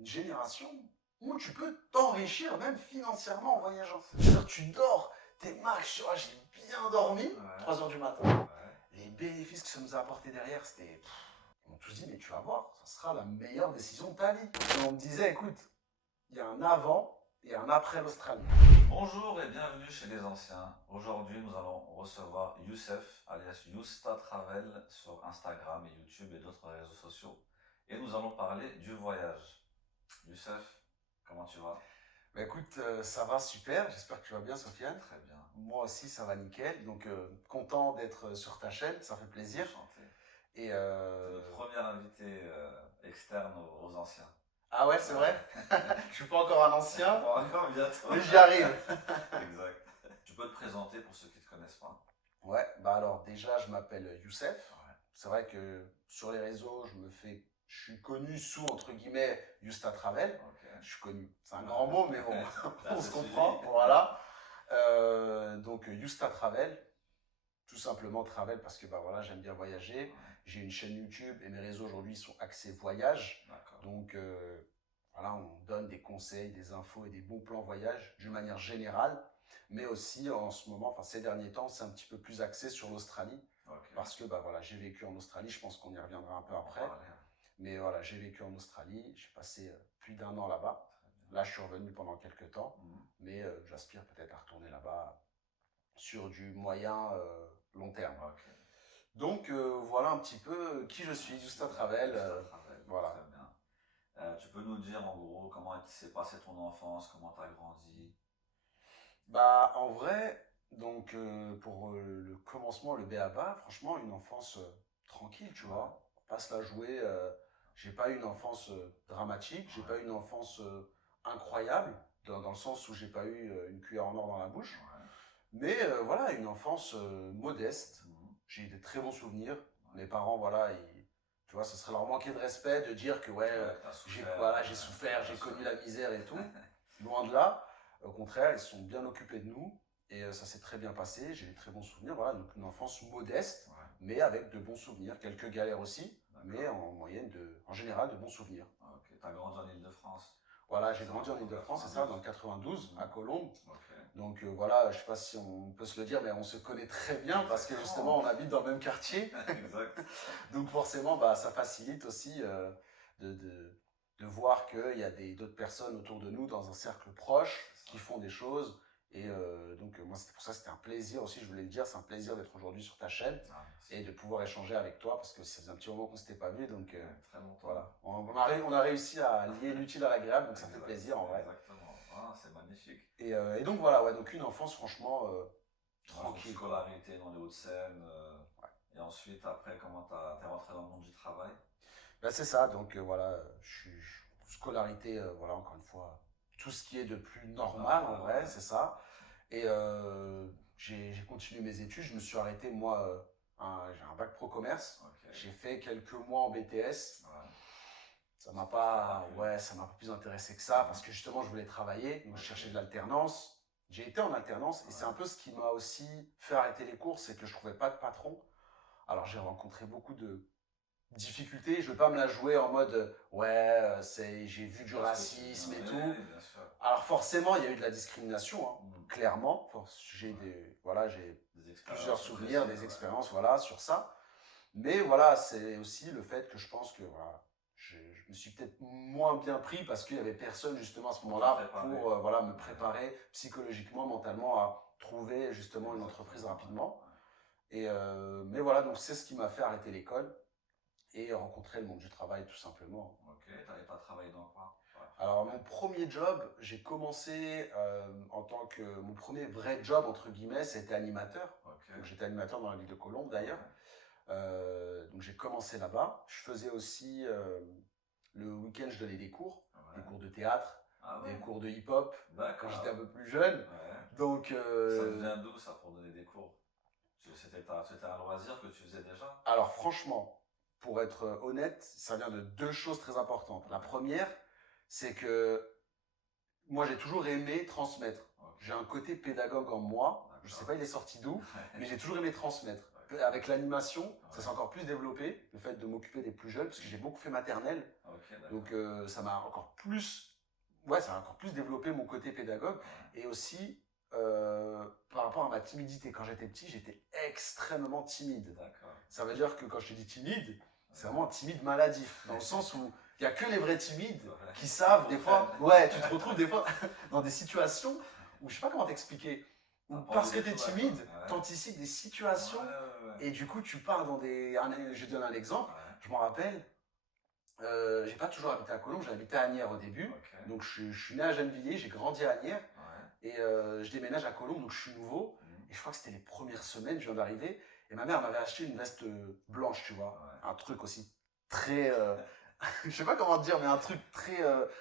une génération où tu peux t'enrichir même financièrement en voyageant. C'est-à-dire tu dors, t'es max, tu vois, j'ai bien dormi, Ouais. 3 heures du matin. Ouais. Les bénéfices que ça nous a apporté derrière, c'était... On m'a tous dit, mais tu vas voir, ça sera la meilleure décision de ta vie. Et on me disait, écoute, il y a un avant et un après l'Australie. Bonjour et bienvenue chez les anciens. Aujourd'hui, nous allons recevoir Youssef, alias Yousta Travel, sur Instagram et YouTube et d'autres réseaux sociaux. Et nous allons parler du voyage. Youssef, comment tu vas? Bah écoute, ça va super, j'espère que tu vas bien, Sofiane. Très bien. Moi aussi, ça va nickel, donc content d'être sur ta chaîne, ça fait plaisir. Enchanté. Et C'est le premier invité externe aux anciens. Ah ouais, c'est vrai. Je suis pas encore un ancien, Encore bientôt. mais j'y arrive. Exact. Tu peux te présenter pour ceux qui ne te connaissent pas. Ouais, bah alors déjà, je m'appelle Youssef. Ouais. C'est vrai que sur les réseaux, je suis connu sous, entre guillemets, Yousta Travel. Ok. Je suis connu, c'est un grand mot, mais bon, Là, on c'est se comprend, suivi. voilà. Donc Yousta Travel, tout simplement Travel parce que bah voilà, j'aime bien voyager. Ouais. J'ai une chaîne YouTube et mes réseaux aujourd'hui sont axés voyage. D'accord. Donc voilà, on donne des conseils, des infos et des bons plans voyage d'une manière générale. Mais aussi en ce moment, enfin ces derniers temps, c'est un petit peu plus axé sur l'Australie. Ok. Parce que bah voilà, j'ai vécu en Australie, je pense qu'on y reviendra un peu On va en après. parler. Mais voilà, j'ai vécu en Australie, j'ai passé plus d'1 an là-bas. Très bien. Là, je suis revenu pendant quelques temps, Mhm. mais j'aspire peut-être à retourner là-bas sur du moyen long terme. Ok. Donc voilà un petit peu qui je suis, Justin Travel. Yousta Travel. Voilà. Très bien. Tu peux nous dire en gros comment s'est passée ton enfance, comment tu as grandi? Bah en vrai, donc pour le commencement, le b.a.-ba, franchement, une enfance tranquille, tu Ouais. vois. Pas se la jouer. J'ai pas eu une enfance dramatique, j'ai Ouais. pas eu une enfance incroyable, dans le sens où j'ai pas eu une cuillère en or dans la bouche. Ouais. Mais voilà, une enfance modeste. Mhm. J'ai eu de très bons souvenirs. Ouais. Mes parents, voilà, tu vois, ce serait leur manquer de respect de dire que ouais, Ouais, t'as j'ai souffert. voilà, j'ai souffert, j'ai Bien sûr. connu la misère et tout. Loin de là. Au contraire, ils se sont bien occupés de nous et ça s'est très bien passé. J'ai des très bons souvenirs. Voilà, donc une enfance modeste, Ouais. mais avec de bons souvenirs. Quelques galères aussi, D'accord. mais en général, de bons souvenirs. Ok. T'as grandi en Île-de-France? Voilà, j'ai Ça, grandi en en Ile-de-France, c'est ça, dans le 92. 92, à Colombes. Ok. Donc voilà, je sais pas si on peut se le dire, mais on se connaît très bien parce que justement on habite dans le même quartier. Exact. Donc forcément, bah, ça facilite aussi de, de, de voir qu'il y a d'autres personnes autour de nous dans un cercle proche qui font des choses. Et donc moi, c'était pour ça, c'était un plaisir aussi, je voulais le dire, c'est un plaisir d'être aujourd'hui sur ta chaîne Ah, et de pouvoir échanger avec toi parce que ça faisait un petit moment qu'on ne s'était pas vu. Donc très longtemps. voilà, on a réussi à lier l'utile à l'agréable, donc ça fait plaisir en vrai. Exactement. Ah, c'est magnifique. Et donc voilà, ouais, donc une enfance franchement Tranquille. tranquille. Scolarité dans les Hauts-de-Seine. Ouais. Et ensuite, après, comment t'es rentré dans le monde du travail? Bah, c'est ça, donc voilà, scolarité, voilà, encore une fois, tout ce qui est de plus normal en vrai, Ouais. c'est ça. Et j'ai continué mes études, je me suis arrêté, moi, j'ai un bac pro commerce, Ok. j'ai fait quelques mois en BTS, Ouais. ça m'a pas plus intéressé que ça, parce que justement, je voulais travailler, donc je cherchais de l'alternance. J'ai été en alternance, et c'est un peu ce qui m'a aussi fait arrêter les cours, c'est que je trouvais pas de patron. Alors j'ai rencontré beaucoup de difficultés, je ne veux pas me la jouer en mode ouais, j'ai vu du racisme et tout. Bien sûr. Alors forcément, il y a eu de la discrimination, hein, clairement. J'ai Des plusieurs expériences souvenirs, précises, des expériences, voilà, sur ça. Mais voilà, c'est aussi le fait que je pense que voilà, je me suis peut-être moins bien pris parce qu'il n'y avait personne justement à ce moment-là pour voilà, me préparer psychologiquement, mentalement à trouver justement une entreprise rapidement. Et mais voilà, donc c'est ce qui m'a fait arrêter l'école et rencontrer le monde du travail tout simplement. Ok, t'as travaillé dans quoi? Alors mon premier job, j'ai commencé en tant que mon premier vrai job entre guillemets, c'était animateur. Ok. Donc j'étais animateur dans la ville de Colombes d'ailleurs. Donc j'ai commencé là-bas. Je faisais aussi le week-end, je donnais des cours de théâtre, des cours de hip-hop quand j'étais un peu plus jeune. Ouais. Donc ça vient d'où ça pour donner des cours? C'était un loisir que tu faisais déjà? Alors franchement, pour être honnête, ça vient de deux choses très importantes. La première, c'est que moi j'ai toujours aimé transmettre. J'ai un côté pédagogue en moi. Je sais pas il est sorti d'où, mais j'ai toujours aimé transmettre. avec l'animation, ça Ouais. s'est encore plus développé, le fait de m'occuper des plus jeunes, parce que j'ai beaucoup fait maternelle. Ok, d'accord. Donc ça m'a encore plus, ouais, ça a encore plus développé mon côté pédagogue. Ouais. Et aussi, par rapport à ma timidité. Quand j'étais petit, j'étais extrêmement timide. D'accord. Ça veut dire que quand je te dis timide, c'est vraiment timide maladif. Dans le sens où il n'y a que les vrais timides Ouais. qui savent des fois. Ouais, tu te retrouves des fois dans des situations où je sais pas comment t'expliquer. Où T'as pas parce envie que d'être tu es toi, timide, quoi. Ouais. t'anticipes des situations. Ouais. Et du coup, tu pars dans des. Je donne un exemple. Ouais. Je m'en rappelle. J'ai pas toujours habité à Colombes, j'ai habité à Agnières au début. Ok. Donc je suis né à Gennevilliers, j'ai grandi à Agnières. Ouais. Et je déménage à Colombes, donc je suis nouveau. Et je crois que c'était les premières semaines, je viens d'arriver. Et ma mère m'avait acheté une veste blanche, tu vois. Ouais. Un truc aussi très. Je sais pas comment te dire, mais un truc très.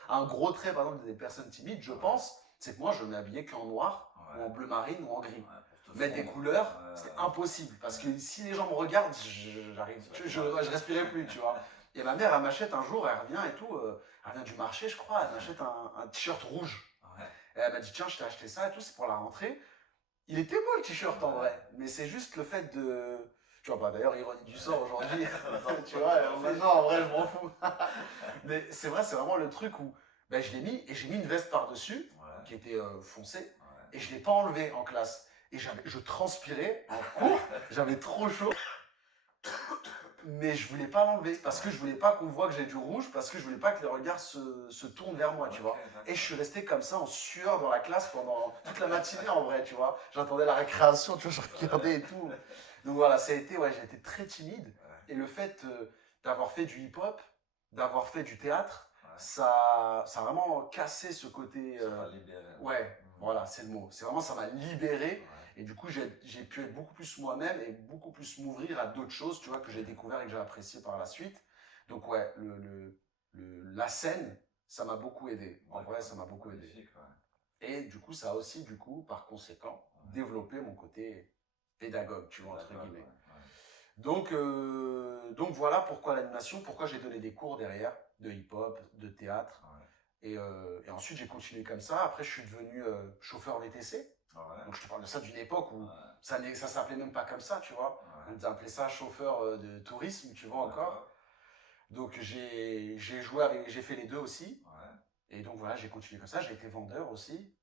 Un gros trait, par exemple, des personnes timides, je pense, c'est que moi, je m'habillais qu'en noir, ou en bleu marine, ou en gris. Ouais, Mettre des couleurs, c'était impossible. Parce que si les gens me regardent, je respirais plus, tu vois. Et ma mère, elle m'achète un jour, elle revient et tout. Elle revient du marché, je crois, elle m'achète un t-shirt rouge. Ouais. Et elle m'a dit, tiens, je t'ai acheté ça et tout, c'est pour la rentrée. Il était beau le t-shirt en vrai, mais c'est juste le fait de. Tu vois, bah d'ailleurs, ironie du sort aujourd'hui, tu vois, maintenant en vrai, je m'en fous. Mais c'est vrai, c'est vraiment le truc où ben, je l'ai mis et j'ai mis une veste par-dessus Ouais. qui était foncée Ouais. et je ne l'ai pas enlevée en classe. Et je transpirais en cours, j'avais trop chaud. Mais je voulais pas l'enlever parce que je voulais pas qu'on voit que j'ai du rouge, parce que je voulais pas que les regards se tournent vers moi, tu vois. Et je suis resté comme ça en sueur dans la classe pendant toute la matinée en vrai, tu vois. J'attendais la récréation, tu vois, je regardais et tout. Donc voilà, ça a été, ouais, j'ai été très timide. Et le fait d'avoir fait du hip-hop, d'avoir fait du théâtre, ça a vraiment cassé ce côté. Ça t'a libéré. Ouais, voilà, c'est le mot. C'est vraiment, ça m'a libéré. Et du coup, j'ai pu être beaucoup plus moi-même et beaucoup plus m'ouvrir à d'autres choses, tu vois, que j'ai découvert et que j'ai apprécié par la suite. Donc ouais, la scène, ça m'a beaucoup aidé. En vrai, ça m'a beaucoup aidé. Et du coup, ça a aussi, du coup, par conséquent, développé mon côté pédagogue, tu vois, entre guillemets. Donc voilà pourquoi l'animation, pourquoi j'ai donné des cours derrière, de hip-hop, de théâtre. Et ensuite, j'ai continué comme ça. Après, je suis devenu chauffeur VTC. Donc je te parle de ça d'une époque où ça s'appelait même pas comme ça, tu vois. On appelait ça chauffeur de tourisme, tu vois encore. Donc j'ai fait les deux aussi. Et donc voilà, j'ai continué comme ça. J'ai été vendeur aussi.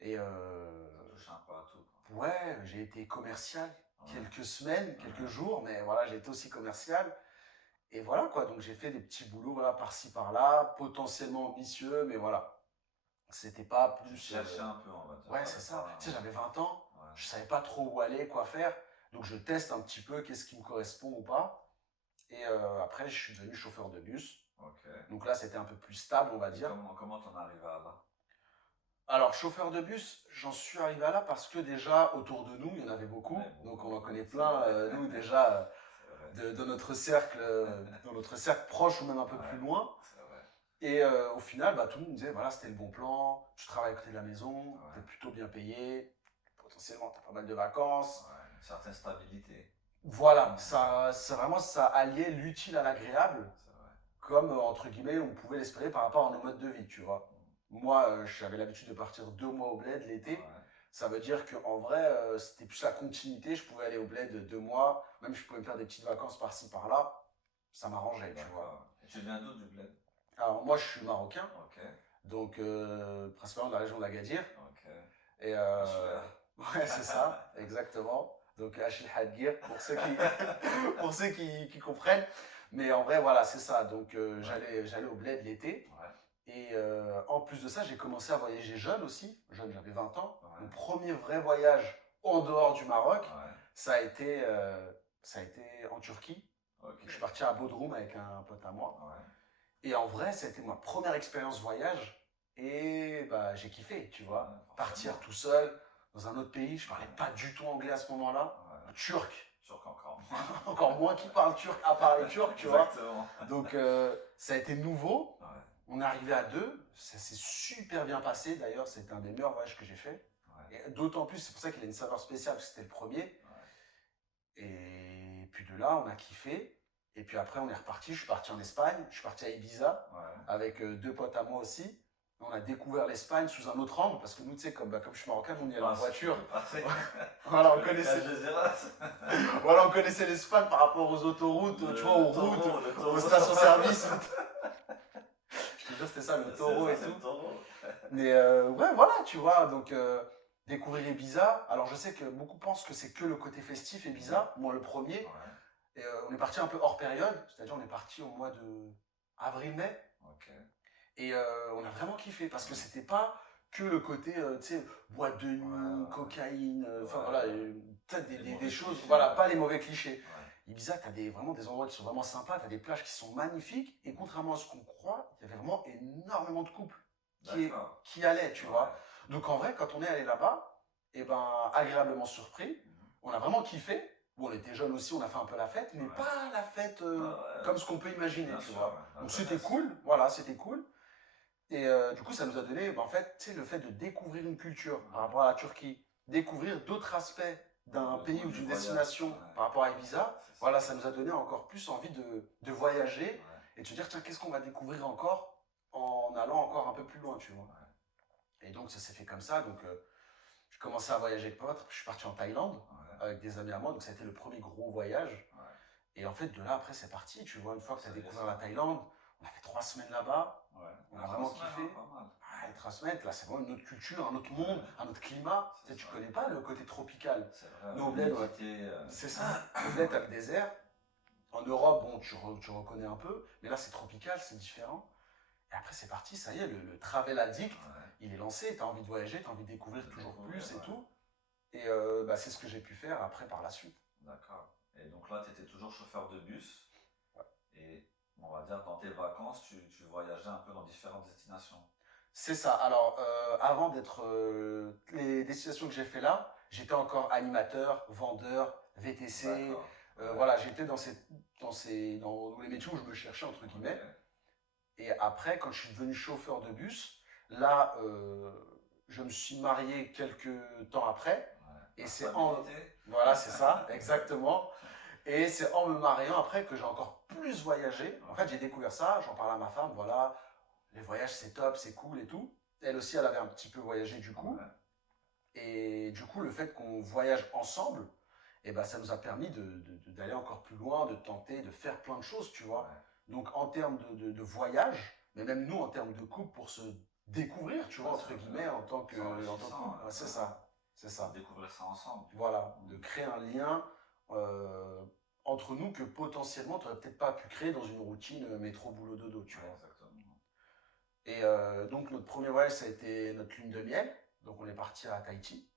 Et touche un peu à tout, quoi. Ouais, j'ai été commercial quelques semaines, quelques jours, mais voilà, j'ai été aussi commercial. Et voilà quoi, donc j'ai fait des petits boulots voilà, par-ci par-là, potentiellement ambitieux, mais voilà. C'était pas plus. Tu cherchais un peu, on va dire. Ouais, c'est ça. Tu sais, j'avais 20 ans, je savais pas trop où aller, quoi faire. Donc je teste un petit peu qu'est-ce qui me correspond ou pas. Et après, je suis devenu chauffeur de bus. Donc là, c'était un peu plus stable, on va dire. Comment t'en es arrivé à là? Alors, chauffeur de bus, j'en suis arrivé à là parce que déjà, autour de nous, il y en avait beaucoup. Donc on en connaît plein, nous déjà, de notre cercle, dans notre cercle proche ou même un peu plus loin. Et au final, bah, tout le monde me disait, voilà, c'était le bon plan, tu travailles à côté de la maison, t'es plutôt bien payé, potentiellement t'as pas mal de vacances. Une certaine stabilité. Voilà, c'est vraiment, ça alliait l'utile à l'agréable, comme, entre guillemets, on pouvait l'espérer par rapport à nos modes de vie, tu vois. Moi, j'avais l'habitude de partir 2 mois au bled l'été. Ça veut dire qu'en vrai, c'était plus la continuité. Je pouvais aller au bled 2 mois, même je pouvais me faire des petites vacances par-ci par-là. Ça m'arrangeait, tu vois. Et tu viens d'où du bled? Alors moi, je suis marocain, donc principalement de la région de l'Agadir. Et ouais, c'est ça, exactement. Donc Achille Hadgir, pour ceux pour ceux qui comprennent. Mais en vrai, voilà, c'est ça. Donc j'allais au bled l'été. Et en plus de ça, j'ai commencé à voyager jeune aussi. Jeune, j'avais 20 ans. Mon premier vrai voyage en dehors du Maroc, ça a été en Turquie. Je suis parti à Bodrum avec un pote à moi. Et en vrai, ça a été ma première expérience voyage. Et bah, j'ai kiffé, tu vois. Partir tout seul dans un autre pays. Je parlais pas du tout anglais à ce moment-là. Turc. Turc encore. Encore moins qui parle turc à part les Turcs, tu vois. Donc ça a été nouveau. On est arrivé à 2. Ça s'est super bien passé. D'ailleurs, c'était un des meilleurs voyages que j'ai fait. Et d'autant plus, c'est pour ça qu'il a une saveur spéciale, parce que c'était le premier. Et puis de là, on a kiffé. Et puis après, on est reparti. Je suis parti en Espagne. Je suis parti à Ibiza avec 2 potes à moi aussi. On a découvert l'Espagne sous un autre angle, parce que nous, tu sais, comme je suis marocain, on y allait en voiture. Voilà, on connaissait l'Espagne par rapport aux autoroutes, tu vois, aux routes, aux stations-service. Je te jure, c'était ça, le taureau et tout. Mais ouais, voilà, tu vois, donc découvrir Ibiza. Alors, je sais que beaucoup pensent que c'est que le côté festif Ibiza, moi le premier. Ouais. Et on est parti un peu hors période, c'est-à-dire on est parti au mois de avril-mai. Okay. Et on a vraiment kiffé parce que c'était pas que le côté, tu sais, boîte de nuit, cocaïne, enfin voilà, des choses, clichés, voilà, pas les mauvais clichés. Ouais. Ibiza, t'as vraiment des endroits qui sont vraiment sympas, t'as des plages qui sont magnifiques, et contrairement à ce qu'on croit, il y avait vraiment énormément de couples qui allaient, tu vois. Donc en vrai, quand on est allé là-bas, et ben, agréablement surpris, on a vraiment kiffé. Bon, on était jeunes aussi, on a fait un peu la fête, mais pas la fête comme ce qu'on peut imaginer, tu vois. Donc c'était cool, voilà, c'était cool. Et du coup, ça nous a donné, en fait, tu sais, le fait de découvrir une culture par rapport à la Turquie, découvrir d'autres aspects d'un pays ou d'une destination par rapport à Ibiza, voilà, ça nous a donné encore plus envie de voyager et de se dire, tiens, qu'est-ce qu'on va découvrir encore en allant encore un peu plus loin, tu vois. Et donc, ça s'est fait comme ça. Donc, j'ai commencé à voyager avec potes. Je suis parti en Thaïlande avec des amis à moi. Donc, ça a été le premier gros voyage. Et en fait, de là, après, c'est parti. Tu vois, une fois que tu as découvert la Thaïlande, on a fait 3 semaines là-bas. On a vraiment kiffé. 3 semaines, là, c'est vraiment une autre culture, un autre monde, un autre climat. Tu sais, tu connais pas le côté tropical. Nous, au bled, c'est ça. Au bled, t'as le désert. En Europe, bon, tu reconnais un peu. Mais là, c'est tropical, c'est différent. Et après, c'est parti, ça y est, le travel addict, il est lancé. Tu as envie de voyager, tu as envie de découvrir toujours plus et tout. Et c'est ce que j'ai pu faire après par la suite. D'accord. Et donc là, tu étais toujours chauffeur de bus. Et on va dire, dans tes vacances, tu voyageais un peu dans différentes destinations. C'est ça. Alors, avant d'être les destinations que j'ai fait là, j'étais encore animateur, vendeur, VTC. Voilà, j'étais dans les métiers où je me cherchais, entre guillemets. Et après, quand je suis devenu chauffeur de bus, là, je me suis marié quelques temps après. Et c'est Voilà, c'est ça, exactement. Et c'est en me mariant après que j'ai encore plus voyagé. En fait, j'ai découvert ça, j'en parlais à ma femme, voilà, les voyages c'est top, c'est cool et tout. Elle aussi, elle avait un petit peu voyagé du coup. Et du coup, le fait qu'on voyage ensemble, eh ben, ça nous a permis d'aller encore plus loin, de tenter, de faire plein de choses, tu vois. Donc en termes de voyage, mais même nous en termes de couple pour se découvrir, tu vois, entre guillemets, en tant que couple. C'est ça, c'est ça. Découvrir ça ensemble. Voilà, de créer un lien entre nous que potentiellement tu n'aurais peut-être pas pu créer dans une routine métro boulot dodo, tu vois. Exactement. Et donc notre premier voyage, ça a été notre lune de miel. Donc on est parti à Tahiti.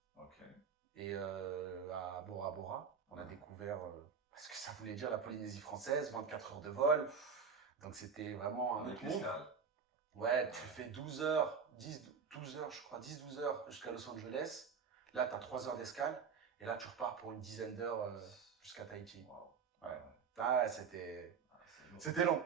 Et à Bora Bora, on a découvert, parce que ça voulait dire la Polynésie française, 24 heures de vol. Donc c'était vraiment un autre monde. Ouais, tu fais 12 heures, je crois, 10-12 heures jusqu'à Los Angeles. Là, tu as 3 heures d'escale. Et là, tu repars pour une dizaine d'heures jusqu'à Tahiti. Wow. Ouais. Ah, c'était long.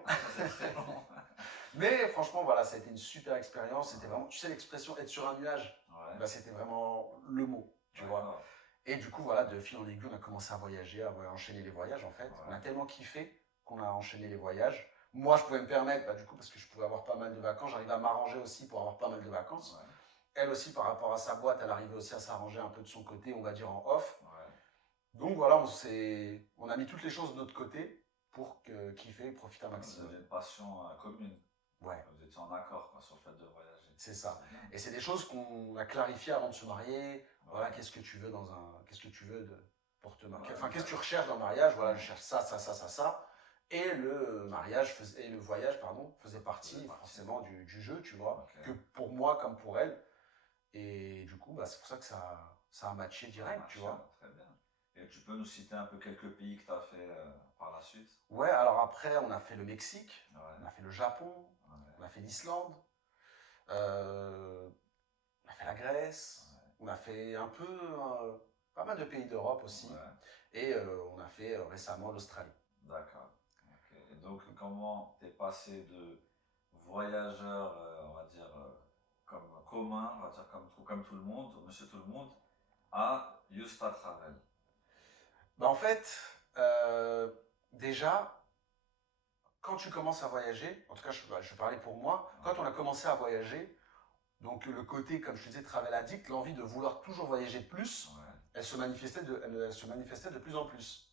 Mais franchement, voilà, ça a été une super expérience. C'était vraiment, tu sais, l'expression être sur un nuage, bah, c'était vraiment le mot, tu vois. Et du coup, voilà, de fil en aiguille, on a commencé à voyager, à enchaîner les voyages, en fait. On a tellement kiffé qu'on a enchaîné les voyages. Moi, je pouvais me permettre, bah, du coup, parce que je pouvais avoir pas mal de vacances, j'arrivais à m'arranger aussi pour avoir pas mal de vacances. Elle aussi, par rapport à sa boîte, elle arrivait aussi à s'arranger un peu de son côté, on va dire en off. Donc voilà, on a mis toutes les choses de notre côté pour kiffer et profiter un maximum. Vous avez une passion commune. Ouais. Vous étiez en accord sur le fait de voyager. C'est ça. Et c'est des choses qu'on a clarifiées avant de se marier. Voilà, qu'est-ce que tu veux qu'est-ce que tu veux pour te marier. Enfin, qu'est-ce que tu recherches dans le mariage. Voilà, je cherche ça, ça, ça, ça, ça. Et le voyage, faisait partie forcément du jeu, tu vois. Que pour moi comme pour elle. Et du coup, bah, c'est pour ça que ça a matché direct, tu vois. Très bien. Et tu peux nous citer un peu quelques pays que tu as fait par la suite? Ouais, alors après, on a fait le Mexique, on a fait le Japon, on a fait l'Islande, on a fait la Grèce, on a fait un peu, pas mal de pays d'Europe aussi, et on a fait récemment l'Australie. D'accord. Et donc, comment t'es passé de voyageur, on va dire, comme commun, on va dire comme tout le monde, monsieur tout le monde, à Yusta Travel? Bah en fait, déjà, quand tu commences à voyager, en tout cas je vais parler pour moi, quand on a commencé à voyager, Donc le côté, comme je te disais, travel addict, l'envie de vouloir toujours voyager plus, Ouais. elle se manifestait elle se manifestait de plus en plus.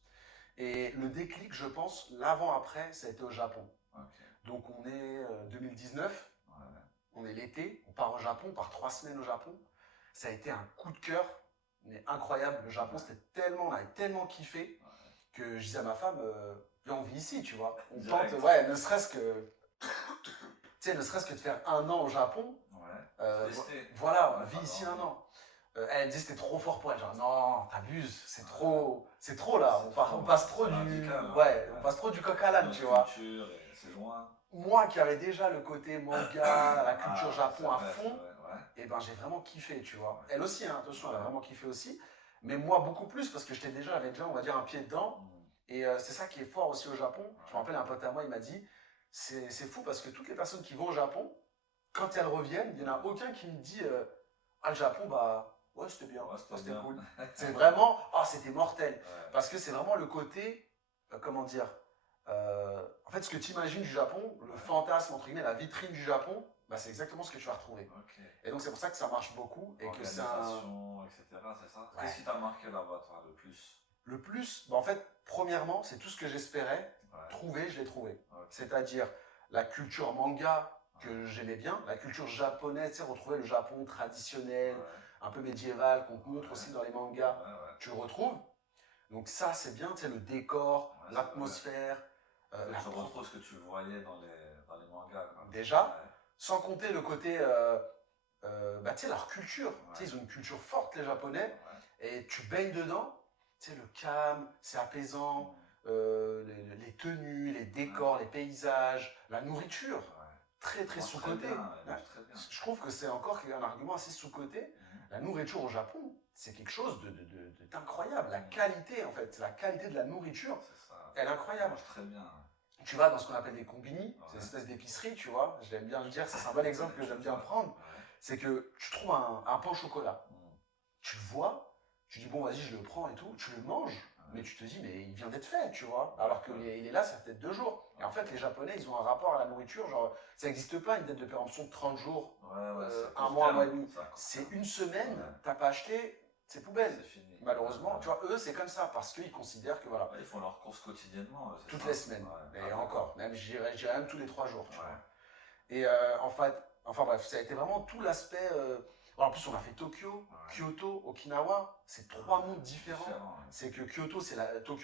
Et le déclic, je pense, l'avant-après, ça a été au Japon. Ok. Donc on est 2019, Ouais. on est l'été, on part au Japon, on part 3 semaines au Japon. Ça a été un coup de cœur, mais incroyable. Le Japon, c'était tellement, on avait tellement kiffé que je disais à ma femme, viens, on vit ici, tu vois. On Direct. tente, ouais, ne serait-ce que, tu sais, ne serait-ce que de faire 1 an au Japon. Ouais. Tester. Voilà, on Ouais, vit pas ici grave. 1 an. Elle me dit c'était trop fort pour elle. Genre, non, t'abuses, c'est trop là. On passe trop c'est du, radical, hein. ouais, on passe trop du coq à l'âne, tu vois. Culture, et c'est loin. Moi qui avais déjà le côté manga, la culture Japon à fond, Ouais. et ben j'ai vraiment kiffé, tu vois. Ouais. Elle aussi, hein, attention, elle a Ouais. vraiment kiffé aussi. Mais moi beaucoup plus parce que j'avais déjà, on va dire, un pied dedans. Et c'est ça qui est fort aussi au Japon. Je me rappelle un pote à moi, il m'a dit, c'est fou parce que toutes les personnes qui vont au Japon, quand elles reviennent, il n'y en a aucun qui me dit, ah le Japon, bah ouais c'était bien, Ouais, c'était bien. cool. C'est vraiment, ah c'était mortel. Ouais. Parce que c'est vraiment le côté, comment dire, en fait ce que tu imagines du Japon, le fantasme entre guillemets, la vitrine du Japon, bah, c'est exactement ce que tu vas retrouver. Ok. Et donc c'est pour ça que ça marche beaucoup et que c'est un... Organisation, etc. C'est ça. Ouais. Qu'est-ce qui t'a marqué là-bas, toi, le plus? Le plus, bah, en fait, premièrement, c'est tout ce que j'espérais trouver, je l'ai trouvé. Ok. C'est-à-dire la culture manga que j'aimais bien, la culture japonaise, tu sais, retrouver le Japon traditionnel, un peu médiéval, qu'on te montre aussi dans les mangas, tu le retrouves. Donc ça, c'est bien, tu sais, le décor, l'atmosphère. Tu retrouves ce que tu voyais dans les mangas. Quoi. Déjà, sans compter le côté, bah, tu sais, leur culture. Tu sais, ils ont une culture forte, les Japonais, et tu baignes dedans. Tu sais, le calme, c'est apaisant, les tenues, les décors, les paysages, la nourriture, très très sous-côté. Je trouve que c'est encore un argument assez sous-côté. La nourriture au Japon, c'est quelque chose d'incroyable. La qualité, en fait, la qualité de la nourriture, elle est incroyable. Très bien. Tu vas dans ce qu'on appelle des combini, c'est une espèce d'épicerie, tu vois. J'aime bien le dire, c'est un bon exemple que j'aime bien prendre. C'est que tu trouves un pain au chocolat. Tu le vois, tu dis bon vas-y je le prends et tout, tu le manges, mais tu te dis mais il vient d'être fait, tu vois, alors qu'il est là ça fait peut-être 2 jours. Et en fait les Japonais ils ont un rapport à la nourriture, genre ça n'existe pas une date de péremption de 30 jours, 1 mois, 1 mois et demi. C'est une semaine, t'as pas acheté, c'est poubelle. C'est fini. Malheureusement, tu vois, eux c'est comme ça parce qu'ils considèrent que voilà. Ils font leurs courses quotidiennement. Toutes les semaines, et encore, même je dirais même tous les 3 jours, tu vois. Et en fait, enfin bref, ça a été vraiment tout l'aspect. En plus, on a fait Tokyo, Kyoto, Okinawa. C'est 3 mondes différents. C'est que Tokyo,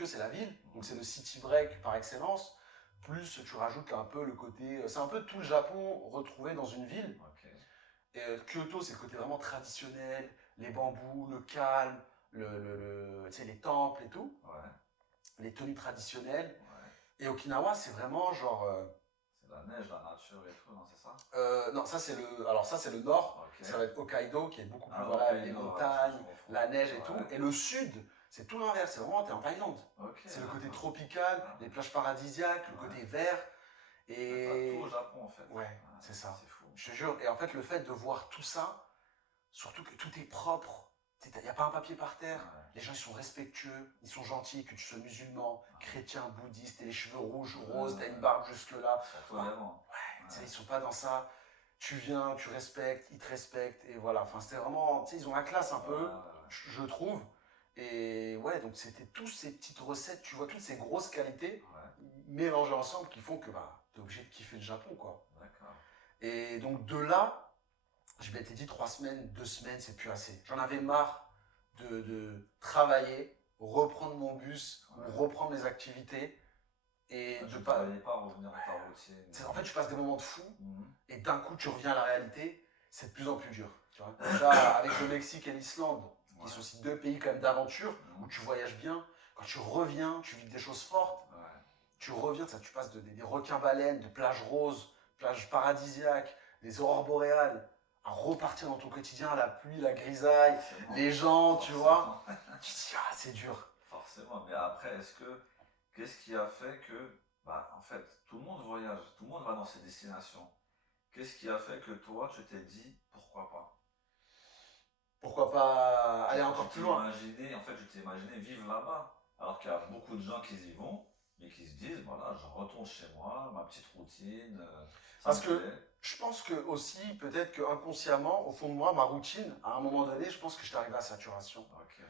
c'est la ville, donc c'est le city break par excellence. Plus tu rajoutes un peu le côté. C'est un peu tout le Japon retrouvé dans une ville. Et Kyoto, c'est le côté vraiment traditionnel, les bambous, le calme, tu sais, les temples et tout. Les tenues traditionnelles. Et Okinawa, c'est vraiment genre. La neige, la nature et tout, non, c'est ça? Non, ça c'est le nord, ça va être Hokkaido qui est beaucoup plus, les montagnes, la neige et tout. Et le sud, c'est tout l'inverse, c'est vraiment, t'es en Thaïlande. C'est le côté tropical, les plages paradisiaques, le côté vert. Et... tout au Japon en fait. Ouais, c'est ça. C'est fou. Je te jure, et en fait le fait de voir tout ça, surtout que tout est propre, il n'y a pas un papier par terre, les gens ils sont respectueux, ils sont gentils, que tu sois musulman, chrétien, bouddhiste, t'as les cheveux rouges, roses, t'as une barbe jusque là. Ils sont pas dans ça. Tu viens, tu respectes, ils te respectent, et voilà. Enfin, c'était vraiment, tu sais, ils ont la classe un peu, je trouve. Et ouais, donc c'était toutes ces petites recettes, tu vois, toutes ces grosses qualités mélangées ensemble qui font que bah, t'es obligé de kiffer le Japon, quoi. Et donc de là, je m'étais dit 3 semaines, 2 semaines, c'est plus assez. J'en avais marre de travailler, reprendre mon bus, reprendre mes activités. Et de pas revenir à ta routine. En fait, tu passes des moments de fou et d'un coup, tu reviens à la réalité. C'est de plus en plus dur. Tu vois. Déjà, avec le Mexique et l'Islande, qui sont aussi 2 pays quand même d'aventure, où tu voyages bien. Quand tu reviens, tu vis des choses fortes. Tu reviens, tu passes des requins-baleines, de plages roses, plages paradisiaques, des aurores boréales, à repartir dans ton quotidien, la pluie, la grisaille, les gens, tu vois. Tu te dis, ah, c'est dur. Forcément, mais après, qu'est-ce qui a fait que, en fait, tout le monde voyage, tout le monde va dans ces destinations. Qu'est-ce qui a fait que toi, tu t'es dit, pourquoi pas? Pourquoi pas aller encore plus loin? En fait, je t'ai imaginé vivre là-bas. Alors qu'il y a beaucoup de gens qui y vont, mais qui se disent, voilà, je retourne chez moi, ma petite routine. Parce que Je pense que aussi, peut-être que inconsciemment, au fond de moi, ma routine, à un moment donné, je pense que j'étais arrivé à saturation. Ok.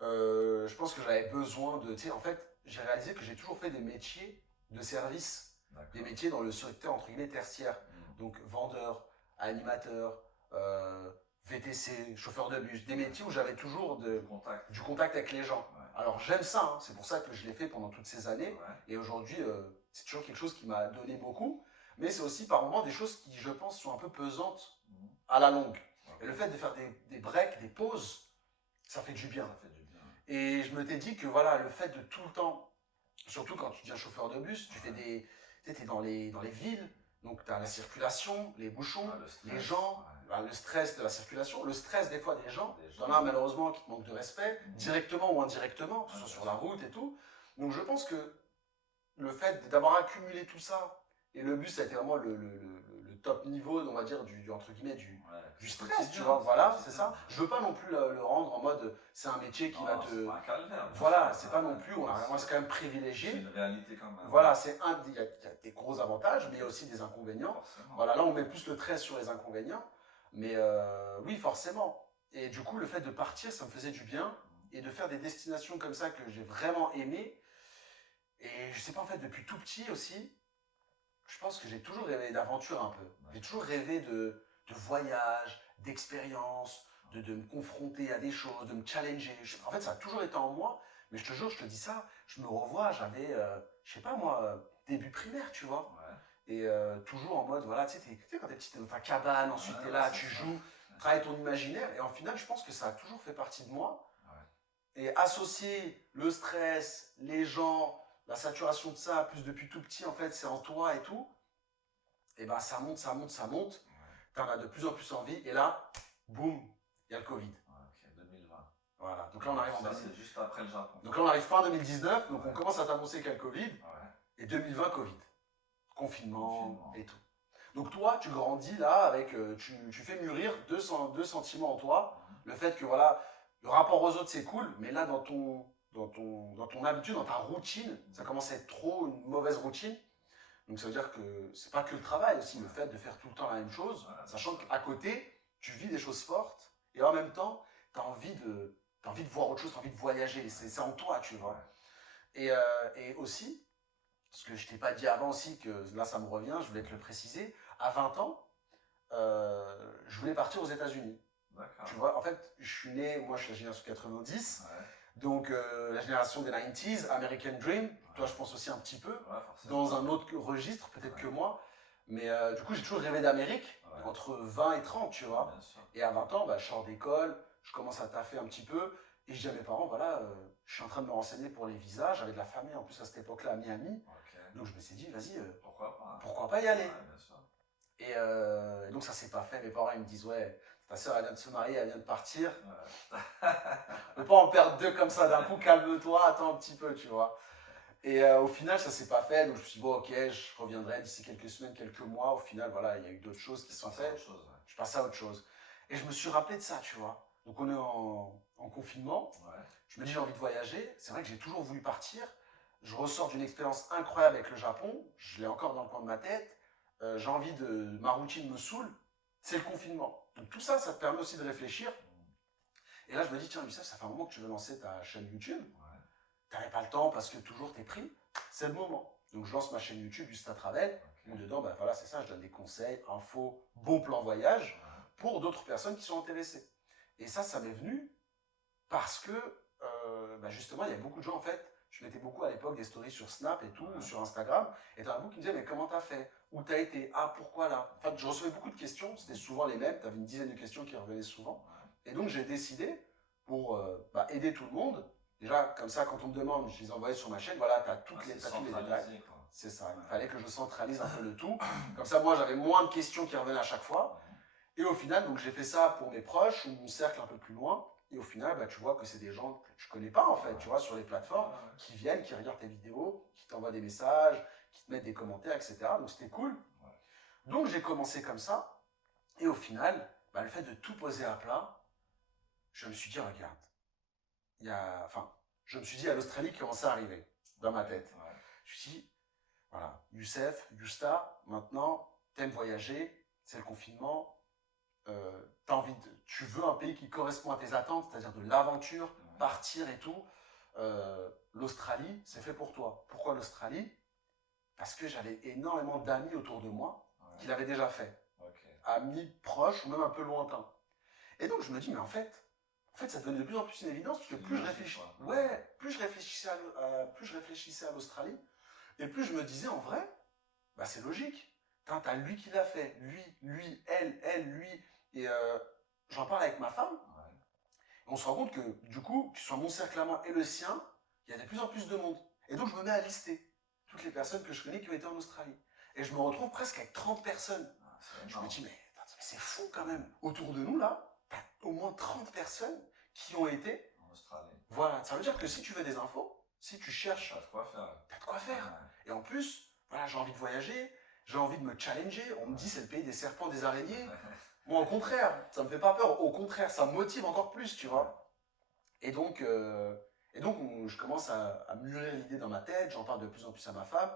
Je pense que j'avais besoin de, tu sais, en fait, j'ai réalisé que j'ai toujours fait des métiers de service, des métiers dans le secteur entre guillemets tertiaire, donc vendeur, animateur, VTC, chauffeur de bus, des métiers où j'avais toujours du contact avec les gens. Ouais. Alors j'aime ça, hein, c'est pour ça que je l'ai fait pendant toutes ces années, Ouais. et aujourd'hui c'est toujours quelque chose qui m'a donné beaucoup, mais c'est aussi par moments des choses qui, je pense, sont un peu pesantes à la longue. Okay. Et le fait de faire des breaks, des pauses, ça fait du bien. Ça fait du bien. Et je me t'ai dit que voilà, le fait de tout le temps, surtout quand tu deviens chauffeur de bus, tu fais des, tu sais, t'es dans les villes, donc tu as la circulation, les bouchons, les gens, le stress de la circulation, le stress des fois des gens. T'en as malheureusement qui te manquent de respect, directement ou indirectement, que ce soit sur la route et tout. Donc je pense que le fait d'avoir accumulé tout ça, et le bus ça a été vraiment le top niveau, on va dire, entre guillemets, du stress, tu vois, voilà, c'est ça. Je veux pas non plus le rendre en mode, c'est un métier qui va te... C'est pas un calvaire. Voilà, c'est pas non plus, on c'est quand même privilégié. C'est une réalité quand même. Voilà, il y a des gros avantages, mais il y a aussi des inconvénients. Forcément. Voilà, là on met plus le trait sur les inconvénients, mais oui, forcément. Et du coup, le fait de partir, ça me faisait du bien, et de faire des destinations comme ça que j'ai vraiment aimées. Et je sais pas, en fait, depuis tout petit aussi, je pense que j'ai toujours rêvé d'aventure un peu. Ouais. J'ai toujours rêvé de voyage, d'expérience, de me confronter à des choses, de me challenger. En fait, ça a toujours été en moi, mais je te jure, je te dis ça, je me revois, j'avais, je sais pas moi, début primaire, tu vois. Ouais. Et toujours en mode, voilà, tu sais, quand t'es petit, t'es dans ta cabane, ensuite t'es là, tu joues, travailles ton imaginaire, et en final, je pense que ça a toujours fait partie de moi. Ouais. Et associer le stress, les gens, la saturation de ça, plus depuis tout petit, en fait, c'est en toi et tout, et ben ça monte, ça monte, ça monte. Ouais. T'en as de plus en plus envie, et là, boum, il y a le Covid. Ok, 2020. Voilà, donc là on arrive en c'est juste après le Japon. Donc là on arrive fin 2019, donc on commence à t'annoncer qu'il y a le Covid, et 2020 Covid. Confinement et tout. Donc toi, tu grandis là avec, tu fais mûrir deux sentiments en toi, le fait que voilà, le rapport aux autres c'est cool, mais là dans ton habitude, dans ta routine, ça commence à être trop une mauvaise routine. Donc ça veut dire que c'est pas que le travail aussi, le fait de faire tout le temps la même chose, sachant qu'à côté, tu vis des choses fortes, et en même temps, tu as envie de voir autre chose, tu as envie de voyager, c'est en toi, tu vois. Et aussi, ce que je t'ai pas dit avant aussi, que là ça me revient, je voulais te le préciser, à 20 ans, je voulais partir aux États-Unis. Tu vois, en fait, je suis né, moi je suis la génération 90, donc la génération des 90s, American Dream, toi je pense aussi un petit peu, dans un autre registre peut-être que moi, mais du coup j'ai toujours rêvé d'Amérique, entre 20 et 30, tu vois. Et à 20 ans, bah, je sors d'école, je commence à taffer un petit peu, et je dis à mes parents, voilà, je suis en train de me renseigner pour les visas, j'avais de la famille en plus à cette époque-là à Miami, donc je me suis dit, vas-y, pourquoi pas y aller. Et donc ça s'est pas fait, mes parents ils me disent, ouais, ta soeur elle vient de se marier, elle vient de partir, ne pas en perdre deux comme ça d'un coup, calme-toi, attends un petit peu, tu vois. Et au final, ça s'est pas fait, donc je me suis dit, bon, ok, je reviendrai d'ici quelques semaines, quelques mois. Au final, voilà, il y a eu d'autres choses qui se sont faites. Je passe à autre chose. Et je me suis rappelé de ça, tu vois. Donc on est en confinement. Je me dis, j'ai envie de voyager. C'est vrai que j'ai toujours voulu partir. Je ressors d'une expérience incroyable avec le Japon. Je l'ai encore dans le coin de ma tête. J'ai envie de... Ma routine me saoule. C'est le confinement. Donc tout ça, ça te permet aussi de réfléchir. Et là, je me dis, tiens, Youssef, ça fait un moment que tu veux lancer ta chaîne YouTube. T'avais pas le temps parce que toujours t'es pris, c'est le moment. Donc je lance ma chaîne YouTube Juste à Travel, où dedans, bah voilà, c'est ça, je donne des conseils, infos, bons plans voyage pour d'autres personnes qui sont intéressées. Et ça m'est venu parce que, bah justement, il y a beaucoup de gens, en fait, je mettais beaucoup à l'époque des stories sur Snap et tout, ou sur Instagram, et t'en as beaucoup qui me disaient, mais comment t'as fait? Où t'as été? Ah, pourquoi là? En fait, je recevais beaucoup de questions, c'était souvent les mêmes, t'avais une dizaine de questions qui revenaient souvent. Et donc j'ai décidé, pour aider tout le monde, déjà, comme ça, quand on me demande, je les envoie sur ma chaîne, voilà, tu as tous les détails. C'est ça, il fallait que je centralise un peu le tout. Comme ça, moi, j'avais moins de questions qui revenaient à chaque fois. Et au final, donc j'ai fait ça pour mes proches ou mon cercle un peu plus loin. Et au final, bah, tu vois que c'est des gens que je connais pas, en fait, tu vois, sur les plateformes, qui viennent, qui regardent tes vidéos, qui t'envoient des messages, qui te mettent des commentaires, etc. Donc c'était cool. Donc j'ai commencé comme ça. Et au final, bah, le fait de tout poser à plat, je me suis dit, regarde, je me suis dit à l'Australie qui commençait à arriver dans ma tête. Je me suis dit, voilà, Youssef, Yusta, maintenant, t'aimes voyager, c'est le confinement. Tu veux un pays qui correspond à tes attentes, c'est-à-dire de l'aventure, partir et tout. L'Australie, c'est fait pour toi. Pourquoi l'Australie? Parce que j'avais énormément d'amis autour de moi qui l'avaient déjà fait. Amis proches ou même un peu lointains. Et donc je me dis, mais en fait, ça devenait de plus en plus une évidence, parce que plus je réfléchissais à l'Australie, et plus je me disais, en vrai, bah c'est logique. T'as lui qui l'a fait, lui, elle, lui. Et j'en parle avec ma femme, et on se rend compte que, du coup, que ce soit mon cercle à moi et le sien, il y a de plus en plus de monde. Et donc je me mets à lister toutes les personnes que je connais qui ont été en Australie. Et je me retrouve presque avec 30 personnes. Je me dis, mais c'est fou quand même. Autour de nous, là, t'as au moins 30 personnes qui ont été en Australie. Voilà, ça veut dire que si tu veux des infos, si tu cherches, t'as de quoi faire. T'as de quoi faire. Et en plus, voilà, j'ai envie de voyager, j'ai envie de me challenger. On me dit c'est le pays des serpents, des araignées. Moi, au contraire, ça me fait pas peur. Au contraire, ça me motive encore plus, tu vois. Et donc, je commence à mûrir l'idée dans ma tête. J'en parle de plus en plus à ma femme.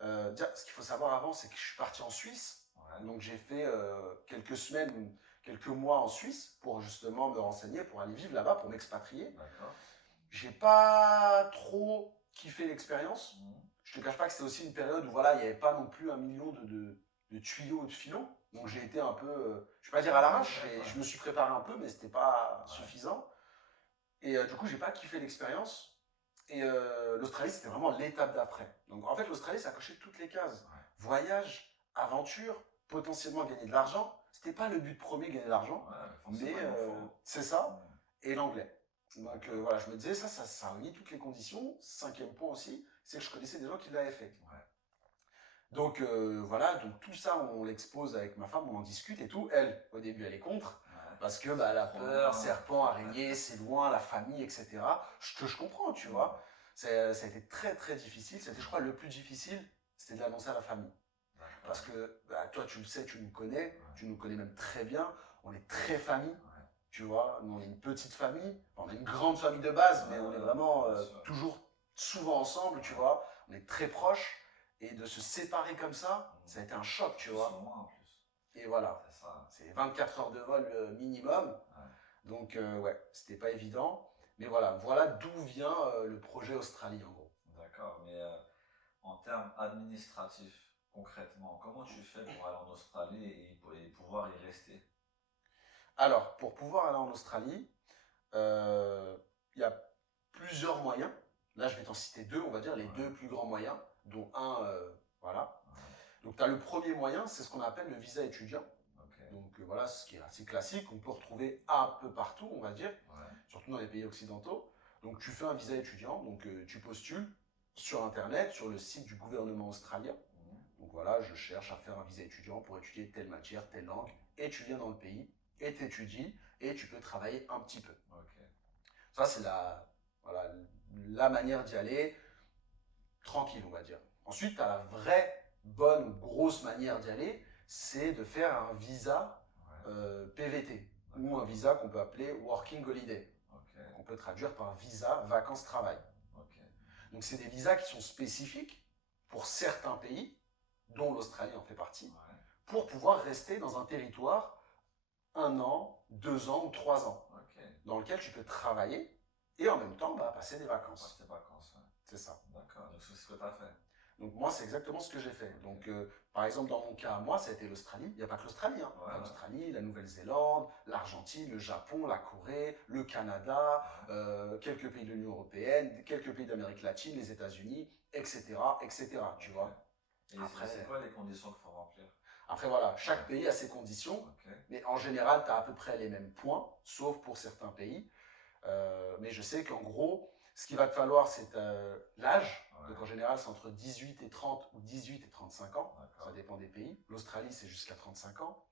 Ce qu'il faut savoir avant, c'est que je suis parti en Suisse. Donc j'ai fait quelques semaines, quelques mois en Suisse pour justement me renseigner, pour aller vivre là-bas, pour m'expatrier. J'ai pas trop kiffé l'expérience. Je te cache pas que c'était aussi une période où voilà, il n'y avait pas non plus un million de tuyaux ou de filons. Donc j'ai été un peu, je vais pas dire à l'arrache, je me suis préparé un peu, mais c'était pas suffisant. Et du coup, j'ai pas kiffé l'expérience. Et l'Australie, c'était vraiment l'étape d'après. Donc en fait, l'Australie, ça cochait toutes les cases. Voyage, aventure, potentiellement gagner de l'argent. C'était pas le but premier, gagner de l'argent, mais c'est ça. Et l'anglais. Donc voilà, je me disais, ça réunit toutes les conditions. 5e point aussi, c'est que je connaissais des gens qui l'avaient fait. Donc voilà, donc tout ça, on l'expose avec ma femme, on en discute et tout. Elle, au début, elle est contre. Parce que la peur, serpent, araignée, c'est loin, la famille, etc. Que je comprends, tu vois. Ça a été très très difficile. C'était, je crois, le plus difficile, c'était de l'annoncer à la famille. Parce que toi, tu le sais, tu nous connais même très bien. On est très famille, tu vois. Nous, on est une petite famille. On a une grande famille de base, mais on est vraiment toujours souvent ensemble, tu vois. On est très proches. Et de se séparer comme ça a été un choc, tu vois. Et voilà. C'est 24 heures de vol minimum. Donc, c'était pas évident. Mais voilà d'où vient le projet Australie, en gros. D'accord, mais en termes administratifs, concrètement, comment tu fais pour aller en Australie et pouvoir y rester? Alors, pour pouvoir aller en Australie, il y a plusieurs moyens. Là, je vais t'en citer deux, on va dire, les deux plus grands moyens, dont un, voilà. Donc, tu as le premier moyen, c'est ce qu'on appelle le visa étudiant. Donc voilà, ce qui est assez classique, on peut retrouver un peu partout, on va dire, surtout dans les pays occidentaux. Donc tu fais un visa étudiant, donc tu postules sur Internet, sur le site du gouvernement australien. Donc voilà, je cherche à faire un visa étudiant pour étudier telle matière, telle langue, et tu viens dans le pays, et tu étudies, et tu peux travailler un petit peu. Ça, c'est la manière d'y aller, tranquille, on va dire. Ensuite, tu as la vraie, bonne, grosse manière d'y aller, c'est de faire un visa PVT, ou un visa qu'on peut appeler Working Holiday, qu'on peut traduire par visa vacances-travail. Donc c'est des visas qui sont spécifiques pour certains pays, dont l'Australie en fait partie, pour pouvoir rester dans un territoire 1 an, 2 ans ou 3 ans, dans lequel tu peux travailler et en même temps passer des vacances. C'est ça. D'accord, donc c'est ce que tu as fait. Donc moi, c'est exactement ce que j'ai fait. Donc par exemple, dans mon cas, moi, ça a été l'Australie. Il n'y a pas que l'Australie. L'Australie, la Nouvelle-Zélande, l'Argentine, le Japon, la Corée, le Canada, quelques pays de l'Union européenne, quelques pays d'Amérique latine, les États-Unis, etc., etc. Tu vois. Et après, c'est quoi les conditions qu'il faut remplir? Après, voilà, chaque pays a ses conditions, mais en général, tu as à peu près les mêmes points, sauf pour certains pays. Mais je sais qu'en gros, ce qu'il va te falloir, c'est l'âge. Donc en général, c'est entre 18 et 30 ou 18 et 35 ans. Ça dépend des pays. L'Australie, c'est jusqu'à 35 ans.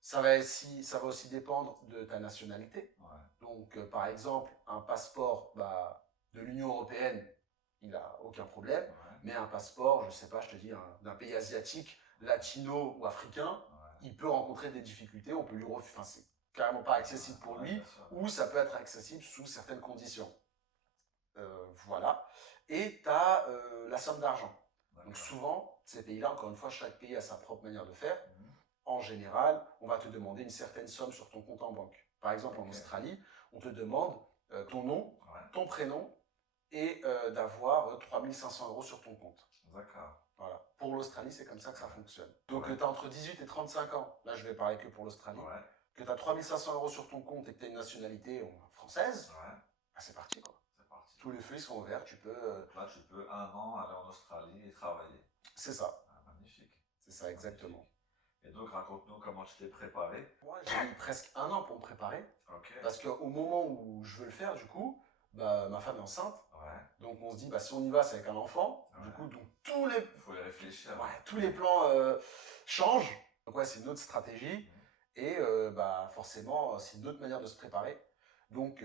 Ça va aussi dépendre de ta nationalité. Donc, par exemple, un passeport de l'Union européenne, il n'a aucun problème. Mais un passeport, je ne sais pas, je te dis, d'un pays asiatique, latino ou africain, il peut rencontrer des difficultés. On peut lui refuser. Enfin, c'est carrément pas accessible pour lui, ou ça peut être accessible sous certaines conditions. Voilà. Et tu as la somme d'argent. Donc souvent, ces pays-là, encore une fois, chaque pays a sa propre manière de faire. en général, on va te demander une certaine somme sur ton compte en banque. Par exemple, en Australie, on te demande ton nom, ton prénom et d'avoir 3500 € sur ton compte. D'accord. Voilà. Pour l'Australie, c'est comme ça que ça fonctionne. Donc, tu as entre 18 et 35 ans. Là, je vais parler que pour l'Australie. Que tu as 3500 € sur ton compte et que tu as une nationalité française, bah, c'est parti, quoi. Tous les feux sont ouverts, tu peux... Là, tu peux 1 an aller en Australie et travailler. C'est ça. Magnifique. C'est ça, exactement. Magnifique. Et donc, raconte-nous comment tu t'es préparé. Moi, j'ai mis presque 1 an pour me préparer. Okay. Parce qu'au moment où je veux le faire, du coup, bah, ma femme est enceinte. Donc, on se dit, bah, si on y va, c'est avec un enfant. Du coup, donc, tous les... Il faut y réfléchir. Tous les plans changent. Donc, c'est une autre stratégie. Et bah, forcément, c'est une autre manière de se préparer. Donc,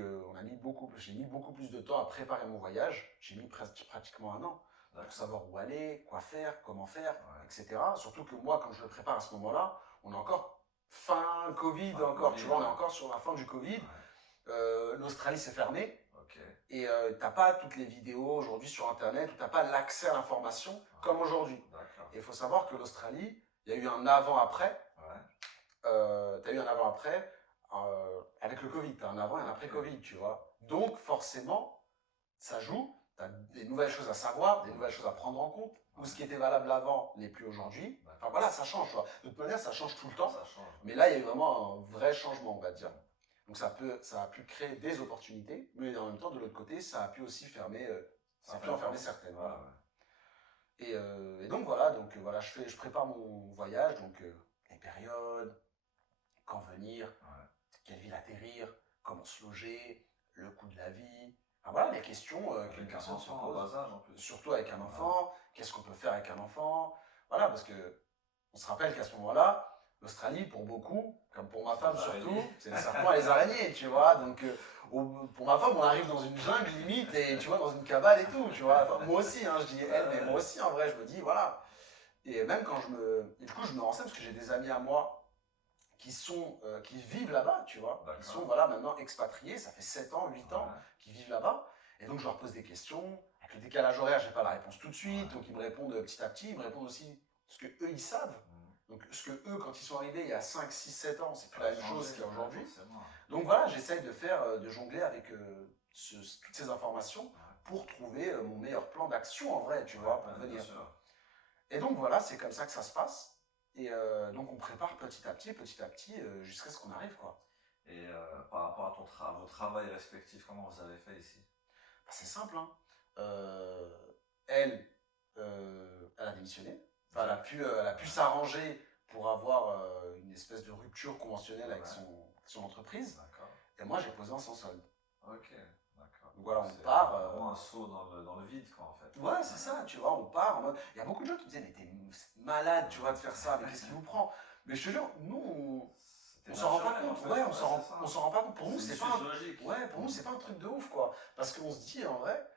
j'ai mis beaucoup plus de temps à préparer mon voyage. J'ai mis pratiquement 1 an pour savoir où aller, quoi faire, comment faire, etc. Surtout que moi, quand je le prépare à ce moment-là, on est encore fin Covid, tu vois, on est encore sur la fin du Covid. L'Australie s'est fermée. Et t'as pas toutes les vidéos aujourd'hui sur Internet, où t'as pas l'accès à l'information comme aujourd'hui. Et il faut savoir que l'Australie, il y a eu un avant-après. T'as eu un avant-après avec le Covid, t'as un avant et un après-Covid, tu vois. Donc forcément, ça joue, t'as des nouvelles choses à savoir, des nouvelles choses à prendre en compte, ou ce qui était valable avant n'est plus aujourd'hui. Enfin voilà, ça change, tu vois. De toute manière, ça change tout le temps, mais là, il y a eu vraiment un vrai changement, on va dire. Donc ça a pu créer des opportunités, mais en même temps, de l'autre côté, ça a pu aussi fermer, ça a pu en fermer certaines. Voilà. Et donc voilà, je prépare mon voyage, donc les périodes, quand venir, quelle ville atterrir, comment se loger, le coût de la vie. Enfin, voilà les questions qu'une personne se pose. Surtout avec un enfant, qu'est-ce qu'on peut faire avec un enfant. Voilà, parce que on se rappelle qu'à ce moment-là, l'Australie, pour beaucoup, comme pour ma femme surtout, c'est les serpents et les araignées, tu vois. Donc, pour ma femme, on arrive dans une jungle limite, et tu vois, dans une cabane et tout, tu vois. Enfin, moi aussi, hein, je dis elle, mais moi aussi, en vrai, je me dis, voilà. Et même quand et du coup, je me renseigne parce que j'ai des amis à moi qui vivent là-bas, tu vois. Ils sont, voilà, maintenant expatriés, ça fait 7 ans, 8 ans qu'ils vivent là-bas. Et donc, je leur pose des questions. Avec le décalage horaire, j'ai pas la réponse tout de suite, donc ils me répondent petit à petit, ils me répondent aussi ce que eux ils savent. Donc, ce que eux, quand ils sont arrivés il y a 5, 6, 7 ans, c'est plus la même chose qu'il y a aujourd'hui. Donc voilà, j'essaye de jongler avec toutes ces informations pour trouver mon meilleur plan d'action en vrai, tu vois, pour venir. Et donc voilà, c'est comme ça que ça se passe. Et donc on prépare petit à petit, jusqu'à ce qu'on arrive, quoi. Et par rapport à vos travails respectifs, comment vous avez fait ici? Bah, c'est simple, hein. Elle a démissionné. Enfin, elle a pu s'arranger pour avoir une espèce de rupture conventionnelle avec son entreprise. Et moi, j'ai posé en sans solde. Ok, d'accord. Donc voilà, on part. Vraiment un saut dans le vide, quoi, en fait. Ouais, c'est ça, tu vois, on part en mode. Il y a beaucoup de gens qui me disaient, mais t'es malade, tu vois, de faire ça, mais qu'est-ce qui vous prend? Mais je te jure, nous, on s'en rend pas compte. En fait. Ouais, on s'en rend pas compte. Pour nous, c'est pas pour nous, c'est pas un truc de ouf, quoi. Parce qu'on se dit, en vrai,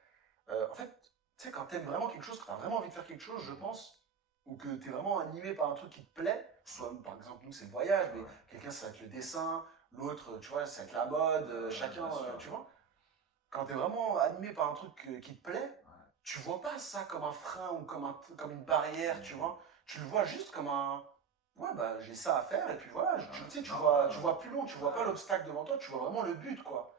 en fait, tu sais, quand t'aimes vraiment quelque chose, quand t'as vraiment envie de faire quelque chose, je pense, ou que t'es vraiment animé par un truc qui te plaît, soit, par exemple, nous, c'est le voyage, mais quelqu'un, ça va être le dessin, l'autre, tu vois, ça va être la mode, chacun, tu vois. Quand t'es vraiment animé par un truc qui te plaît, tu vois pas ça comme un frein ou comme une barrière, tu vois. Tu le vois juste comme un... Ouais, bah, j'ai ça à faire, et puis voilà, tu vois plus long, tu vois pas l'obstacle devant toi, tu vois vraiment le but, quoi.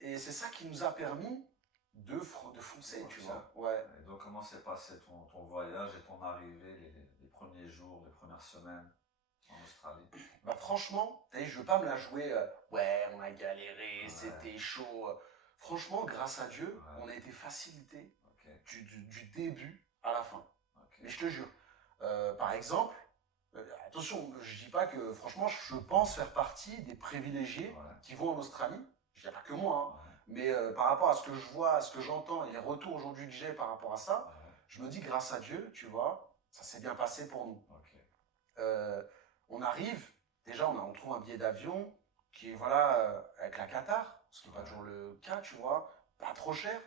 Et c'est ça qui nous a permis de foncer, tu vois. Ouais. Et donc, comment s'est passé ton voyage et ton arrivée, les premiers jours, les premières semaines en Australie? Bah franchement, je veux pas me la jouer, ouais, on a galéré, c'était chaud. Franchement, grâce à Dieu, on a été facilité du début à la fin. Mais je te jure, par exemple, attention, je dis pas que, franchement, je pense faire partie des privilégiés qui vont en Australie. Je dis pas que moi, hein, mais par rapport à ce que je vois, à ce que j'entends et les retours aujourd'hui que j'ai par rapport à ça, je me dis grâce à Dieu, tu vois, ça s'est bien passé pour nous. On arrive, déjà on trouve un billet d'avion qui est, voilà, avec la Qatar, ce qui n'est pas toujours le cas, tu vois, pas trop cher.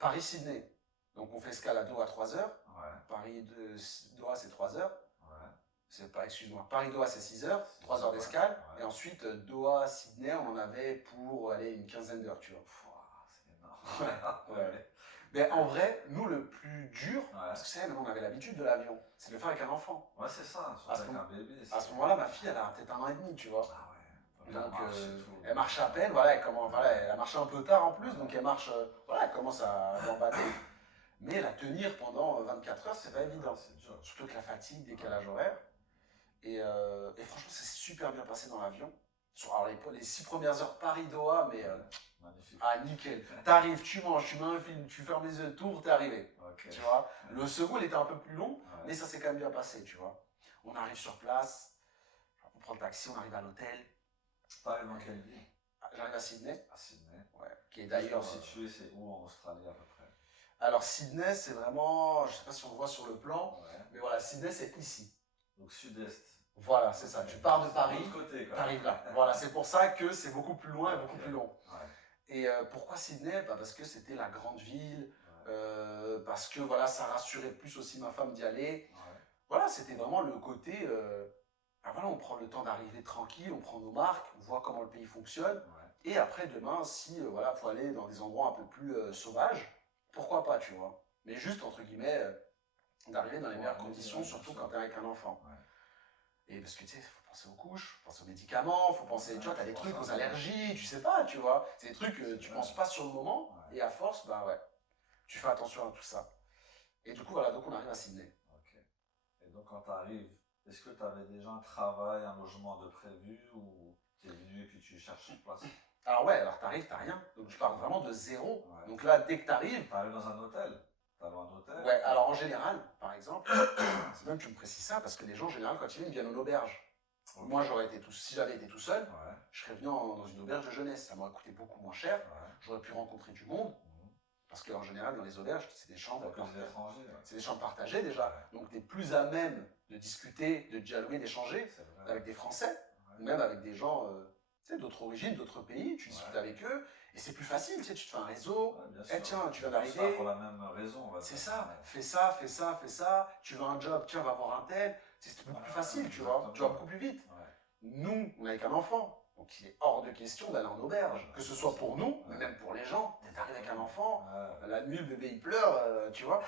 Paris-Sydney, donc on fait escale à Doha 3 heures. Paris-Doha c'est 3 heures. C'est pas, excuse-moi, Paris-Doha c'est 6 heures, 3 heures d'escale. Et ensuite Doha-Sydney, on en avait pour aller une quinzaine d'heures, tu vois. C'est énorme. Mais en vrai, nous, le plus dur, Ouais. parce que c'est nous, on avait l'habitude de l'avion, c'est de le faire avec un enfant. Ouais, c'est ça, À surtout ce avec moment- un bébé. À ce moment-là, ma fille, elle a peut-être 1 an et demi, tu vois. Ah ouais. Donc, Et tout. elle marche à peine, voilà, elle a marché un peu tard en plus, donc elle marche, voilà, elle commence à gambader. Mais la tenir pendant 24 heures, c'est pas évident. C'est dur. Surtout avec la fatigue, décalage horaire. Et franchement, c'est super bien passé dans l'avion. Alors, les 6 premières heures Paris-Doha, mais Magnifique. ah, nickel. T'arrives, tu manges, tu mets un film, tu fermes les yeux, tour, t'es arrivé. Ok. Tu vois. Le second, il était un peu plus long, Ouais. mais ça s'est quand même bien passé, tu vois. On arrive sur place, on prend le taxi, on arrive à l'hôtel. T'arrives dans quelle ville? J'arrive à Sydney, À Sydney. ouais, qui est d'ailleurs. Situé, c'est où en Australie à peu près? Alors Sydney, c'est vraiment, je sais pas si on le voit sur le plan, Ouais. mais voilà, Sydney, c'est ici. Donc sud-est. Voilà, c'est ça. Tu pars de C'est Paris, l'autre côté, quoi. t'arrives là. Voilà, c'est pour ça que c'est beaucoup plus loin et beaucoup Ok. plus long. Ouais. Et pourquoi Sydney? Bah, parce que c'était la grande ville, Ouais. parce que voilà, ça rassurait plus aussi ma femme d'y aller. Ouais. Voilà, c'était vraiment le côté, bah voilà, on prend le temps d'arriver tranquille, on prend nos marques, on voit comment le pays fonctionne. Ouais. Et après, demain, si voilà, faut aller dans des endroits un peu plus sauvages, pourquoi pas, tu vois. Mais juste, entre guillemets, d'arriver dans les meilleures conditions, surtout quand t'es avec un enfant. Ouais. Et parce que tu sais, il faut penser aux couches, faut penser aux médicaments, faut penser, Ouais, tu vois, t'as des faut trucs, penser aux à ça. allergies, tu sais pas, tu vois. C'est des trucs que C'est tu vrai. penses pas sur le moment, Ouais. et à force, bah ouais, tu fais attention à tout ça. Et du coup, voilà, donc on arrive à Sydney. Ok. Et donc quand tu arrives, est-ce que tu avais déjà un travail, un logement de prévu ou tu es venu et puis tu cherches une place? Alors ouais, alors t'arrives, t'as rien, donc tu pars vraiment de zéro. Ouais. Donc là, dès que t'arrives, Tu arrives dans un hôtel? T'as un hôtel? ouais, alors en général, par exemple, c'est bien que tu me précises ça, parce que les gens, en général, quand ils viennent en auberge. Ok. Moi, si j'avais été tout seul, Ouais. je serais venu dans une auberge de jeunesse. Ça m'aurait coûté beaucoup moins cher, Ouais. j'aurais pu rencontrer du monde, Mhm. parce qu'en général, dans les auberges, c'est des chambres. T'as que des étrangers. Ouais. C'est des chambres partagées déjà, Ouais. donc tu es plus à même de discuter, de dialoguer, d'échanger C'est vrai. avec des Français, Ouais. ou même avec des gens tu sais, d'autres origines, d'autres pays, tu discutes Ouais. avec eux, et c'est plus facile, tu sais, tu te fais un réseau, Ouais, bien eh sûr. tiens, tu viens Tous ça d'arriver, pour la même raison, on va c'est dire. ça, Ouais. fais ça, fais ça, fais ça, tu veux un job, tiens, va voir un tel, c'est beaucoup plus Ouais, facile, tu vois, exactement. tu vas beaucoup plus vite. Ouais. Nous, on est avec un enfant, donc il est hors de question d'aller en auberge, que ce soit pour nous, mais même pour les gens, t'es arrivé avec un enfant, Ouais. la nuit, le bébé il pleure, tu vois,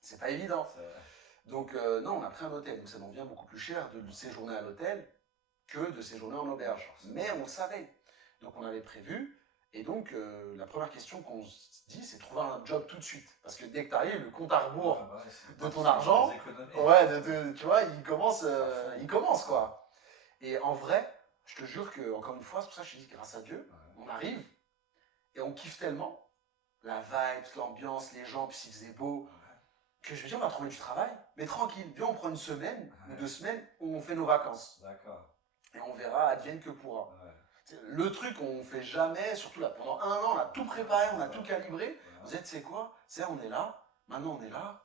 c'est pas évident. C'est vrai. Donc non, on a pris un hôtel, donc ça nous revient beaucoup plus cher de séjourner à l'hôtel que de séjourner en auberge. Mais on le savait, donc on avait prévu, et donc la première question qu'on se dit, c'est trouver un job tout de suite. Parce que dès que tu arrives, le compte à rebours Ouais, c'est de ton c'est argent, des économies. ouais, tu vois, il commence quoi. Et en vrai, je te jure que, encore une fois, c'est pour ça que je te dis, grâce à Dieu, Ouais. on arrive, et on kiffe tellement, la vibe, l'ambiance, les gens, puis s'il faisait beau, Ouais. que je me dis, on va trouver du travail, mais tranquille, viens, on prend une semaine ou Ouais. 2 semaines où on fait nos vacances. D'accord. Et on verra, advienne que pourra. Ouais. C'est le truc qu'on fait jamais, surtout là, pendant 1 an, on a tout préparé, on a tout calibré. Vous êtes, c'est quoi? C'est on est là, maintenant on est là,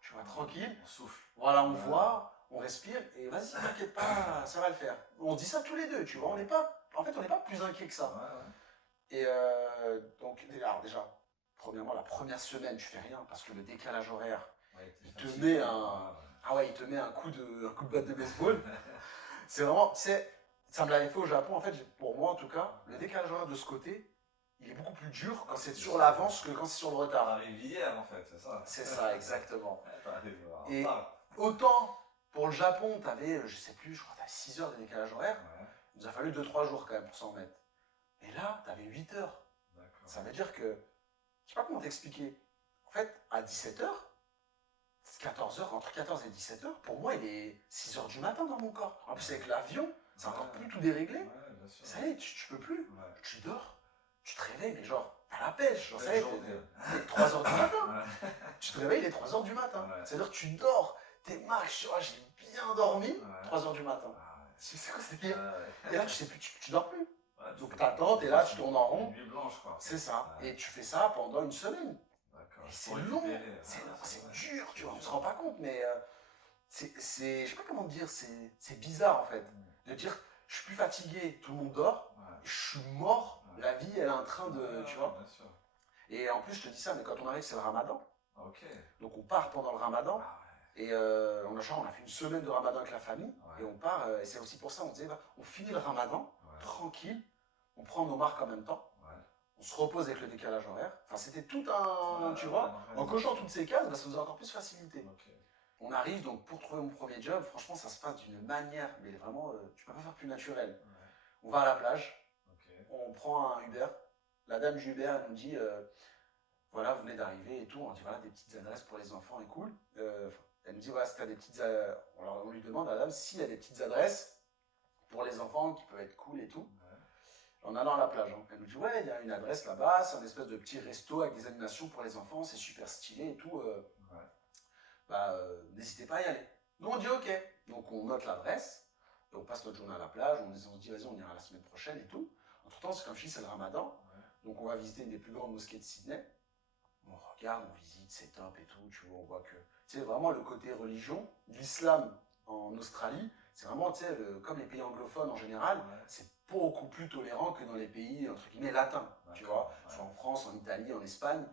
tu vois, tranquille. On souffle. Voilà, on Ouais. voit, on respire, et vas-y, t'inquiète pas, ça va le faire. On dit ça tous les deux, tu vois, on n'est pas plus inquiets que ça. Ouais, ouais. Et donc, alors déjà, premièrement, la première semaine, tu fais rien, parce que le décalage horaire, Ouais, il t'es te fatigué. met ah ouais, il te met un coup de batte de baseball. C'est vraiment, tu sais, ça me l'avait fait au Japon, en fait, pour moi en tout cas, le décalage horaire de ce côté, il est beaucoup plus dur quand c'est sur l'avance que quand c'est sur le retard. T'arrives hier en fait, c'est ça. C'est ça, exactement. Ouais, t'arrives en Et retard. autant, pour le Japon, t'avais, je sais plus, je crois que t'avais 6 heures de décalage horaire, Ouais, il nous a fallu 2-3 jours quand même pour s'en remettre. Et là, t'avais 8 heures. d'accord. Ça veut dire que, je sais pas comment t'expliquer. En fait, à 17h, 14h, entre 14 et 17h, pour moi, il est 6h du matin dans mon corps. En plus, avec l'avion, c'est encore plus tout déréglé. Ouais, bien sûr. Ça y est, tu peux plus. Ouais. Tu dors, tu te réveilles, mais genre, t'as la pêche. Genre, ça y Belle est, journée. t'es 3h du matin. Ouais. Tu te réveilles, il est 3h du matin. Ouais. C'est-à-dire que tu dors, t'es max, tu vois, j'ai bien dormi, Ouais. 3h du matin. Ah, ouais. C'est quoi cette délire? Ouais. Et là, tu sais plus, tu dors plus. Ouais, tu Donc fais- t'attends, t'es là, tu tournes en rond. Une nuit blanche quoi. C'est ça. Ouais. Et tu fais ça pendant une semaine. D'accord. Et c'est Pour long, récupérer. c'est Ouais, long, c'est vrai. dur, tu vois, on se rend pas compte, mais je sais pas comment te dire, c'est bizarre en fait. De dire, je suis plus fatigué, tout le monde dort, Ouais. je suis mort, Ouais. la vie elle est en train de, Ouais, tu vois. bien sûr. Et en plus, je te dis ça, mais quand on arrive, c'est le ramadan. Ok. Donc on part pendant le ramadan, Ah et on a fait une semaine de ramadan avec la famille, Ouais. et on part, et c'est aussi pour ça, on disait, on finit le ramadan, ouais. Ouais. tranquille, on prend nos marques en même temps, Ouais. on se repose avec le décalage horaire. Enfin, c'était tout un, tu vois, en cochant toutes ces cases, bah, ça nous a encore plus facilité. On arrive donc pour trouver mon premier job, franchement, ça se passe d'une manière, mais vraiment, tu peux pas faire plus naturel. On va à la plage, on prend un Uber. La dame du Uber, elle nous dit, voilà, vous venez d'arriver et tout. On dit, voilà, des petites adresses pour les enfants et cool. Elle nous dit, voilà, si tu as des petites. Alors, on lui demande à la dame s'il y a des petites adresses pour les enfants qui peuvent être cool et tout. En allant à la plage. Hein. Elle nous dit, ouais, il y a une adresse là-bas, c'est un espèce de petit resto avec des animations pour les enfants, c'est super stylé et tout. N'hésitez pas à y aller. Nous, on dit, ok. Donc, on note l'adresse, et on passe notre journée à la plage, on se dit, vas-y, on ira la semaine prochaine et tout. Entre-temps, comme je dis, c'est le ramadan. Donc, on va visiter une des plus grandes mosquées de Sydney. On regarde, on visite, c'est top et tout. Tu vois, on voit que, tu sais, vraiment le côté religion, l'islam en Australie, c'est vraiment, tu sais, comme les pays anglophones en général, c'est beaucoup plus tolérant que dans les pays, entre guillemets, latins. Tu vois, soit en France, en Italie, en Espagne,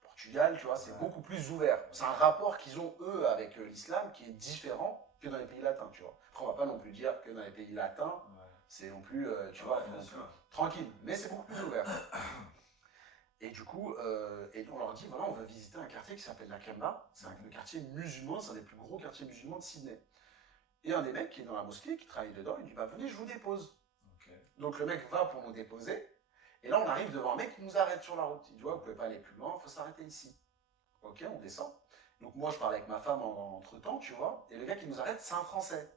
Portugal, tu vois, c'est beaucoup plus ouvert. C'est un rapport qu'ils ont, eux, avec l'islam qui est différent que dans les pays latins, tu vois. Après, on va pas non plus dire que dans les pays latins, c'est non plus, tu vois, tranquille. Mais c'est beaucoup plus ouvert. Et du coup, on leur dit, voilà, on va visiter un quartier qui s'appelle la Kemba. C'est le quartier musulman, c'est un des plus gros quartiers musulmans de Sydney. Et un des mecs qui est dans la mosquée, qui travaille dedans, il dit, bah venez, je vous dépose. Donc le mec va pour nous déposer. Et là, on arrive devant un mec qui nous arrête sur la route. Il dit, ouais, vous pouvez pas aller plus loin, il faut s'arrêter ici. Ok, on descend. Donc moi, je parle avec ma femme entre-temps, tu vois. Et le gars qui nous arrête, c'est un Français.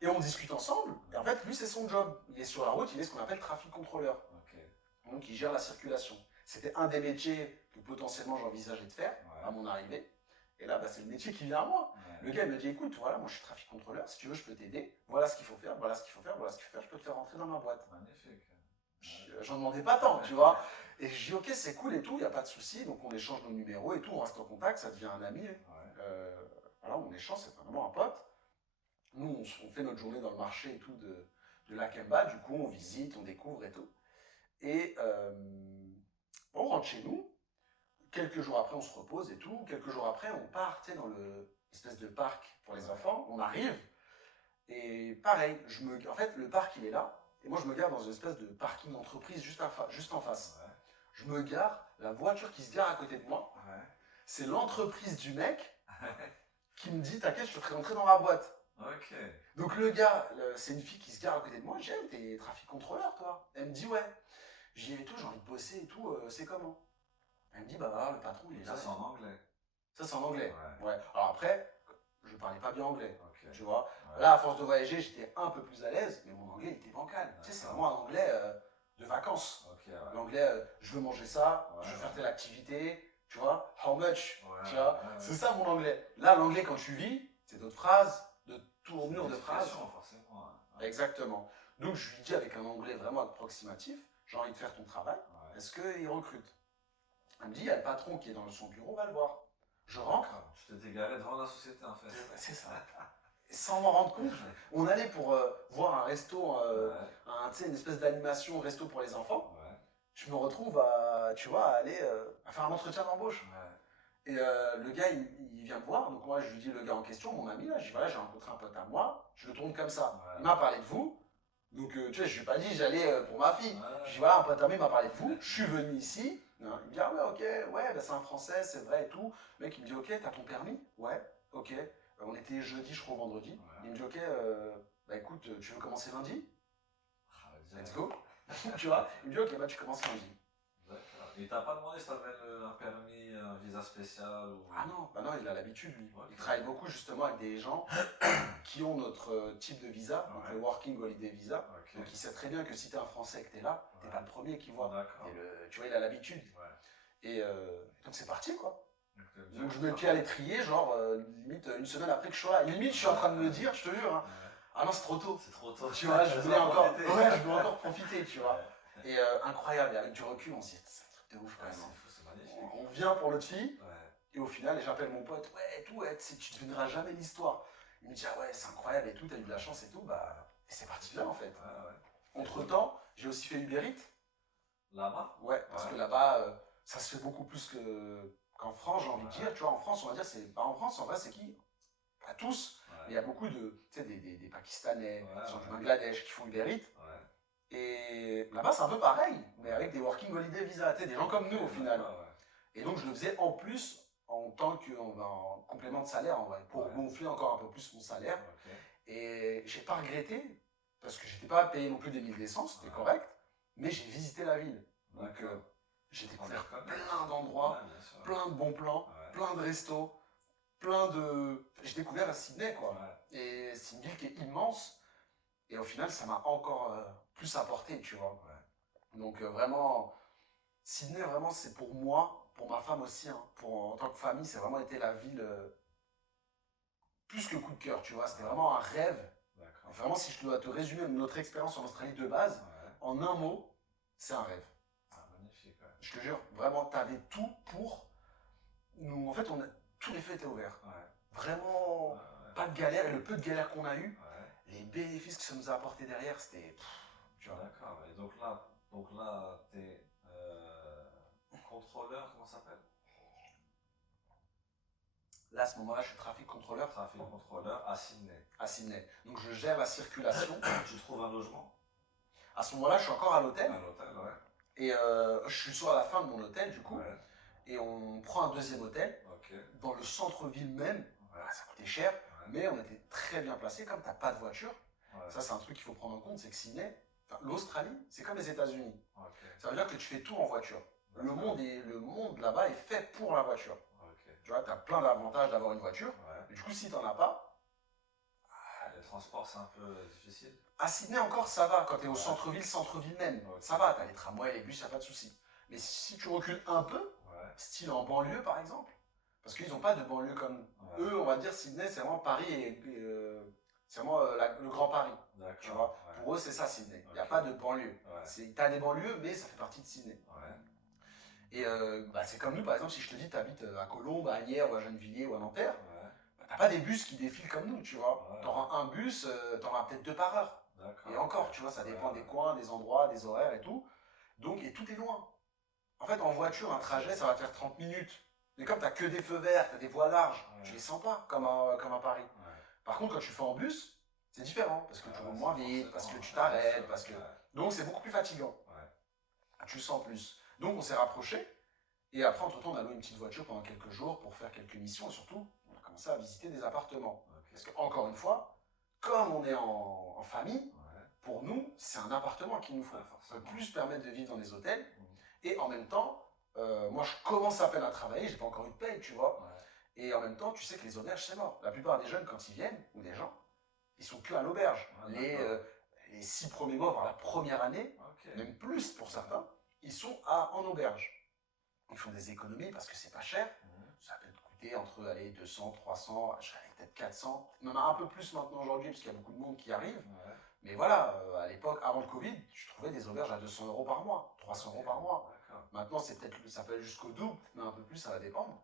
Et on discute ensemble. Et en fait, lui, c'est son job. Il est sur la route, il est ce qu'on appelle trafic contrôleur. Donc, il gère la circulation. C'était un des métiers que potentiellement j'envisageais de faire à mon arrivée. Et là, c'est le métier qui vient à moi. Le gars, il me dit, écoute, voilà, moi, je suis trafic contrôleur. Si tu veux, je peux t'aider. Voilà ce qu'il faut faire, voilà ce qu'il faut faire, voilà ce qu'il faut faire. Je peux te faire rentrer dans ma boîte. Magnifique. J'en demandais pas tant, tu vois. Et je dis, ok, c'est cool et tout, il n'y a pas de souci. Donc, on échange nos numéros et tout, on reste en contact, ça devient un ami. Voilà, on échange, c'est vraiment un pote. Nous, on fait notre journée dans le marché et tout de la Kemba. Du coup, on visite, on découvre et tout. Et on rentre chez nous. Quelques jours après, on se repose et tout. Quelques jours après, on part dans l'espèce de parc pour les enfants. On arrive. Et pareil, en fait, le parc, il est là. Et moi, je me gare dans une espèce de parking entreprise juste en face. Je me gare, la voiture qui se gare à côté de moi, c'est l'entreprise du mec qui me dit, t'inquiète, je te ferai rentrer dans ma boîte. Donc le gars, c'est une fille qui se gare à côté de moi. Je dis, t'es trafic contrôleur, toi? Elle me dit, ouais. J'y ai tout, j'ai envie de bosser et tout, c'est comment? Elle me dit, bah voilà, le patron, il est là. Ça, c'est en anglais. Ça, c'est en anglais. Ouais. Alors après, je parlais pas bien anglais, tu vois. Là, à force de voyager, j'étais un peu plus à l'aise, mais mon anglais était bancal. Tu sais, c'est vraiment un anglais de vacances. L'anglais, je veux manger ça, je veux faire telle activité, tu vois. How much, tu vois. C'est ça mon anglais. Là, l'anglais, quand tu vis, c'est d'autres phrases, de tournures de phrases. Forcément. Exactement. Donc, je lui dis avec un anglais vraiment approximatif, j'ai envie de faire ton travail, est-ce qu'il recrute? Elle me dit, il y a le patron qui est dans son bureau, on va le voir. Je rentre. Tu t'es égaré devant la société en fait. C'est ça. Sans m'en rendre compte, on allait pour voir un resto, une espèce d'animation resto pour les enfants. Je me retrouve à aller à faire un entretien d'embauche. Et le gars, il vient me voir, donc moi je lui dis le gars en question, mon ami, là, je dis voilà, j'ai rencontré un pote à moi, je le tourne comme ça. Il m'a parlé de vous, donc tu sais, je lui ai pas dit j'allais pour ma fille. Je dis voilà, un pote à moi m'a parlé de vous, je suis venu ici. Il me dit ah ouais, ok, ouais, c'est un français, c'est vrai et tout. Le mec il me dit ok, t'as ton permis? Ouais, ok. On était jeudi, je crois, vendredi. Il me dit ok, écoute, tu veux commencer lundi? Let's go. Tu vois, il me dit ok, tu commences lundi. Et t'as pas demandé si t'avais un permis, un visa spécial ou... Ah non, il a l'habitude lui. Il travaille beaucoup justement avec des gens qui ont notre type de visa, donc le Working Holiday Visa. Donc il sait très bien que si t'es un Français et que t'es là, t'es pas le premier qui voit. Tu vois, il a l'habitude. Et donc c'est parti quoi. Donc je mets le pied à l'étrier, genre limite une semaine après que je sois là. Limite je suis en train de me dire, je te jure, hein, ah non c'est trop tôt. C'est trop tôt. Tu vois, je voulais encore profiter, tu vois. Et incroyable, et avec du recul, on s'y est. De ouf quand même. C'est magnifique. On vient pour notre fille, et au final, j'appelle mon pote, tu ne devineras jamais l'histoire. Il me dit, ah ouais, c'est incroyable et tout, t'as eu de la chance et tout, et c'est parti de là en fait. Entre temps, j'ai aussi fait Uber Eats. Là-bas? Ouais, parce que là-bas, ça se fait beaucoup plus qu'en France, j'ai envie de dire. Tu vois, en France, on va dire, en France, en vrai, c'est qui? Pas tous, mais il y a beaucoup de, tu sais, des Pakistanais, des gens du Bangladesh qui font Uber Eats. Et là-bas, c'est un peu pareil, mais avec des working holiday visa, tu sais, des gens comme nous au final. Et donc, je le faisais en plus en tant en complément de salaire, en vrai, pour gonfler encore un peu plus mon salaire. Et j'ai pas regretté, parce que j'étais pas payé non plus des 1000 d'essence, c'était correct, mais j'ai visité la ville. Donc, j'ai découvert plein d'endroits, plein de bons plans, plein de restos, j'ai découvert Sydney, quoi. Et c'est une ville qui est immense, et au final, ça m'a encore plus apporté, tu vois. Donc, vraiment, Sydney, vraiment, c'est pour moi, pour ma femme aussi, hein, en tant que famille, c'est vraiment été la ville plus que coup de cœur, tu vois. C'était vraiment un rêve. Vraiment, si je dois te résumer notre expérience en Australie de base, en un mot, c'est un rêve. Magnifique, Je te jure, vraiment, t'avais tout pour nous. En fait, tous les feux étaient ouverts. Vraiment, pas de galère. Et le peu de galère qu'on a eu, les bénéfices que ça nous a apporté derrière, c'était. Tu vois. D'accord. Et donc là, t'es contrôleur, comment ça s'appelle? Là, à ce moment-là, je suis trafic contrôleur. Trafic contrôleur à Sydney. À Sydney. Donc, je gère la circulation. Tu trouves un logement? À ce moment-là, je suis encore à l'hôtel. À l'hôtel, ouais. Et je suis sur la fin de mon hôtel, du coup. Et on prend un deuxième hôtel. Dans le centre-ville même. Ça coûtait cher. Mais on était très bien placé. Comme tu n'as pas de voiture. Ça, c'est un truc qu'il faut prendre en compte. C'est que Sydney, l'Australie, c'est comme les États-Unis. Ça veut dire que tu fais tout en voiture. Le monde là-bas est fait pour la voiture. Tu vois, tu as plein d'avantages d'avoir une voiture. Mais du coup, si tu n'en as pas. Les transports, c'est un peu difficile. À Sydney encore, ça va. Quand tu es au centre-ville même, ça va. Tu as les tramways, les bus, il n'y a pas de souci. Mais si tu recules un peu, style en banlieue par exemple, parce qu'ils n'ont pas de banlieue comme eux, on va dire Sydney, c'est vraiment Paris et c'est vraiment le Grand Paris. Tu vois. Pour eux, c'est ça Sydney. Il n'y a pas de banlieue. Tu as des banlieues, mais ça fait partie de Sydney. Et c'est comme nous, par exemple, si je te dis tu habites à Colombes, à Hyères, ou à Gennevilliers, ou à Nanterre, t'as pas des bus qui défilent comme nous, tu vois. T'auras un bus, t'auras peut-être 2 par heure. Et encore, tu vois, ça dépend des coins, des endroits, des horaires et tout. Donc, et tout est loin. En fait, en voiture, un trajet, ça va te faire 30 minutes. Mais comme t'as que des feux verts, t'as des voies larges, tu les sens pas, comme à Paris. Par contre, quand tu fais en bus, c'est différent, parce que tu roules moins vite, parce que tu t'arrêtes, parce que... Donc, c'est beaucoup plus fatigant. Tu le sens plus. Donc, on s'est rapprochés. Et après, entre-temps, on a loué une petite voiture pendant quelques jours pour faire quelques missions. Et surtout, on a commencé à visiter des appartements. Parce que, encore une fois, comme on est en famille, pour nous, c'est un appartement qu'il nous faut. Ça peut plus permettre de vivre dans des hôtels. Et en même temps, moi, je commence à peine à travailler, j'ai pas encore eu de paye, tu vois. Et en même temps, tu sais que les auberges, c'est mort. La plupart des jeunes, quand ils viennent, ou des gens, ils sont que à l'auberge. Les 6 premiers mois, voire la première année, même plus pour certains, ils sont en auberge. Ils font des économies parce que c'est pas cher. Ça peut te coûter entre 200, 300, je dirais peut-être 400. Même un peu plus maintenant aujourd'hui parce qu'il y a beaucoup de monde qui arrive. Mais voilà, à l'époque, avant le Covid, je trouvais des auberges à 200 € par mois, 300 € par mois. Maintenant, ça peut aller jusqu'au double, mais un peu plus, ça va dépendre.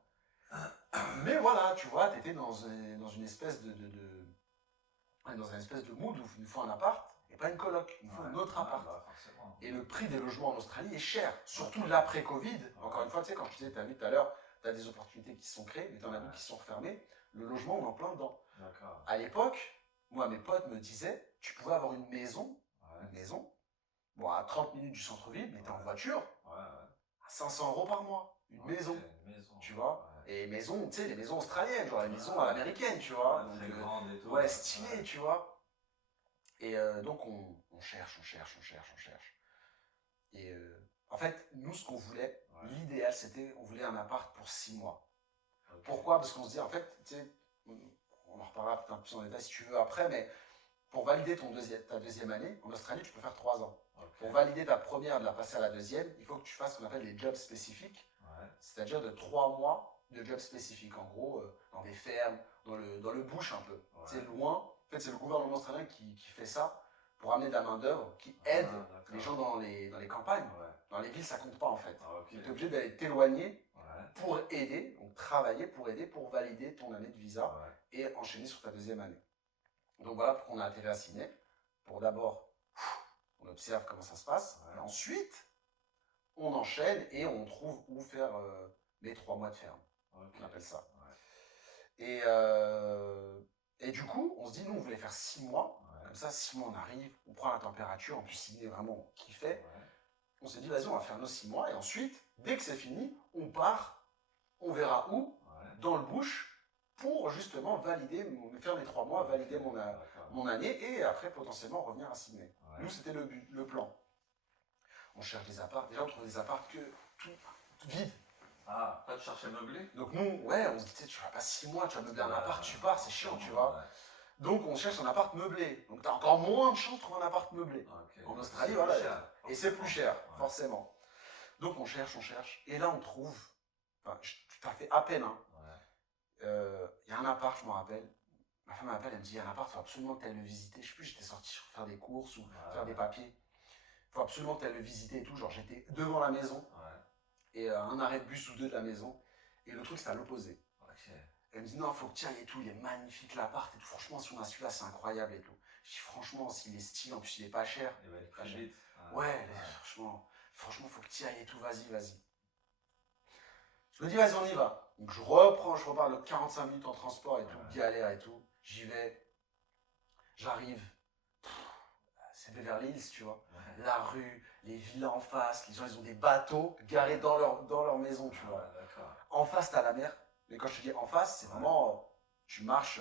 Mais voilà, tu vois, tu étais dans une espèce dans un espèce de mood où il nous faut un appart et pas une coloc, il nous faut un autre appart. Et le prix des logements en Australie est cher, surtout l'après-Covid. Encore une fois, tu sais, quand je te disais, tu as vu tout à l'heure, tu as des opportunités qui se sont créées, mais tu en as d'autres qui sont refermées. Le logement, on est en plein dedans. À l'époque, moi, mes potes me disaient, tu pouvais avoir une maison, bon, à 30 minutes du centre-ville, mais tu es en voiture, à 500 € par mois. Une maison, tu vois. Et maison, tu sais, les maisons australiennes, genre les maisons à l'américaine, tu vois. Donc, stylé, tu vois. Et donc, on cherche. Et en fait, nous, ce qu'on voulait, l'idéal, c'était, on voulait un appart pour 6 mois. Pourquoi? Parce qu'on se dit, en fait, tu sais, on en reparlera peut-être un peu plus en détail si tu veux après, mais pour valider ta deuxième année, en Australie, tu peux faire 3 ans. Pour valider ta première, de la passer à la deuxième, il faut que tu fasses ce qu'on appelle les jobs spécifiques. C'est-à-dire de 3 mois de jobs spécifiques. En gros, dans des fermes, dans le bush un peu. C'est loin. En fait, c'est le gouvernement australien qui fait ça pour amener de la main-d'œuvre, qui aide les gens dans les campagnes. Dans les villes, ça compte pas en fait. Tu es obligé d'aller t'éloigner pour aider, donc travailler pour aider, pour valider ton année de visa et enchaîner sur ta deuxième année. Donc voilà pourquoi on a atterri à Sydney. Pour d'abord, on observe comment ça se passe. Et ensuite, on enchaîne et on trouve où faire les 3 mois de ferme. On appelle ça. Et du coup, on se dit, nous, on voulait faire 6 mois. Comme ça, 6 mois, on arrive, on prend la température, en plus, Sydney, vraiment, on kiffait. On s'est dit, vas-y, on va faire nos 6 mois, et ensuite, dès que c'est fini, on part, on verra où, dans le bush, pour justement valider, faire mes 3 mois, valider mon année, et après, potentiellement, revenir à Sydney. Nous, c'était le plan. On cherche des apparts, déjà, on trouve des apparts que tout vide. Ah, pas de chercher meublé. Donc nous, ouais, on se dit, tu vas pas 6 mois, tu vas meubler un appart, tu pars, c'est chiant, tu vois. Donc on cherche un appart meublé. Donc tu as encore moins de chance de trouver un appart meublé. En Australie, voilà. Et c'est plus cher, forcément. Donc on cherche. Et là on trouve, enfin, tu as fait à peine, hein. Y a un appart, je me rappelle. Ma femme m'appelle, elle me dit, il y a un appart, il faut absolument que tu ailles le visiter. Je sais plus, j'étais sorti faire des courses ou faire des papiers. Il faut absolument que tu ailles le visiter et tout. Genre j'étais devant la maison. Et un arrêt de bus ou 2 de la maison. Et le truc, c'était à l'opposé. Elle me dit, non, il faut que tu ailles et tout, il est magnifique l'appart et tout. Franchement, si on a celui-là, c'est incroyable et tout. Je dis, franchement, s'il est stylé, en plus, il est pas cher. Il va être très vite. Ouais, franchement, faut que tu ailles et tout, vas-y. Je me dis, vas-y, on y va. Donc je repars le 45 minutes en transport et tout, galère et tout. J'y vais. J'arrive. C'est Beverly Hills, tu vois. La rue, les villas en face, les gens, ils ont des bateaux garés dans leur maison, tu vois. En face, t'as la mer. Mais quand je te dis en face, c'est vraiment, tu marches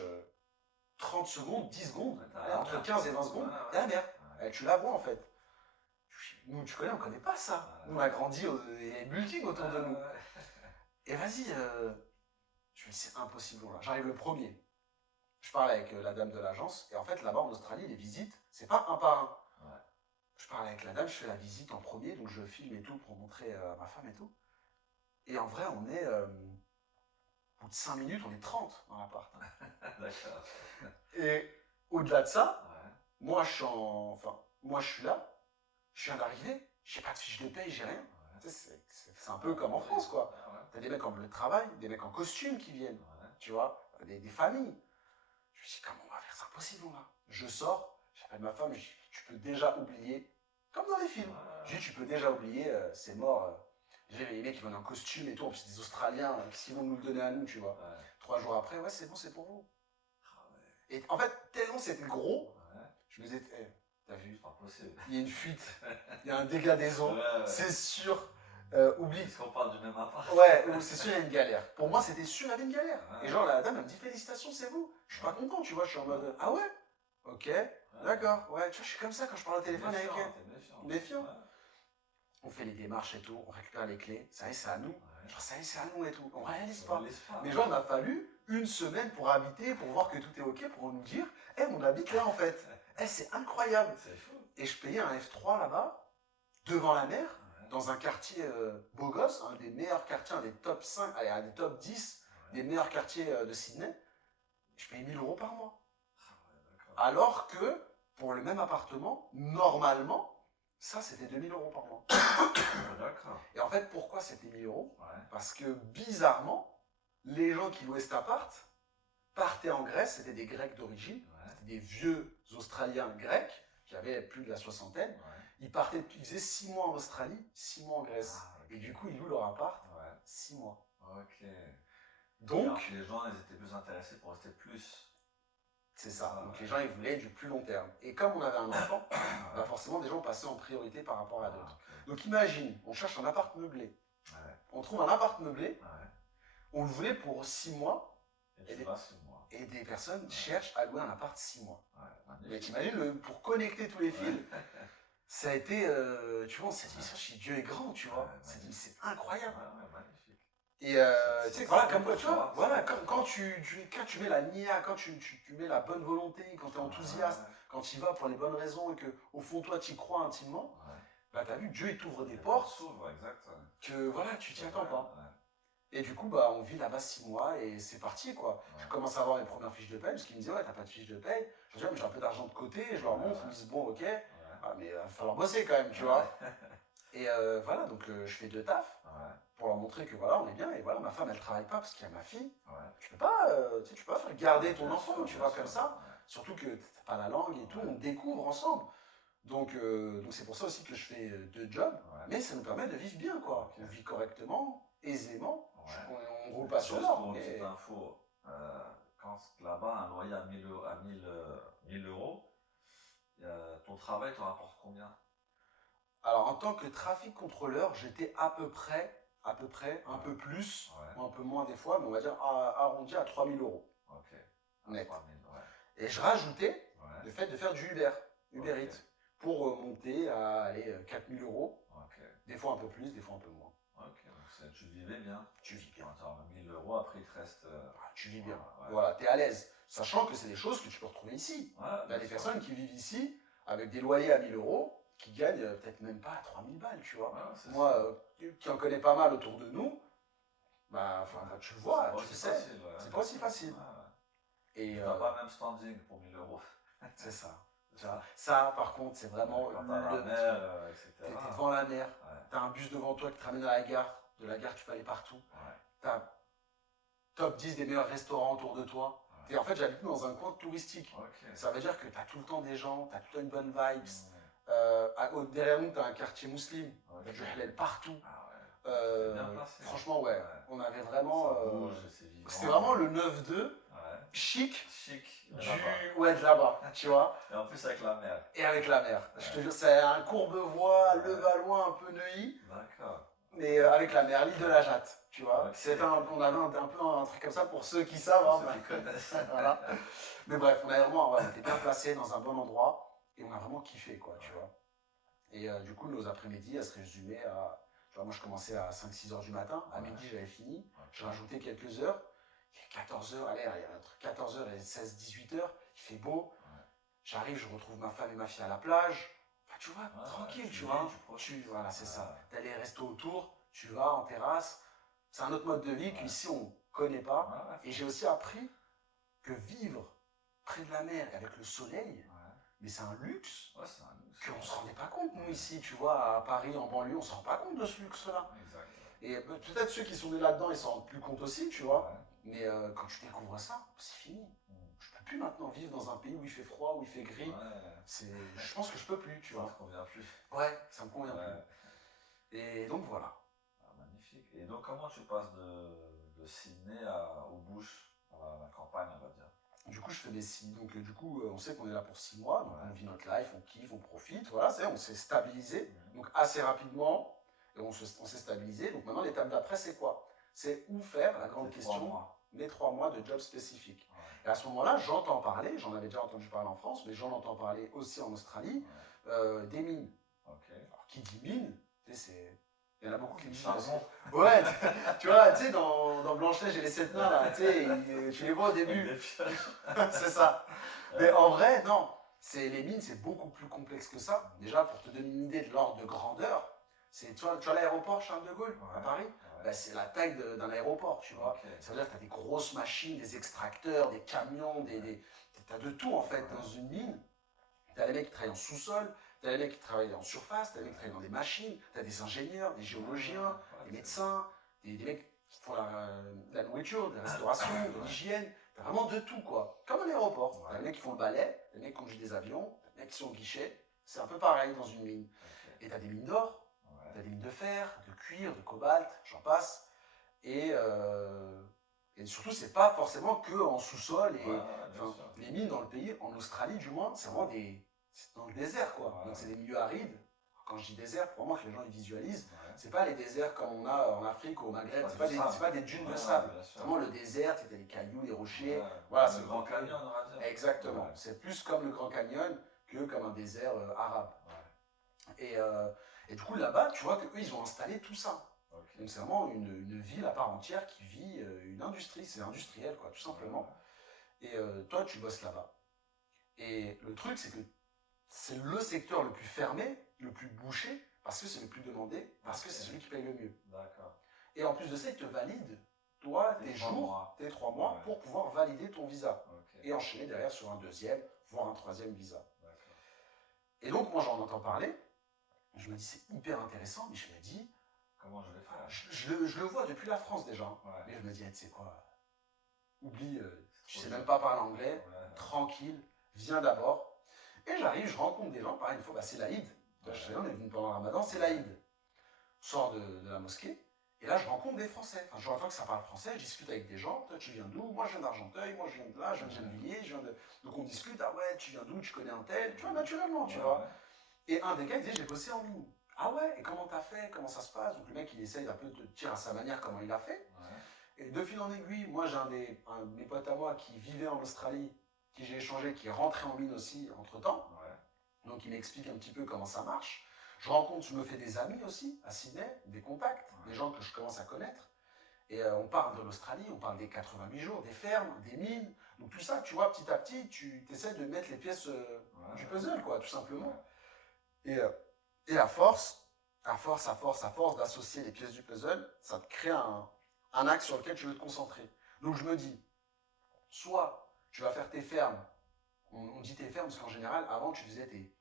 30 secondes, 10 secondes, entre 15 et 20 secondes, il y a la mer. Tu la vois en fait. Nous, tu connais, on connaît pas ça. Nous, on a grandi, il y a des buildings autour de nous. Et vas-y, je me dis, c'est impossible. Là. J'arrive le premier. Je parle avec la dame de l'agence, et en fait, là-bas en Australie, les visites, c'est pas un par un. Je parle avec la dame, je fais la visite en premier, donc je filme et tout pour montrer à ma femme et tout. Et en vrai, on est. Au bout de 5 minutes, on est 30 dans l'appart. D'accord. Et au-delà de ça, moi je suis là, je viens d'arriver, j'ai pas de fiche de paye, j'ai rien. C'est un peu comme en France, quoi. T'as des mecs en bleu de travail, des mecs en costume qui viennent, tu vois, des familles. Je me dis, comment on va faire, c'est impossible, là. Je sors, j'appelle ma femme, je dis, tu peux déjà oublier, comme dans les films, je dis, tu peux déjà oublier, c'est mort. J'ai les mecs qui viennent en costume et tout, en plus des Australiens, qui vont nous le donner à nous, tu vois. 3 jours après, ouais, c'est bon, c'est pour vous. Et en fait, tellement c'était gros, je me disais, t'as vu, il y a une fuite, il y a un dégât des eaux, c'est sûr, oublie. Est-ce qu'on parle du même appart? Ouais, c'est sûr, il y a une galère. Pour moi, c'était sûr, il y avait une galère. Et genre, la dame, elle me dit, félicitations, c'est vous. Je suis pas content, tu vois, je suis en mode, ah ouais? Ok, d'accord, ouais, tu vois, je suis comme ça quand je parle au téléphone avec elle. Méfiant. On fait les démarches et tout, on récupère les clés, ça y est, c'est à nous. Genre, ça y est, c'est à nous et tout. On réalise pas. Mais genre, il m'a fallu 1 semaine pour habiter, pour voir que tout est ok, pour nous dire, on habite là en fait. C'est incroyable. C'est fou. Et je payais un F3 là-bas, devant la mer, dans un quartier beau gosse, un des meilleurs quartiers, un des top 5, un des top 10 des meilleurs quartiers de Sydney. Je payais 1 000 € par mois. Alors que, pour le même appartement, normalement, ça, c'était 2 000 € par mois. D'accord. Et en fait, pourquoi c'était 1 000 €? Parce que, bizarrement, les gens qui louaient cet appart partaient en Grèce, c'était des Grecs d'origine, c'était des vieux Australiens grecs, qui avaient plus de la soixantaine. Ils faisaient 6 mois en Australie, 6 mois en Grèce. Et du coup, ils louent leur appart 6 mois. Ok. Donc, alors, les gens, ils étaient plus intéressés pour rester plus. C'est ça. Donc les gens, ils voulaient du plus long terme. Et comme on avait un enfant, bah forcément, des gens passaient en priorité par rapport à d'autres. Donc imagine, on cherche un appart meublé. On trouve un appart meublé. On le voulait pour 6 mois. Et des personnes cherchent à louer un appart 6 mois. Mais t'imagines, pour connecter tous les fils, ça a été, tu vois, on s'est dit, Dieu est grand, tu vois. On s'est dit, c'est incroyable. Et tu sais, voilà, comme tu vois, voilà, quand tu mets la nia, quand tu mets la bonne volonté, quand tu es enthousiaste, quand tu y vas pour les bonnes raisons et que au fond toi tu y crois intimement, bah t'as vu, Dieu il t'ouvre des portes que voilà, tu t'y attends pas. Et du coup, bah on vit là-bas 6 mois et c'est parti quoi. Je commence à avoir mes premières fiches de paye parce qu'ils me disaient, ouais, t'as pas de fiche de paye. Je dis, j'ai un peu d'argent de côté, je leur montre, ils me disent, bon, ok, mais il va falloir bosser quand même, tu vois. Et voilà, donc je fais 2 tafs. Pour leur montrer que voilà, on est bien, et voilà, ma femme elle travaille pas parce qu'il y a ma fille. Tu peux pas, tu peux pas faire garder ton enfant, tu vois, comme ça. Surtout que t'as pas la langue et tout, on découvre ensemble. Donc c'est pour ça aussi que je fais 2 jobs, mais ça nous permet de vivre bien, quoi. On vit correctement, aisément, on roule pas sur l'or. Pour une petite info, quand là-bas un loyer à 1 000 €, travail te rapporte combien? Alors, en tant que trafic contrôleur, j'étais à peu près, un peu plus, Ouais. ou un peu moins des fois, mais on va dire arrondi à 3 000 euros Ok. net. 3000, ouais. Et je rajoutais Ouais. le fait de faire du Uber Ok. Eats, pour monter à 4 000 euros, Ok. des fois un peu plus, des fois un peu moins. Ok, donc tu vivais bien. Tu vis bien. Quand tu as 1000 euros, après il te reste. Tu vis bien. Ouais. Voilà, tu es à l'aise. Sachant que c'est des choses que tu peux retrouver ici. Ouais, Il y a bien des sûr. personnes qui vivent ici avec des loyers à 1 000 euros qui gagnent peut-être même pas 3 000 balles, tu vois. Ouais, c'est Moi, qui en connais pas mal autour de nous, bah, tu le vois, pas tu le aussi sais. facile, ouais. C'est pas aussi facile. Ouais, ouais. Et Tu n'as pas le même standing pour 1000 euros. c'est ça. Tu vois. Ça, par contre, c'est vraiment Quand t'as la le mer, etc. T'es devant la mer, Ouais. t'as un bus devant toi qui te ramène à la gare. De la gare, tu peux aller partout. Ouais. T'as top 10 des meilleurs restaurants autour de toi. Ouais. Et en fait, j'habite dans un coin touristique. Ok. Ça veut dire que t'as tout le temps des gens, t'as tout le temps une bonne vibes. Ouais. Derrière nous, t'as un quartier musulman. Ok. T'as du halal partout. Ah ouais. T'es bien placé. Franchement, ouais. On avait vraiment. Ça bouge, c'est vivant. C'était vraiment le 9-2, Ouais. chic, Chic. ouais, de là-bas, tu vois. Et en plus avec la mer. Et avec la mer. Ouais. Je te jure, c'est un Courbevoie, Ouais. Levallois, un peu Neuilly. D'accord. Mais avec la mer, l'île de la Jatte, tu vois. Ok. On avait un peu un truc comme ça pour ceux qui savent. Pour Hein, ceux qui connaissent. voilà. Mais bref, on avait vraiment, on était bien placés dans un bon endroit et on a vraiment kiffé, quoi, tu vois. Et du coup, nos après-midi, elles se résumaient à. Tu vois, moi, je commençais à 5-6 heures du matin. À midi, j'avais fini. Je rajoutais quelques heures. Il y a 14 heures, allez, entre 14 heures et 16-18 heures. Il fait beau. J'arrive, je retrouve ma femme et ma fille à la plage. Enfin, tu vois, tranquille, tu vois. Voilà, c'est ça. T'as les restos autour, tu vas en terrasse. C'est un autre mode de vie qu'ici, on ne connaît pas. Et j'ai aussi appris que vivre près de la mer et avec le soleil, mais c'est un luxe qu'on ne se rendait pas compte, nous, ici. Tu vois, à Paris, en banlieue, on ne se rend pas compte de ce luxe-là. Et peut-être ceux qui sont nés là-dedans, ils s'en rendent plus compte aussi, tu vois. Mais quand tu découvres ça, c'est fini. Je peux plus maintenant vivre dans un pays où il fait froid, où il fait gris. Je pense que je peux plus, tu vois. Ça te convient plus. Ouais, ça me convient plus. Et donc voilà. Ah, magnifique. Et donc comment tu passes de Sydney au bush, à la campagne, on va dire? Du coup, je fais mes 6. Donc, du coup, on sait qu'on est là pour 6 mois. Donc, on vit notre life, on kiffe, on profite. Voilà, on s'est stabilisé. Donc, assez rapidement, et on s'est stabilisé. Donc, maintenant, l'étape d'après, c'est quoi? C'est où faire, la grande question, mes 3 mois de job spécifique. Et à ce moment-là, j'entends parler, j'en avais déjà entendu parler en France, mais j'en entends parler aussi en Australie, des mines. Alors, qui dit mine, tu sais, il y en a beaucoup qui disent. Ouais, tu vois, tu sais, dans Blanche-Neige et les 7 nains, là, tu sais, tu les vois au début. C'est ça. Mais en vrai, non. Les mines, c'est beaucoup plus complexe que ça. Déjà, pour te donner une idée de l'ordre de grandeur, tu vois l'aéroport Charles de Gaulle à Paris, bah, c'est la taille d'un aéroport, tu vois. Ça veut dire que tu as des grosses machines, des extracteurs, des camions, tu as de tout en fait dans une mine. Tu as les mecs qui travaillent en sous-sol, tu as les mecs qui travaillent en surface, tu as les mecs qui travaillent dans des machines, tu as des ingénieurs, des géologiens, des médecins, des mecs qui font la nourriture, de la restauration, de l'hygiène. Tu as vraiment de tout, quoi. Comme un aéroport. Tu as les mecs qui font le balai, les mecs qui conduisent des avions, les mecs qui sont au guichet. C'est un peu pareil dans une mine. Et tu as des mines d'or, tu as des mines de fer, de cuir, de cobalt, j'en passe. Et surtout, c'est pas forcément que en sous-sol. Les mines dans le pays, en Australie du moins, c'est vraiment c'est dans le désert, quoi. Donc c'est des milieux arides. Quand je dis désert, pour vraiment que les gens ils visualisent, c'est pas les déserts comme on a en Afrique ou au Maghreb, c'est pas des dunes de sable. C'est vraiment le désert, c'était les cailloux, les rochers. Voilà, c'est le Grand Canyon, on va dire. Exactement. C'est plus comme le Grand Canyon que comme un désert arabe. Et du coup, là-bas, tu vois qu'eux, ils ont installé tout ça. Donc c'est vraiment une ville à part entière qui vit une industrie, c'est industriel, quoi, tout simplement. Et toi, tu bosses là-bas. Et le truc, c'est que c'est le secteur le plus fermé, le plus bouché, parce que c'est le plus demandé, parce que c'est celui qui paye le mieux. Et en plus de ça, ils te valident, toi, tes jours, tes 3 mois, pour pouvoir valider ton visa. Et enchaîner derrière sur un deuxième, voire un troisième visa. Et donc, moi, j'en entends parler. Je me dis, c'est hyper intéressant, mais je me dis, comment je vais faire? Je le vois depuis la France déjà. Mais je me dis, tu sais quoi, oublie, tu sais même pas parler anglais, tranquille, viens d'abord. Et j'arrive, je rencontre des gens, pareil, une fois, c'est l'Aïd. On est venu pendant le ramadan, c'est l'Aïd. Je sors de la mosquée, Et là, je rencontre des Français. Enfin, je vois que ça parle français, je discute avec des gens. Toi, tu viens d'où? Moi, je viens d'Argenteuil, moi, je viens de là, je viens de Gennevilliers, Donc, on discute, ah ouais, tu viens d'où? Tu connais un tel? Tu vois, naturellement, tu vois. Et un des gars, il disait, j'ai bossé en mine. Ah ouais, et comment t'as fait? Comment ça se passe? Donc, le mec, il essaye d'un peu de te dire à sa manière comment il a fait. Et de fil en aiguille, moi, j'ai un de mes potes à moi qui vivait en Australie, qui j'ai échangé, qui est rentré en mine aussi entre-temps. Donc, il m'explique un petit peu comment ça marche. Je me fais des amis aussi à Sydney, des contacts, des gens que je commence à connaître. Et on parle de l'Australie, on parle des 88 jours, des fermes, des mines. Donc tout ça, tu vois, petit à petit, tu essaies de mettre les pièces du puzzle, quoi, tout simplement. Et à force d'associer les pièces du puzzle, ça te crée un axe sur lequel tu veux te concentrer. Donc je me dis, soit tu vas faire tes fermes, on dit tes fermes parce qu'en général, avant tu faisais tes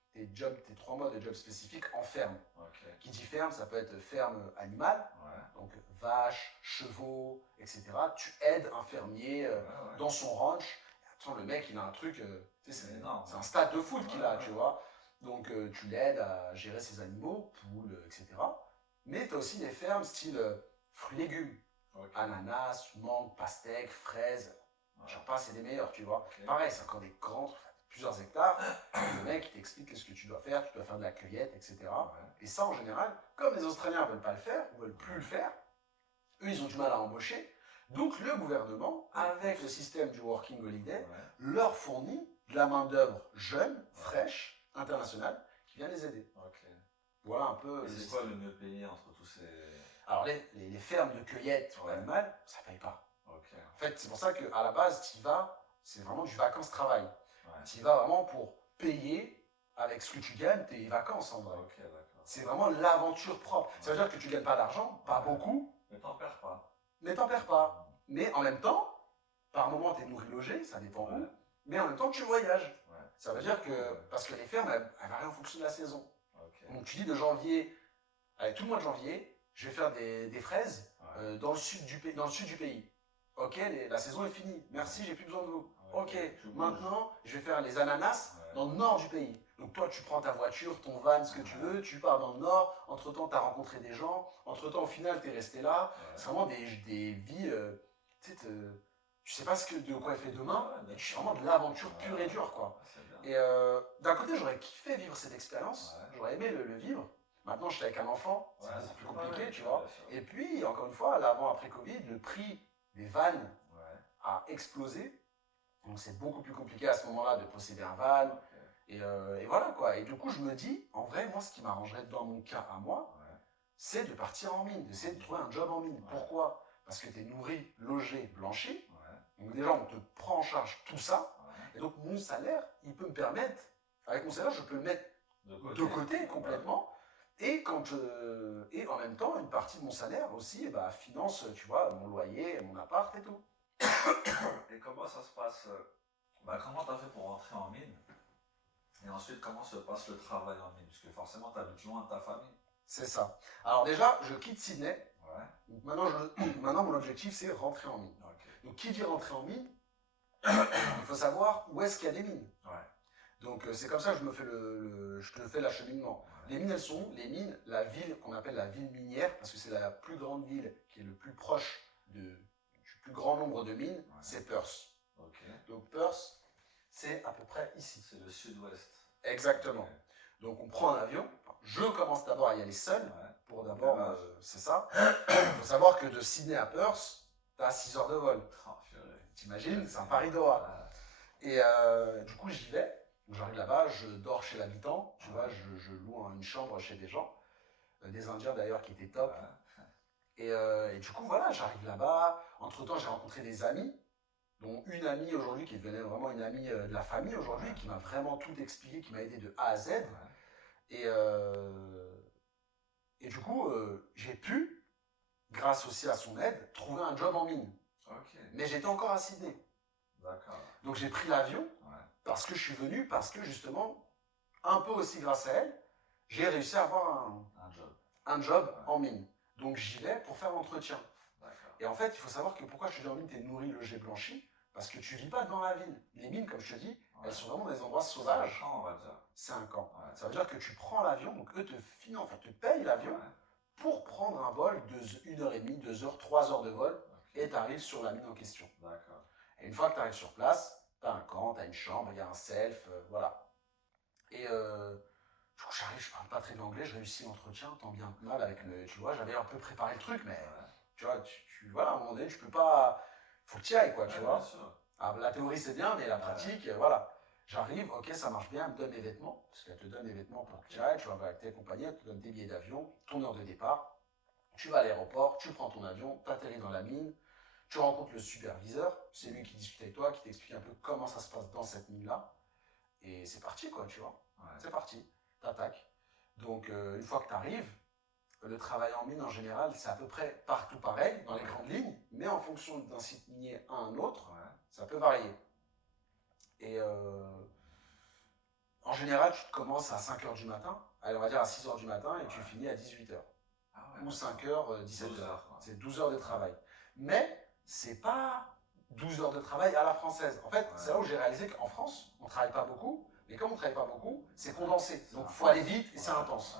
3 mois de job spécifiques en ferme. Qui dit ferme, ça peut être ferme animale, donc vaches, chevaux, etc. Tu aides un fermier dans son ranch. Attends, le mec, il a un truc, c'est un stade de foot qu'il a, tu vois. Donc tu l'aides à gérer ses animaux, poules, etc. Mais tu as aussi des fermes style fruits-légumes. Ananas, mangue, pastèque, fraises. J'en passe, c'est les meilleurs, tu vois. Pareil, c'est encore des grands, plusieurs hectares. Le mec, il t'explique ce que tu dois faire de la cueillette, etc. Et ça, en général, comme les Australiens ne veulent pas le faire, ou ne veulent plus le faire, eux, ils ont du mal à embaucher. Donc, le gouvernement, avec le système du Working Holiday, leur fournit de la main-d'œuvre jeune, fraîche, internationale, qui vient les aider. Voilà un peu. Et c'est quoi le mieux payé entre tous ces. Alors, les fermes de cueillette animale, ça ne paye pas. En fait, c'est pour ça qu'à la base, tu y vas, c'est vraiment du vacances-travail. Tu y vas vraiment pour payer avec ce que tu gagnes tes vacances en vrai. C'est vraiment l'aventure propre. Ça veut dire que tu ne gagnes pas d'argent, pas beaucoup. Mais t'en perds pas. Mais en même temps, par moment, tu es nourri logé, ça dépend où. Mais en même temps, tu voyages. Ça veut dire que, parce que les fermes, elles varient en fonction de la saison. Donc tu dis de janvier, allez, tout le mois de janvier, je vais faire des fraises dans le sud du pays. Ok, la saison est finie. Merci, j'ai plus besoin de vous. Ok, maintenant, je vais faire les ananas dans le nord du pays. Donc toi, tu prends ta voiture, ton van, ce que tu veux, tu pars dans le nord. Entre-temps, tu as rencontré des gens. Entre-temps, au final, tu es resté là. C'est vraiment des vies, tu sais pas de quoi il fait demain. Et tu fais vraiment de l'aventure pure et dure, quoi. Et d'un côté, j'aurais kiffé vivre cette expérience. J'aurais aimé le vivre. Maintenant, je suis avec un enfant. C'est beaucoup plus compliqué, tu vois. Et puis, encore une fois, l'avant-après Covid, le prix des vannes a explosé. Donc c'est beaucoup plus compliqué à ce moment-là de posséder un van. Et voilà quoi. Et du coup, je me dis, en vrai, moi, ce qui m'arrangerait dans mon cas à moi, c'est de partir en mine, d'essayer de trouver un job en mine. Pourquoi? Parce que tu es nourri, logé, blanchi. Donc déjà, on te prend en charge tout ça. Et donc mon salaire, il peut me permettre, avec mon salaire, je peux le mettre de côté complètement. Et en même temps, une partie de mon salaire aussi finance, tu vois, mon loyer, mon appart et tout. Et comment ça se passe? Comment tu as fait pour rentrer en mine? Et ensuite, comment se passe le travail en mine? Parce que forcément, tu habites loin de ta famille. C'est ça. Alors déjà, je quitte Sydney. Donc maintenant, mon objectif, c'est rentrer en mine. Donc qui dit rentrer en mine, il faut savoir où est-ce qu'il y a des mines. Donc c'est comme ça que je te fais l'acheminement. Les mines, elles sont les mines, la ville qu'on appelle la ville minière, parce que c'est la plus grande ville qui est le plus proche du plus grand nombre de mines, c'est Perth. Donc Perth, c'est à peu près ici. C'est le sud-ouest. Exactement. Donc on prend un avion. Je commence d'abord à y aller seul. Pour d'abord, c'est ça. Il faut savoir que de Sydney à Perth, tu as 6 heures de vol. T'imagines, c'est un Paris-Doha. Et du coup, j'y vais. J'arrive là-bas, je dors chez l'habitant. Tu vois, je loue une chambre chez des gens. Des Indiens d'ailleurs qui étaient top. Et du coup, voilà, j'arrive là-bas. Entre-temps, j'ai rencontré des amis, dont une amie aujourd'hui qui devenait vraiment une amie de la famille aujourd'hui, qui m'a vraiment tout expliqué, qui m'a aidé de A à Z. Et du coup, j'ai pu, grâce aussi à son aide, trouver un job en mine. Mais j'étais encore à Sydney. Donc j'ai pris l'avion parce que je suis venu, parce que justement, un peu aussi grâce à elle, j'ai réussi à avoir un job en mine. Donc j'y vais pour faire l'entretien. Et en fait, il faut savoir que pourquoi je te dis en mine, tu es nourri, logé, blanchi, parce que tu vis pas dans la ville. Les mines, comme je te dis, elles sont vraiment dans des endroits sauvages. C'est un camp, on va dire. C'est un camp. Ça veut dire que tu prends l'avion, donc eux te financent, te payent l'avion pour prendre un vol de 1h30, 2h, 3h de vol, et tu arrives sur la mine en question. D'accord. Et une fois que tu arrives sur place, tu as un camp, tu as une chambre, il y a un self, voilà. Et du coup, j'arrive, je parle pas très bien anglais, je réussis l'entretien, tant bien que mal avec le. Tu vois, j'avais un peu préparé le truc, mais tu vois, voilà, à un moment donné, tu peux pas. Faut que tu y ailles, quoi, tu vois. Ah, la théorie, c'est bien, mais la pratique, voilà. J'arrive, ok, ça marche bien, elle me donne mes vêtements, parce qu'elle te donne les vêtements pour que tu ailles, tu vas avec tes compagnies, elle te donne tes billets d'avion, ton heure de départ, tu vas à l'aéroport, tu prends ton avion, tu atterris dans la mine, tu rencontres le superviseur, c'est lui qui discute avec toi, qui t'explique un peu comment ça se passe dans cette mine-là, et c'est parti, quoi, tu vois. C'est parti, t'attaques. Donc, une fois que tu arrives, le travail en mine, en général, c'est à peu près partout pareil, dans les grandes lignes, mais en fonction d'un site minier à un autre, ça peut varier. Et en général, tu commences à 5h du matin, allez, on va dire à 6h du matin, et tu finis à 18h. Ou 5h, 17h. C'est 12 heures de travail. Mais c'est pas 12 heures de travail à la française. En fait, c'est là où j'ai réalisé qu'en France, on travaille pas beaucoup, mais comme on travaille pas beaucoup, c'est condensé. Donc il faut aller vite et c'est intense.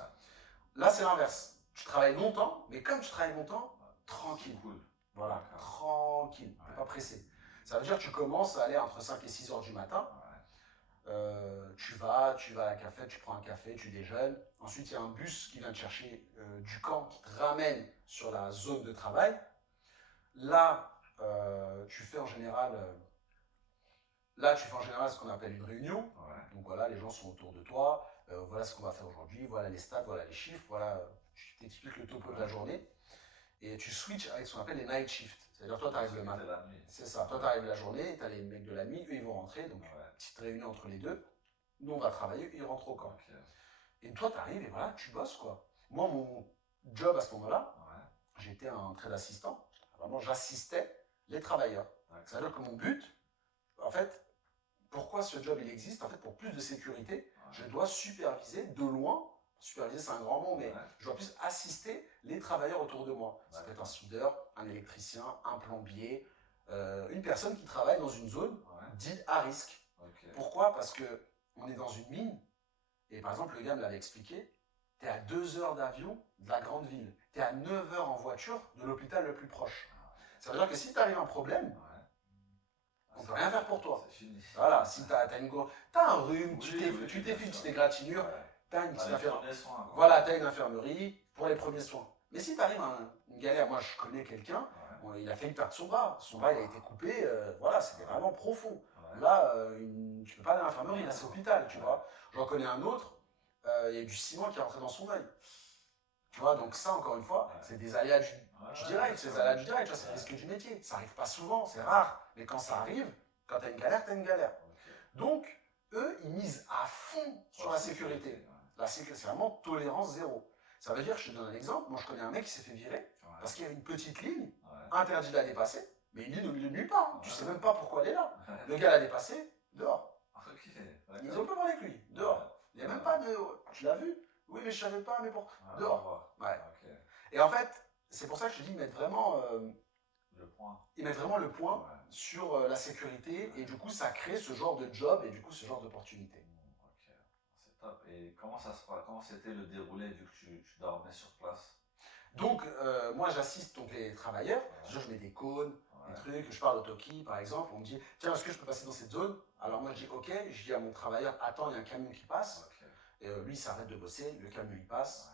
Là, c'est l'inverse. Tu travailles longtemps, mais comme tu travailles longtemps, tranquille. Voilà, tranquille, t'es pas pressé. Ça veut dire que tu commences à aller entre 5 et 6 heures du matin. Tu vas à la cafette, tu prends un café, tu déjeunes. Ensuite, il y a un bus qui vient te chercher du camp, qui te ramène sur la zone de travail. Là, tu fais en général ce qu'on appelle une réunion. Donc voilà, les gens sont autour de toi. Voilà ce qu'on va faire aujourd'hui. Voilà les stats, voilà les chiffres. Voilà, tu t'expliques le topo de la journée. Et tu switches avec ce qu'on appelle les night shifts. C'est-à-dire, toi, tu arrives le matin. C'est ça. Toi, tu arrives la journée, tu as les mecs de la nuit, eux, ils vont rentrer. Donc, petite réunion entre les deux. Nous, on va travailler, eux, ils rentrent au camp. Et toi, tu arrives et voilà, tu bosses, quoi. Moi, mon job à ce moment-là, j'étais un trade assistant. Vraiment, j'assistais les travailleurs. C'est-à-dire que mon but, en fait, pourquoi ce job il existe? En fait, pour plus de sécurité, je dois superviser de loin. Superviser, c'est un grand mot, mais je dois plus assister les travailleurs autour de moi. Ça peut être un soudeur, un électricien, un plombier, une personne qui travaille dans une zone dite à risque. Pourquoi? Parce que on est dans une mine, et par exemple, le gars me l'avait expliqué, tu es à 2 heures d'avion de la grande ville, tu es à 9 heures en voiture de l'hôpital le plus proche. Ça veut dire que si t'arrive un problème, on ne peut rien faire pour toi. Voilà, si t'as un rhume, tu t'es fait une petite égratignure, t'as une petite infirmerie. Voilà, t'as une infirmerie pour les premiers soins. Mais si t'arrives à une galère, moi je connais quelqu'un, il a failli perdre son bras. Son bras il a été coupé, voilà, c'était vraiment profond. Là, tu peux pas aller à l'infirmerie, là c'est l'hôpital, tu vois. J'en connais un autre, il y a du ciment qui est rentré dans son œil. Tu vois, donc ça, encore une fois, c'est des aléas du direct, c'est des aléas du direct, tu vois, c'est le risque du métier. Ça arrive pas souvent, c'est rare, mais quand ça arrive, quand t'as une galère, t'as une galère. Donc, eux, ils misent à fond sur la sécurité. La sécurité, c'est vraiment tolérance zéro. Ça veut dire, je te donne un exemple, moi je connais un mec qui s'est fait virer, parce qu'il y a une petite ligne, interdit de la dépasser, mais une ligne au milieu de nulle part, tu sais même pas pourquoi elle est là. Le gars l'a dépassé, dehors. Ils ont pas parlé avec lui, dehors. Il n'y a même pas de... Tu l'as vu? Oui, mais je savais pas, mais bon, dehors. Et en fait, c'est pour ça que je te dis, ils mettent vraiment le point sur la sécurité, et du coup, ça crée ce genre de job, et du coup, ce genre d'opportunité. C'est top. Et comment ça se passe? Comment c'était le déroulé vu que tu dormais sur place? Donc, moi, j'assiste donc les travailleurs. Je mets des cônes, des trucs. Je parle au Toki, par exemple. On me dit, tiens, est-ce que je peux passer dans cette zone? Alors moi, je dis, ok. Je dis à mon travailleur, attends, il y a un camion qui passe. Et lui, il s'arrête de bosser. Le camion, il passe.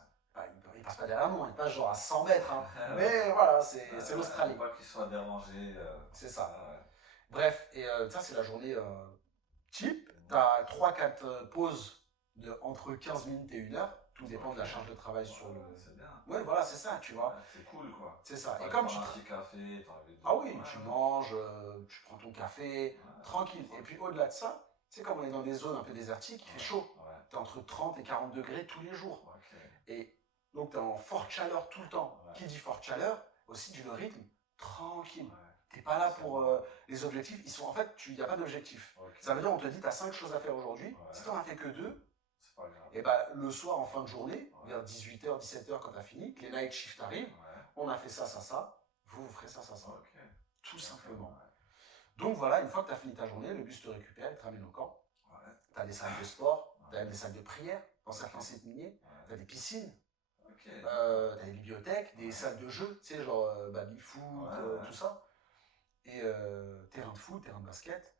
Il passe pas derrière nous, il passe genre à 100 mètres. Hein. Mais voilà, c'est l'Australie. Pas qu'il soit dérangé. C'est ça. Bref, et ça, c'est la journée type. Tu as 3-4 pauses de entre 15 minutes et 1 heure. Tout dépend de la charge de travail sur le. C'est bien. Ouais, voilà, c'est ça, tu vois. C'est cool, quoi. C'est ça. Et comme tu prends un petit café, ah oui, tu manges, tu prends ton café, tranquille. Et puis au-delà de ça, tu sais, comme on est dans des zones un peu désertiques, il fait chaud. Tu es entre 30 et 40 degrés tous les jours. Et donc tu es en forte chaleur tout le temps. Qui dit forte chaleur, aussi dit le rythme tranquille. T'es pas là pour les objectifs. Ils sont, en fait, il n'y a pas d'objectif. Ça veut dire, on te dit, tu as 5 choses à faire aujourd'hui. Si tu n'en as fait que 2, et bah, le soir, en fin de journée, vers 18h, 17h, quand tu as fini, que les night shifts arrivent, on a fait ça, ça, ça. Vous ferez ça, ça, ça. Tout simplement. Donc voilà, une fois que tu as fini ta journée, le bus te récupère, il te ramène au camp. Tu as des salles de sport, tu as des salles de prière dans certains sites miniers, tu as des piscines. Ok. T'as des bibliothèques, des salles de jeu, tu sais, genre baby-foot, tout ça. Et terrain de foot, terrain de basket.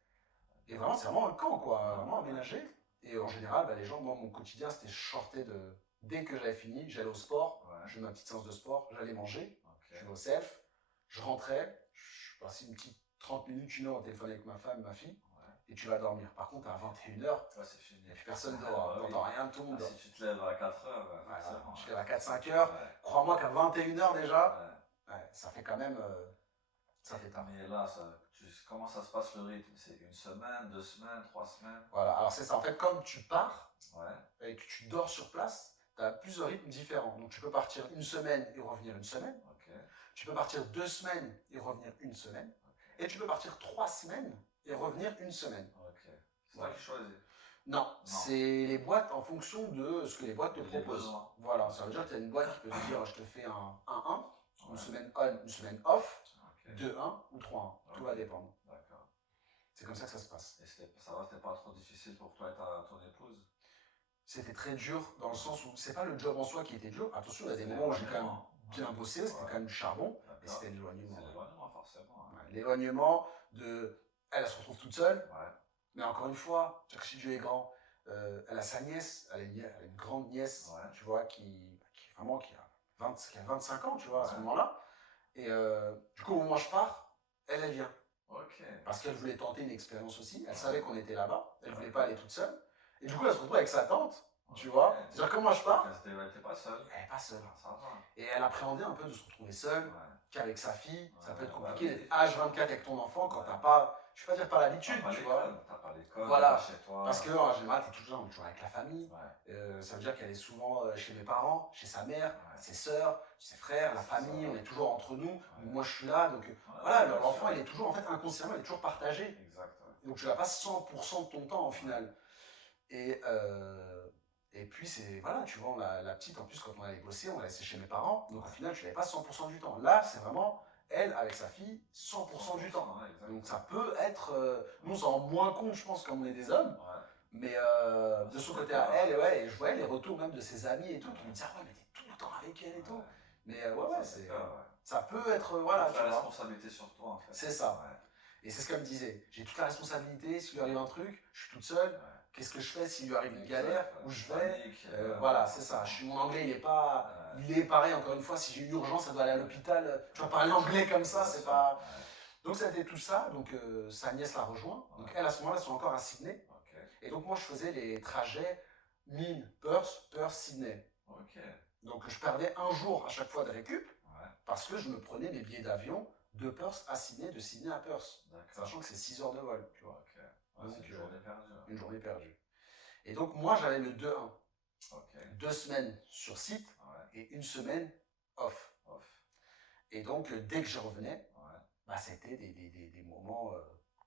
Et vraiment, c'est vraiment un camp, quoi, vraiment aménagé. Et en général, les gens, moi, mon quotidien, c'était je sortais de. Dès que j'avais fini, j'allais au sport, je faisais ma petite séance de sport, j'allais manger, je vais au self, je rentrais, je passais une petite 30 minutes, 1 heure au téléphone avec ma femme, ma fille, et tu vas dormir. Par contre, à 21h, c'est fini. Et puis personne dort, t'entends rien, tout le monde dort. Si tu te lèves à 4 heures, je te lève à 4-5 heures. Crois-moi qu'à 21h déjà, ça fait quand même. Ça fait tard. Mais là, comment ça se passe le rythme? C'est 1 semaine, 2 semaines, 3 semaines? Voilà, alors c'est ça. En fait, comme tu pars et que tu dors sur place, tu as plusieurs rythmes différents. Donc tu peux partir 1 semaine et revenir 1 semaine. Tu peux partir 2 semaines et revenir 1 semaine. Et tu peux partir 3 semaines et revenir 1 semaine. C'est toi qui choisis? Non, c'est les boîtes en fonction de ce que les boîtes te proposent. Voilà, ça veut dire que tu as une boîte qui peut te dire je te fais un 1-1, 1 semaine on, 1 semaine off, 2-1 ou 3-1. Tout va dépendre. D'accord. C'est comme ça que ça se passe. Et ça va, c'était pas trop difficile pour toi et ton épouse? C'était très dur dans le sens où c'est pas le job en soi qui était dur. Attention, il y a des moments où j'ai quand même bien bossé, c'était quand même du charbon, mais c'était l'éloignement. C'est l'éloignement, forcément. L'éloignement de. Elle se retrouve toute seule. Mais encore une fois, si Dieu est grand, elle a sa nièce, elle a une grande nièce, tu vois, qui a 25 ans, tu vois, à ce moment-là. Et du coup, au moment où je pars, elle vient. Parce qu'elle voulait tenter une expérience aussi. Elle savait qu'on était là-bas. Elle voulait pas aller toute seule. Et du coup, elle se retrouve avec sa tante, tu vois. C'est-à-dire que moi, je pars. Elle n'était pas seule. Elle n'est pas seule. Ça va. Et elle appréhendait un peu de se retrouver seule, qu'avec sa fille. Ça peut être compliqué d'être H24 avec ton enfant quand t'as pas. Je vais pas dire pas l'habitude, tu vois. T'as pas l'école, voilà. chez toi. Parce que en général, t'es toujours avec la famille. Ça veut dire qu'elle est souvent chez mes parents, chez sa mère, ses sœurs, ses frères, la famille, on est toujours entre nous. Moi, je suis là, donc voilà, l'enfant, il est toujours, en fait, inconsciemment, il est toujours partagé. Exact. Donc tu n'as pas 100% de ton temps au final. Et puis, c'est, voilà, tu vois, la petite, en plus, quand on allait bosser, on la laissait chez mes parents. Donc au final, tu n'avais pas 100% du temps. Là, c'est vraiment elle avec sa fille 100% du temps. Donc ça peut être. Nous, on s'en rend moins compte, je pense, comme on est des hommes. Mais de son côté à elle, et je voyais les retours même de ses amis et tout, qui me disaient ah ouais, mais t'es tout le temps avec elle et tout. Mais ça peut être. Voilà, toute la responsabilité sur toi, en fait. C'est ça. Et c'est ce qu'elle me disait. J'ai toute la responsabilité, s'il lui arrive un truc, je suis toute seule. Qu'est-ce que je fais s'il lui arrive une galère? Où je vais? Voilà, c'est ça. Mon anglais, il est pas. Il est pareil, encore une fois, si j'ai une urgence, ça doit aller à l'hôpital. Tu vas parler anglais comme ça, c'est pas. Donc ça a été tout ça. Donc sa nièce la rejoint. Donc elle, à ce moment-là, elles sont encore à Sydney. Et donc moi, je faisais les trajets Perth, Sydney. Donc je perdais un jour à chaque fois de récup. Parce que je me prenais mes billets d'avion de Perth à Sydney, de Sydney à Perth. Sachant que c'est 6 heures de vol, tu vois. Donc, c'est une journée perdue. Et donc, moi, j'avais le 2-1. 2 semaines sur site et 1 semaine off. Et donc, dès que je revenais, c'était des moments.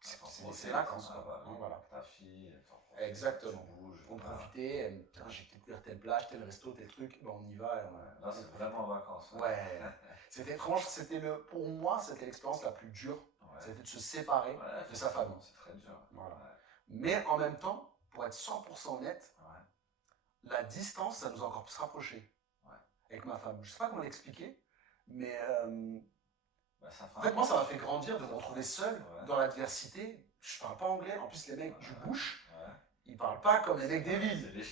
C'est là quand voilà. Ta fille, exactement. On profitait, j'ai découvert telle plage, tel resto, tel truc, on y va. Là, c'est vraiment vacances. C'était franche, pour moi, c'était l'expérience la plus dure. C'était de se séparer de sa famille. C'est très dur. Voilà. Mais en même temps, pour être 100% honnête, la distance, ça nous a encore plus rapprochés avec ma femme. Je ne sais pas comment l'expliquer, mais en fait, moi, ça m'a fait grandir de me retrouver seul dans l'adversité. Je ne parle pas anglais. En plus, les mecs du bush, ils ne parlent pas comme les mecs des villes.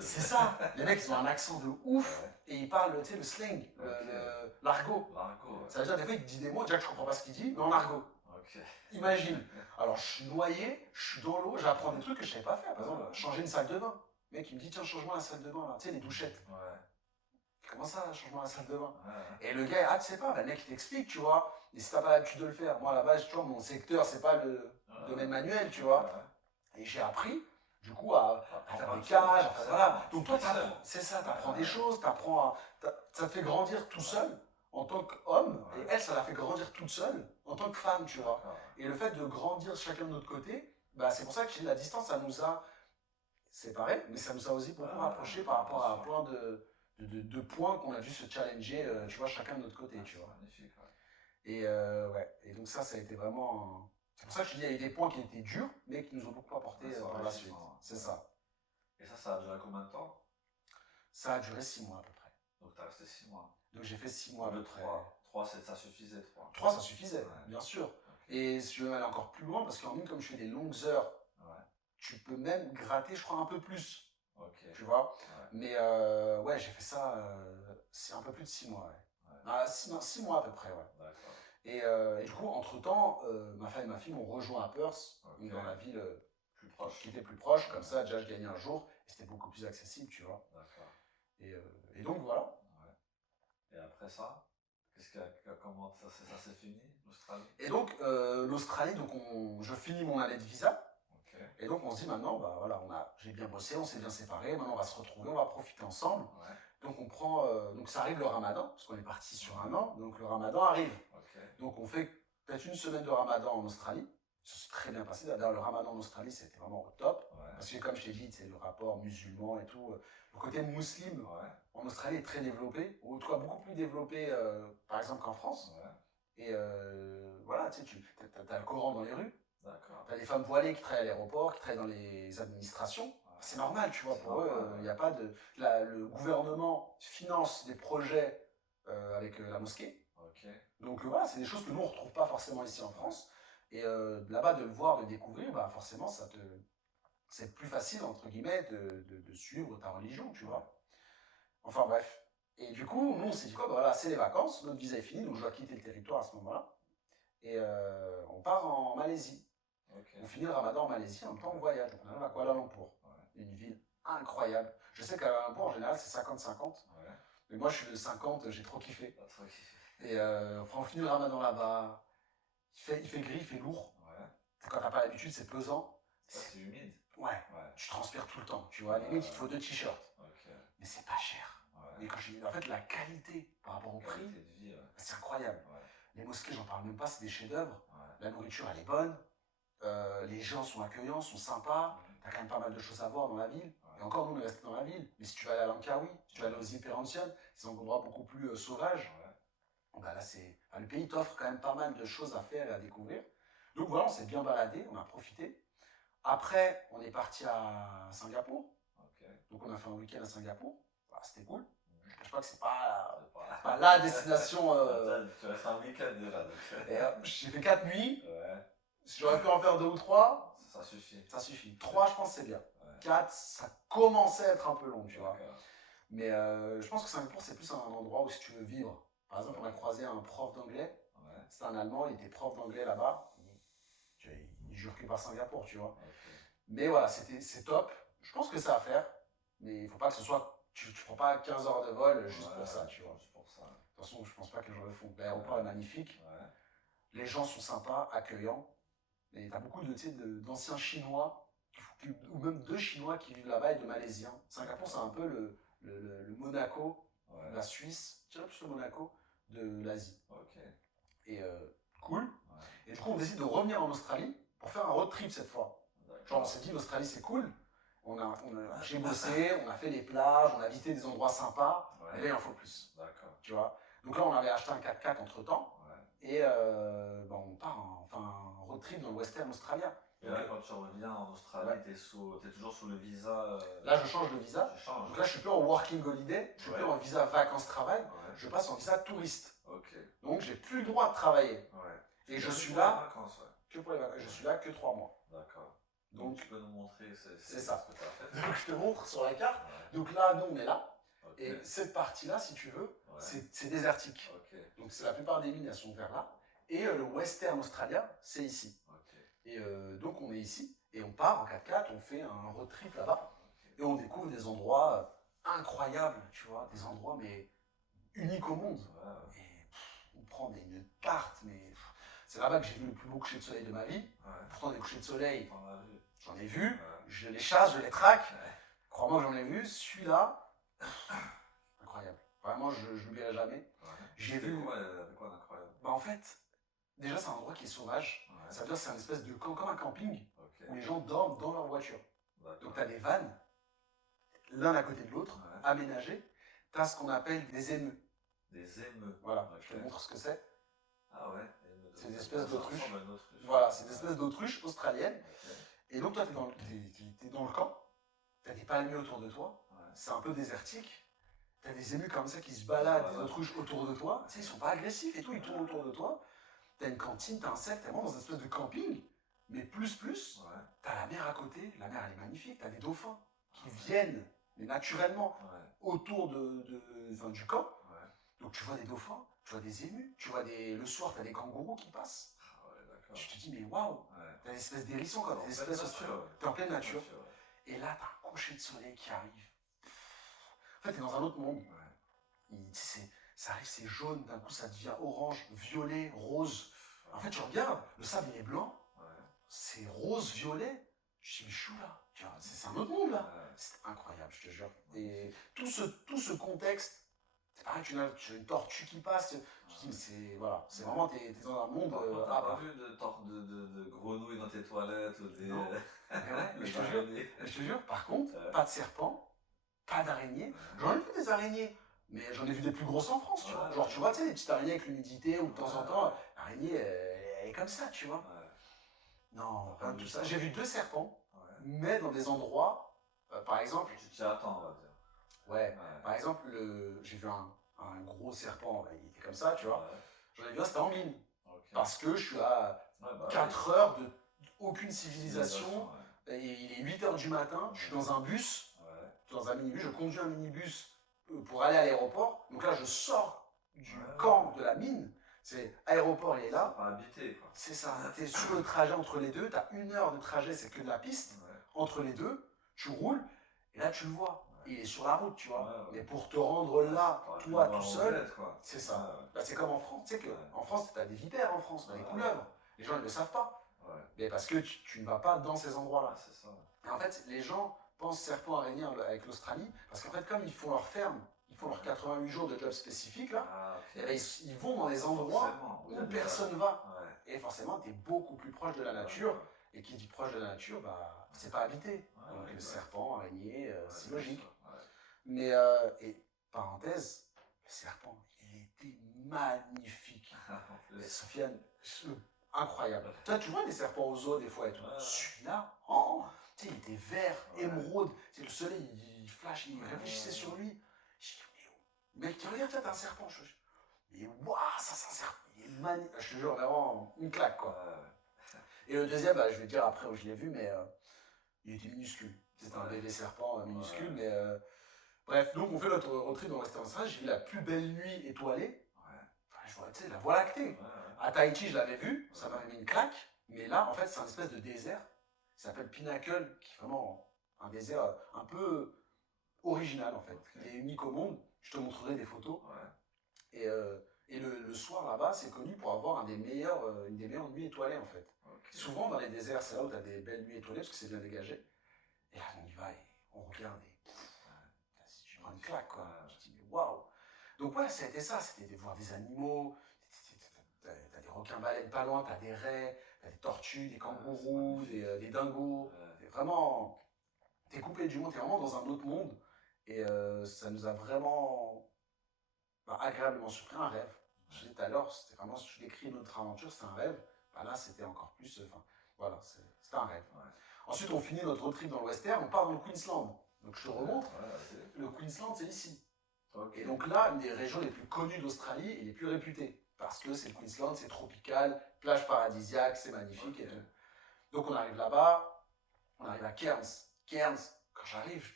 C'est ça. Les mecs, ils ont un accent de ouf et ils parlent, tu sais, le slang, l'argot. Ça veut dire, des fois, il te dit des mots, déjà que je ne comprends pas ce qu'il dit, mais en argot. Imagine. Alors, je suis noyé, je suis dans l'eau, j'apprends des trucs que je ne savais pas faire. Par exemple, changer une salle de bain. Le mec, il me dit, tiens, change-moi la salle de bain, là. Tu sais, les douchettes. Comment ça, change-moi la salle de bain? Et le gars, tu sais pas, le mec, il t'explique, tu vois. Et si t'as pas l'habitude de le faire, moi, à la base, tu vois, mon secteur, c'est pas le domaine manuel, tu vois. Et j'ai appris, du coup, à faire des cages, voilà. Donc, toi, c'est ça, t'apprends des choses, ça te fait grandir tout seul en tant qu'homme, et elle, ça l'a fait grandir toute seule en tant que femme, tu vois. Et le fait de grandir chacun de notre côté, c'est pour ça que la distance, ça nous a séparés, mais ça nous a aussi beaucoup rapprochés par rapport à plein de points qu'on a dû se challenger, tu vois, chacun de notre côté, tu vois. Magnifique, Et donc ça a été vraiment. C'est pour ça que je te dis, il y a eu des points qui étaient durs, mais qui nous ont beaucoup apporté par la suite. C'est ça. Et ça a duré combien de temps? Ça a duré 6 mois à peu près. Donc tu as resté 6 mois. Donc j'ai fait 6 mois à peu près. 3, ça suffisait, 3. 3, ça suffisait, Ouais. bien sûr. Et je vais aller encore plus loin, parce qu'en ligne, comme je fais des longues heures, tu peux même gratter, je crois, un peu plus. Tu vois. Mais ouais, j'ai fait ça, c'est un peu plus de 6 mois. Ouais. 6 mois à peu près, ouais. Et du coup, entre-temps, ma femme et ma fille m'ont rejoint à Perth, dans la ville plus proche. Qui était plus proche. Comme ça, déjà, je gagnais un jour, et c'était beaucoup plus accessible, tu vois. Et donc, voilà. Et après ça, comment ça s'est fini, l'Australie? Et donc, l'Australie, donc je finis mon année de visa. Et donc, on se dit maintenant, bah, voilà, j'ai bien bossé, on s'est bien séparés, maintenant on va se retrouver, on va profiter ensemble. Donc, on prend, donc ça arrive le ramadan, parce qu'on est parti sur un an, donc le ramadan arrive. Donc, on fait peut-être une semaine de ramadan en Australie. Ça s'est très bien passé. D'ailleurs, le ramadan en Australie, c'était vraiment au top. Parce que, comme je t'ai dit, c'est le rapport musulman et tout. Le côté musulman en Australie est très développé, ou en tout cas beaucoup plus développé, par exemple, qu'en France. Et voilà, tu sais, t'as le Coran dans les rues. T'as des femmes voilées qui travaillent à l'aéroport, qui travaillent dans les administrations. C'est normal, tu vois, pour eux, il n'y a pas de... le gouvernement finance des projets avec la mosquée. Donc voilà, c'est des choses que nous, on ne retrouve pas forcément ici en France. Et là-bas, de le voir, de le découvrir, bah, forcément, c'est plus facile, entre guillemets, de suivre ta religion, tu vois. Enfin bref. Et du coup, nous, on s'est dit quoi, bah, voilà, c'est les vacances, notre visa est fini, donc je dois quitter le territoire à ce moment-là. Et on part en Malaisie. On finit le ramadan en Malaisie, en même temps on voyage. Donc on arrive à Kuala Lumpur, une ville incroyable. Je sais qu'à Kuala Lumpur, en général, c'est 50-50. Mais moi, je suis de 50, j'ai trop kiffé. Et on finit le ramadan là-bas. Il fait gris, il fait lourd. Quand t'as pas l'habitude, c'est pesant. C'est humide. Ouais, tu transpires tout le temps. Tu vois, limite, il te faut 2 t-shirts. Mais c'est pas cher. Mais quand je dis, en fait, la qualité par rapport au prix, c'est incroyable. Les mosquées, j'en parle même pas, c'est des chefs-d'œuvre. La nourriture, elle est bonne. Les gens sont accueillants, sont sympas. T'as quand même pas mal de choses à voir dans la ville. Et encore, nous, on est restés dans la ville. Mais si tu vas aller à Langkawi, si tu vas aller aux îles Perhentianes, c'est un endroit beaucoup plus sauvage. Bah là, le pays t'offre quand même pas mal de choses à faire et à découvrir. Donc voilà, on s'est bien baladé, on a profité. Après, on est parti à Singapour. Donc on a fait un week-end à Singapour. Bah, c'était cool. Je ne cache pas que c'est pas la destination. Tu restes un week-end déjà. J'ai fait 4 nuits. Si j'aurais pu en faire 2 ou 3, ça suffit. Ça suffit. 3, je pense c'est bien. 4, ça commençait à être un peu long, tu vois. Mais je pense que Singapour, c'est plus un endroit où si tu veux vivre. Par exemple, on a croisé un prof d'anglais. C'était un Allemand, il était prof d'anglais là-bas. Il jure que par Singapour, tu vois. Mais voilà, c'est top. Je pense que c'est à faire. Mais il ne faut pas que ce soit... Tu ne prends pas 15 heures de vol juste pour ça, tu vois. De toute façon, je ne pense pas que les gens le font. L'aéroport est magnifique. Les gens sont sympas, accueillants. Et tu as beaucoup d'anciens Chinois, ou même de Chinois qui vivent là-bas et de Malaisiens. Singapour, c'est un peu le Monaco, la Suisse, je dirais plus le Monaco de l'Asie. Et cool. Et du coup, on décide de revenir en Australie pour faire un road trip cette fois. Genre, on s'est dit, l'Australie, c'est cool. J'ai bossé, on a fait les plages, on a visité des endroits sympas. Et là, il en faut plus. Tu vois. Donc là, on avait acheté un 4x4 entre-temps. Et on part un road trip dans le Western Australia. Et là, quand tu reviens en Australie, t'es toujours sous le visa. Là, je change de visa. Donc là, je suis plus en working holiday, je suis plus en visa vacances-travail, je passe en visa touriste. Donc, j'ai plus le droit de travailler. Et je suis là que pour les vacances. Je suis là que 3 mois. Donc, tu peux nous montrer c'est ça. Donc, je te montre sur la carte. Donc là, nous, on est là. Et cette partie-là, si tu veux, c'est désertique. Donc, c'est la plupart des mines, elles sont vers là. Et le Western Australia, c'est ici. Et donc, on est ici. Et on part en 4x4, on fait un road trip là-bas. Et on découvre des endroits incroyables, tu vois. Des endroits, mais uniques au monde. Et on prend une carte, mais... C'est là-bas que j'ai vu le plus beau coucher de soleil de ma vie. Pourtant, des couchers de soleil, j'en ai vu. Je les chasse, je les traque. Crois-moi que j'en ai vu. Celui-là, incroyable. Vraiment, je ne l'oublierai jamais. J'ai vu... quoi d'incroyable? Bah en fait, déjà, c'est un endroit qui est sauvage. Ça veut dire que c'est un espèce de camp, comme un camping, où les gens dorment dans leur voiture. Donc, tu as des vannes, l'un à côté de l'autre, aménagés. Tu as ce qu'on appelle des émeus. Des émeus. Voilà, je te montre ce que c'est. Ah ouais. C'est des espèces d'autruches. Voilà, c'est des espèces d'autruches australiennes. Et donc, toi, tu es dans le camp, tu as des palmiers autour de toi, c'est un peu désertique. t'as des émus comme ça qui se baladent, des autruches autour de toi, tu sais, ils sont pas agressifs et tout, ils tournent autour de toi. T'as une cantine, t'as un cercle, t'es vraiment dans une espèce de camping, mais plus, t'as la mer à côté, la mer elle est magnifique, t'as des dauphins qui viennent, mais naturellement, autour enfin, du camp. Donc tu vois des dauphins, tu vois des émus, le soir t'as des kangourous qui passent. Tu te dis, mais waouh, t'as des espèces d'hérissons, quoi, des espèces t'es en pleine nature. Et là, t'as un coucher de soleil qui arrive. En fait, t'es dans un autre monde. Ça arrive, c'est jaune, d'un coup ça devient orange, violet, rose. En fait, tu regardes, le sable il est blanc, c'est rose, violet. Je dis, mais je suis où là? C'est un autre monde là. C'est incroyable, je te jure. Et tout ce contexte, c'est pareil, tu as une tortue qui passe, tu dis, mais c'est vraiment, t'es dans un monde. T'as pas vu de grenouilles dans tes toilettes ou des. Non. Je te jure, par contre, pas de serpent, pas d'araignée. J'en ai vu des araignées, mais j'en ai vu des plus grosses en France, tu vois. Genre, tu vois, tu sais, des petites araignées avec l'humidité, ou de temps en temps, l'araignée, elle est comme ça, tu vois. Non, pas tout ça. J'ai vu 2 serpents, mais dans des endroits, par exemple. Tu t'y attends, on va dire. Ouais. Par exemple, j'ai vu un gros serpent, il était comme ça, tu vois. J'en ai vu un, c'était en mine. Parce que je suis à 4 heures de aucune civilisation, et il est 8 heures du matin, je suis dans un bus, dans un minibus, je conduis un minibus pour aller à l'aéroport. Donc là, je sors du camp de la mine. C'est aéroport, il est là. C'est pas habité, quoi. C'est ça. T'es sur le trajet entre les deux. T'as 1 heure de trajet, c'est que de la piste. Entre les deux, tu roules et là tu le vois. Il est sur la route, tu vois. Mais pour te rendre là, toi tout seul, c'est ça. Là, c'est comme en France. Tu sais qu'en France, t'as des vipères en France, des couleuvres. Les gens ne le savent pas. Mais parce que tu ne vas pas dans ces endroits-là. C'est ça. Et en fait, les gens pensent serpent araignée avec l'Australie, parce qu'en fait, comme ils font leur ferme, ils font leurs 88 jours de job spécifique, là, et ben, ils vont dans des endroits où personne ne va. Et forcément, tu es beaucoup plus proche de la nature. Et qui dit proche de la nature, bah, c'est pas habité. Donc, le serpent, araignée, c'est logique. Mais, et parenthèse, le serpent, il était magnifique. Sofiane, incroyable. Toi, tu vois des serpents aux eaux des fois et tout. Celui-là, tu sais, il était vert, émeraude. C'est le soleil, il flash, il réfléchissait sur lui. Je dis, mais mec, regarde, t'as un serpent. Mais waouh, ça, c'est un serpent. Il est magnifique. Je te jure, vraiment, une claque, quoi. Et le deuxième, bah, je vais te dire après où je l'ai vu, mais il était minuscule. C'était un bébé serpent minuscule, mais bref, donc on fait notre road trip dans l'Est Ancestral. J'ai vu la plus belle nuit étoilée. Enfin, je vois, tu sais, la Voie lactée. À Tahiti, je l'avais vu, ça m'avait mis une claque. Mais là, en fait, c'est un espèce de désert qui s'appelle Pinnacle, qui est vraiment un désert un peu original, en fait. Il est unique au monde. Je te montrerai des photos. Et le soir, là-bas, c'est connu pour avoir une des meilleures nuits étoilées, en fait. Souvent, dans les déserts, c'est là où tu as des belles nuits étoilées, parce que c'est bien dégagé. Et là, on y va et on regarde et tu prends une claque, quoi. Tu te dis, mais waouh! Donc, ouais, ça a été ça. C'était de voir des animaux. T'as des requins-baleines pas loin, t'as des raies, t'as des tortues, des kangourous, des dingos. Vraiment, t'es coupé du monde, t'es vraiment dans un autre monde. Et ça nous a vraiment agréablement surpris, un rêve. Je disais tout à l'heure, c'était vraiment, je décris notre aventure, c'était un rêve. Bah là, c'était encore plus, voilà, c'était un rêve. Ensuite, on finit notre road trip dans le Western, on part dans le Queensland. Donc je te remontre, le Queensland, c'est ici. Et donc là, une des régions les plus connues d'Australie et les plus réputées. Parce que c'est le Queensland, c'est tropical, plage paradisiaque, c'est magnifique et tout. Donc on arrive là-bas, on arrive à Cairns. Cairns, quand j'arrive,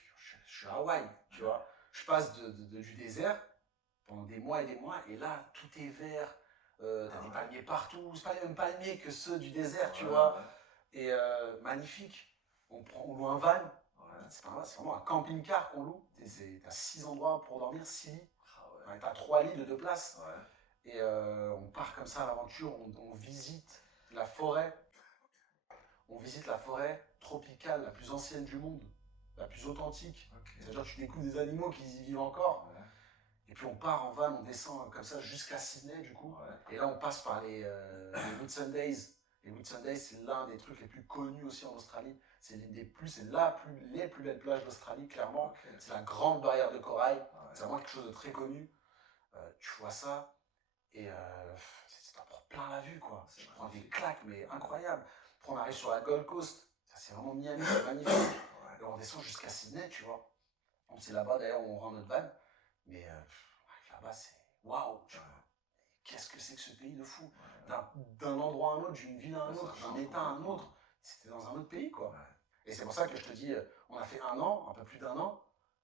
je suis à Hawaï, tu vois. Je passe du désert pendant des mois, et là, tout est vert. T'as des palmiers partout, c'est pas les mêmes palmiers que ceux du désert, tu vois. Et magnifique. On loue un van. C'est pas mal, c'est vraiment un camping-car qu'on loue. T'as 6 endroits pour dormir, 6 lits. T'as 3 lits de 2 places. Et on part comme ça à l'aventure, on visite la forêt. On visite la forêt tropicale la plus ancienne du monde, la plus authentique. C'est-à-dire que tu découvres des animaux qui y vivent encore. Et puis on part en van, on descend comme ça jusqu'à Sydney du coup. Et là on passe par les Whitsundays. Les Whitsundays, c'est l'un des trucs les plus connus aussi en Australie. C'est les plus belles plages d'Australie, clairement. C'est la grande barrière de corail. C'est vraiment quelque chose de très connu. Tu vois ça et tu t'en prends plein la vue, quoi. Tu prends des claques, mais incroyables. Après on arrive sur la Gold Coast. Ça, c'est vraiment Miami, c'est magnifique. Et on descend jusqu'à Sydney, tu vois. C'est là-bas d'ailleurs où on rend notre van. Mais là-bas, c'est waouh, tu vois. Qu'est-ce que c'est que ce pays de fou? D'un endroit à un autre, d'une ville à un autre, d'un état à un autre. C'était dans un autre pays, quoi. Et c'est pour ça que je te dis, on a fait 1 an, un peu plus d'1 an,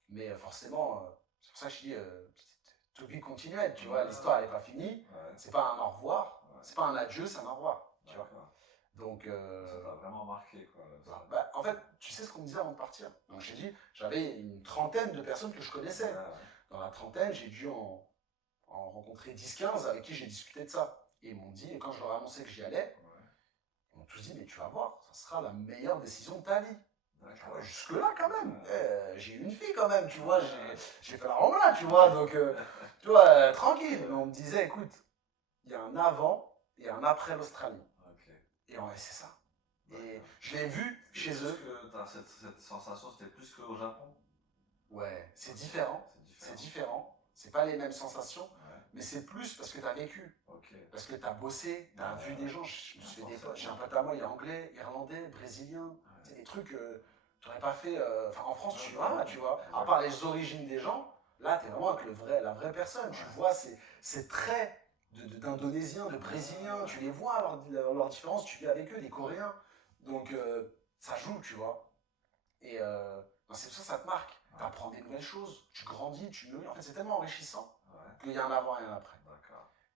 mais forcément, c'est pour ça que je te dis, to be continued, tu vois, l'histoire, elle n'est pas finie, c'est pas un au revoir, c'est pas un adieu, c'est un au revoir, tu vois. Donc, ça t'a vraiment marqué, quoi. Bah, en fait, tu sais ce qu'on me disait avant de partir. Donc, j'ai dit, j'avais une trentaine de personnes que je connaissais. Dans la trentaine, j'ai dû en rencontrer 10-15 avec qui j'ai discuté de ça. Et ils m'ont dit, et quand je leur ai annoncé que j'y allais, ils m'ont tous dit, mais tu vas voir, ça sera la meilleure décision de ta vie. Jusque-là, quand même. J'ai eu une fille, quand même, tu vois. J'ai fait la remblade, tu vois. Donc, tu vois, tranquille. Mais on me disait, écoute, il y a un avant et un après l'Australie. Et ouais, c'est ça. Et je l'ai vu chez eux. Est-ce que cette sensation, c'était plus qu'au Japon? Ouais, c'est différent. C'est différent. C'est pas les mêmes sensations. Mais c'est plus parce que tu as vécu. Parce que tu as bossé, tu as vu des gens. J'ai un pote à moi, il est anglais, irlandais, brésilien. C'est des trucs que tu n'aurais pas fait. En France, tu vois. À part les origines des gens, là, tu es vraiment avec la vraie personne. Tu vois ces traits d'Indonésiens, de Brésiliens. Tu les vois, leurs différences. Tu vis avec eux, des Coréens. Donc, ça joue, tu vois. Et c'est pour ça que ça te marque. Tu apprends des nouvelles choses, tu grandis, tu mûris. En fait, c'est tellement enrichissant qu'il y a un avant et un après.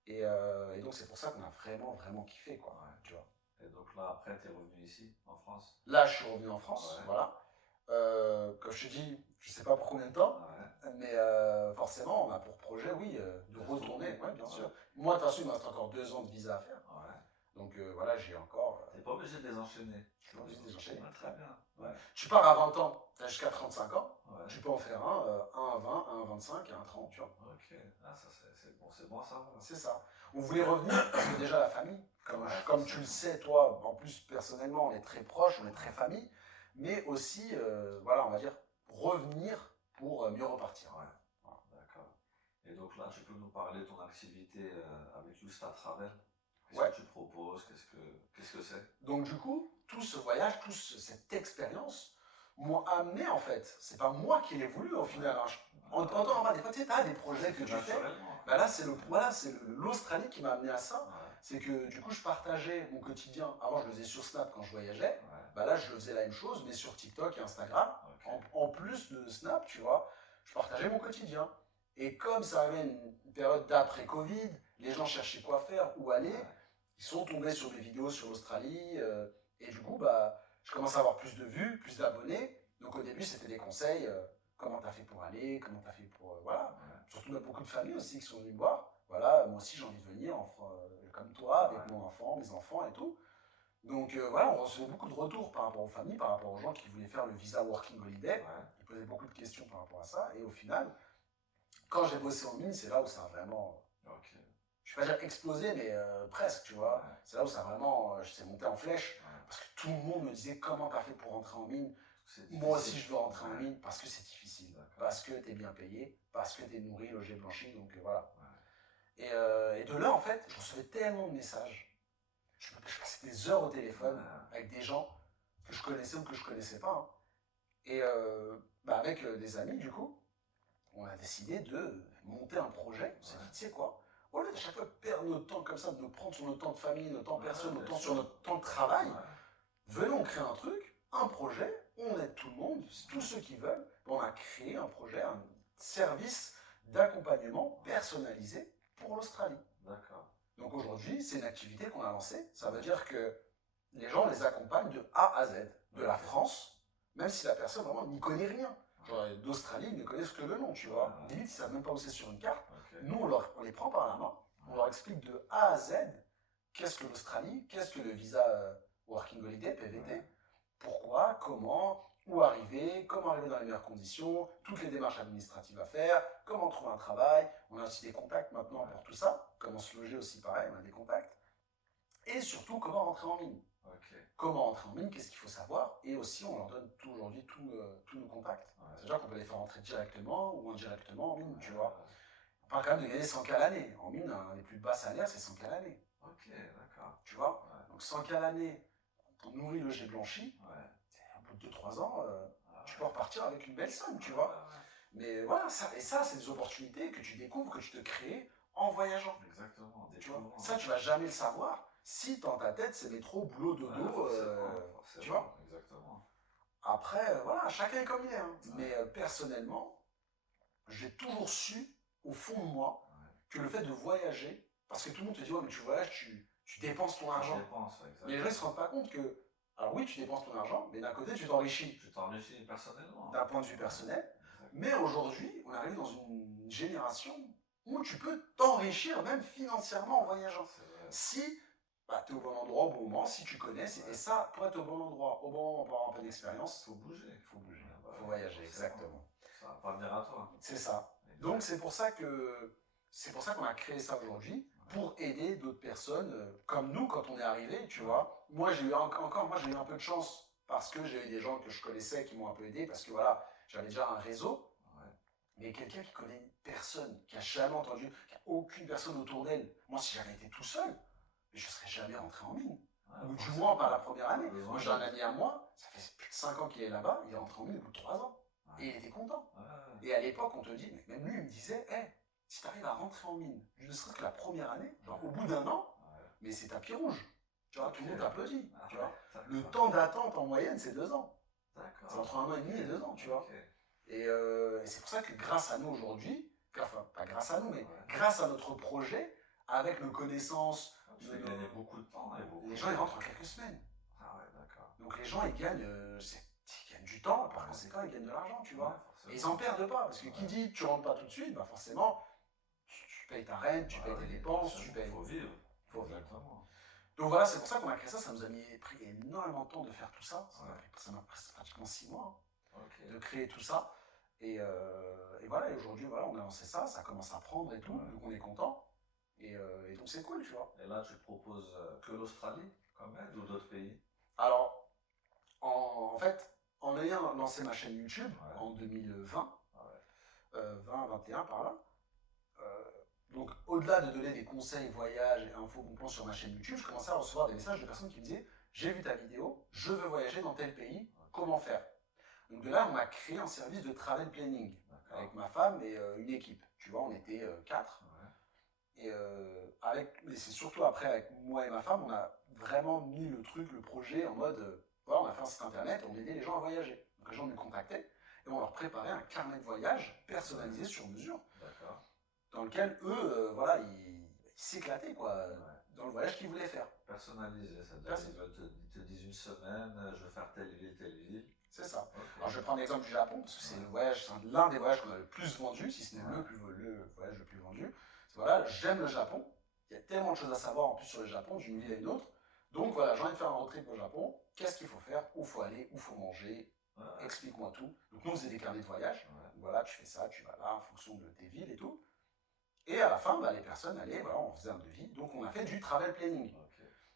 Et donc, c'est pour ça qu'on a vraiment, vraiment kiffé, quoi. Tu vois. Et donc là, après, tu es revenu ici, en France? Là, je suis revenu en France, voilà. Comme je te dis, je sais pas pour combien de temps, mais forcément, on a pour projet, oui, de retourner, bien sûr. Moi, de toute façon, il me reste encore 2 ans de visa à faire. Donc voilà, j'ai encore. T'es pas obligé de les enchaîner. Je suis pas obligé de les enchaîner. Très bien. Tu pars à 20 ans, tu as jusqu'à 35 ans. Tu peux en faire un à 20, un à 25 et un à 30, tu vois. Ok, c'est bon ça. C'est ça. On voulait revenir parce que déjà la famille, comme tu le sais, toi, en plus personnellement, on est très proches, on est très famille, mais aussi, voilà, on va dire, revenir pour mieux repartir. D'accord. Et donc là, tu peux nous parler de ton activité avec YouStart Travel? Qu'est-ce que tu proposes? Qu'est-ce que c'est? Donc du coup, tout ce voyage, toute cette expérience m'ont amené en fait. C'est pas moi qui l'ai voulu au final. En bas, des fois, tu sais, as des projets que tu fais. Bah là, c'est l'Australie qui m'a amené à ça. C'est que du coup, je partageais mon quotidien. Avant, je le faisais sur Snap quand je voyageais. Bah là, je le faisais la même chose, mais sur TikTok et Instagram. En plus de Snap, tu vois, je partageais mon quotidien. Et comme ça avait une période d'après-Covid, les gens cherchaient quoi faire, où aller. Ils sont tombés sur mes vidéos sur l'Australie. Et du coup, bah, je commence à avoir plus de vues, plus d'abonnés. Donc au début, c'était des conseils. Comment t'as fait pour aller, comment t'as fait pour... voilà. Surtout beaucoup de familles aussi qui sont venues me voir. Voilà, moi aussi j'ai envie de venir, comme toi, avec mon enfant, mes enfants et tout. Donc voilà, on recevait beaucoup de retours par rapport aux familles, par rapport aux gens qui voulaient faire le visa Working Holiday. Ils posaient beaucoup de questions par rapport à ça. Et au final, quand j'ai bossé en mine, c'est là où ça a vraiment... Je ne vais pas dire explosé, mais presque, tu vois. C'est là où ça a vraiment... je sais monter en flèche. Parce que tout le monde me disait comment t'as fait pour rentrer en mine. Moi aussi, je veux rentrer en mine parce que c'est difficile, parce que t'es bien payé, parce que t'es nourri, logé, blanchi, donc voilà. Et de là, en fait, je recevais tellement de messages. Je passais des heures au téléphone avec des gens que je connaissais ou que je connaissais pas. Hein. Et avec des amis, du coup, on a décidé de monter un projet. On s'est dit, tu sais quoi, au lieu de chaque fois perdre notre temps comme ça, de nous prendre sur notre temps de famille, notre temps perso, notre temps sur notre temps de travail, venons créer un truc, un projet, on aide tout le monde, tous ceux qui veulent. On a créé un projet, un service d'accompagnement personnalisé pour l'Australie. D'accord. Donc aujourd'hui, c'est une activité qu'on a lancée. Ça veut dire que les gens les accompagnent de A à Z, de la France, même si la personne vraiment n'y connaît rien. Genre d'Australie, ils ne connaissent que le nom, tu vois. Limite, ils ne savent même pas où c'est sur une carte. Nous, on les prend par la main, on leur explique de A à Z qu'est-ce que l'Australie, qu'est-ce que le visa Working Holiday, PVT, pourquoi, comment, où arriver, comment arriver dans les meilleures conditions, toutes les démarches administratives à faire, comment trouver un travail. On a aussi des contacts maintenant pour tout ça. Comment se loger aussi, pareil, on a des contacts. Et surtout, comment rentrer en mine. Comment rentrer en mine, qu'est-ce qu'il faut savoir. Et aussi, on leur donne aujourd'hui tous nos contacts. C'est-à-dire qu'on peut les faire rentrer directement ou indirectement en mine, tu vois. On parle quand même de gagner 100K l'année. En mine, un des plus bas salaires, c'est 100K l'année. Ok, d'accord. Tu vois. Donc 100K l'année, on nourrit, logé, blanchi. Au bout de 2-3 ans, tu peux repartir avec une belle somme, tu vois. Mais voilà, et ça, c'est des opportunités que tu découvres, que tu te crées en voyageant. Exactement. Tu vois, ça, tu vas jamais le savoir si dans ta tête, c'est métro, boulot, dodo, forcément, tu vois. exactement. Après, voilà, chacun est comme il est. Hein. Mais personnellement, j'ai toujours su, au fond de moi, que le fait de voyager, parce que tout le monde te dit, ouais, mais tu voyages, tu dépenses ton argent. Mais les gens ne se rendent pas compte que, alors oui, tu dépenses ton argent, mais d'un côté, tu t'enrichis. Tu t'enrichis personnellement. D'un point de vue personnel. Mais aujourd'hui, on arrive dans une génération où tu peux t'enrichir même financièrement en voyageant. Si bah, tu es au bon endroit au bon moment, si tu connais, et ça, pour être au bon endroit, au bon moment, pour avoir un peu d'expérience, il faut bouger. Il faut bouger, il faut voyager, exactement. Ça va pas venir à toi. C'est ça. Donc c'est pour ça qu'on a créé ça aujourd'hui, pour aider d'autres personnes comme nous quand on est arrivé, tu vois. Moi j'ai eu un peu de chance parce que j'ai eu des gens que je connaissais qui m'ont un peu aidé parce que voilà, j'avais déjà un réseau. Mais quelqu'un qui connaît personne, qui a jamais entendu, qui a aucune personne autour d'elle. Moi si j'avais été tout seul, je serais jamais rentré en mine. Ou du moins par la première année. Moi j'ai un ami à moi, ça fait plus de 5 ans qu'il est là-bas, il est rentré en mine au bout de 3 ans. Et il était content. Et à l'époque, on te dit, mais même lui, il me disait, hey, si tu arrives à rentrer en mine, ne serait-ce que la première année, genre au bout d'un an, mais c'est tapis rouge. Tu vois, tout le monde t'applaudit. Tu vois. Le temps d'attente en moyenne, c'est 2 ans. C'est entre 1 an et demi et 2 ans, tu vois. Et c'est pour ça que grâce à nous aujourd'hui, enfin, pas grâce à nous, mais grâce à notre projet, avec nos connaissances, tu fais gagner beaucoup de temps. Les gens, ils rentrent en quelques semaines. Donc les gens, ils gagnent du temps, par conséquent, ils gagnent de l'argent, tu vois. Et ils en perdent pas, parce que qui dit tu rentres pas tout de suite, bah forcément, tu payes ta rente, tu payes tes dépenses, tu payes. Faut vivre. Exactement. Donc voilà, c'est pour ça qu'on a créé ça, ça nous a pris énormément de temps de faire tout ça. Ça m'a pris pratiquement 6 mois de créer tout ça. Et voilà, et aujourd'hui, voilà, on a lancé ça, ça commence à prendre et tout, donc on est content. Et donc c'est cool, tu vois. Et là, tu proposes que l'Australie comme aide ou d'autres pays? Alors, en fait, en ayant lancé ma chaîne YouTube en 2020, 20-21 par là, donc au-delà de donner des conseils, voyages et infos bon plan sur ma chaîne YouTube, je commençais à recevoir des messages de personnes qui me disaient « J'ai vu ta vidéo, je veux voyager dans tel pays, comment faire ?» Donc de là, on a créé un service de travel planning avec ma femme et une équipe. Tu vois, on était 4. Et c'est surtout après, avec moi et ma femme, on a vraiment mis le projet en mode, voilà, on a fait un site internet et on aidait les gens à voyager. Donc les gens nous contactaient et on leur préparait un carnet de voyage personnalisé sur mesure, dans lequel eux, voilà, ils s'éclataient quoi, dans le voyage qu'ils voulaient faire. Personnalisé, c'est-à-dire ils te disent une semaine, je veux faire telle ville. C'est ça. Alors je vais prendre l'exemple du Japon, parce que c'est l'un des voyages qu'on a le plus vendu, si ce n'est le voyage le plus vendu. Voilà, j'aime le Japon. Il y a tellement de choses à savoir en plus sur le Japon, d'une ville à une autre. Donc voilà, j'ai envie de faire un road trip au Japon. Qu'est-ce qu'il faut faire? Où faut aller? Où faut manger? Explique-moi tout. Donc nous, on faisait des carnets de voyage. Voilà, tu fais ça, tu vas là, en fonction de tes villes et tout. Et à la fin, bah, les personnes allaient, voilà, on faisait un devis. Donc on a fait du travel planning.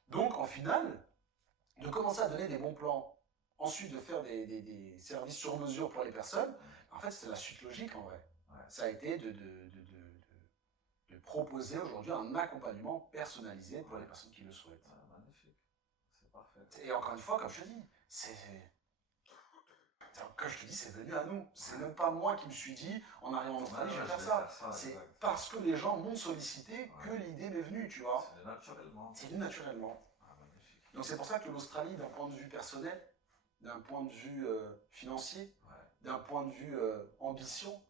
Donc en final, de commencer à donner des bons plans, ensuite de faire des services sur mesure pour les personnes, en fait, c'est la suite logique en vrai. Ça a été de proposer aujourd'hui un accompagnement personnalisé pour les personnes qui le souhaitent. Magnifique, c'est parfait. Et encore une fois, comme je te dis, c'est venu à nous. C'est même pas moi qui me suis dit, en arrivant en Australie, je vais faire ça. C'est parce que les gens m'ont sollicité que l'idée m'est venue, tu vois. C'est naturellement. C'est venu naturellement. Donc c'est pour ça que l'Australie, d'un point de vue personnel, d'un point de vue financier, d'un point de vue ambition,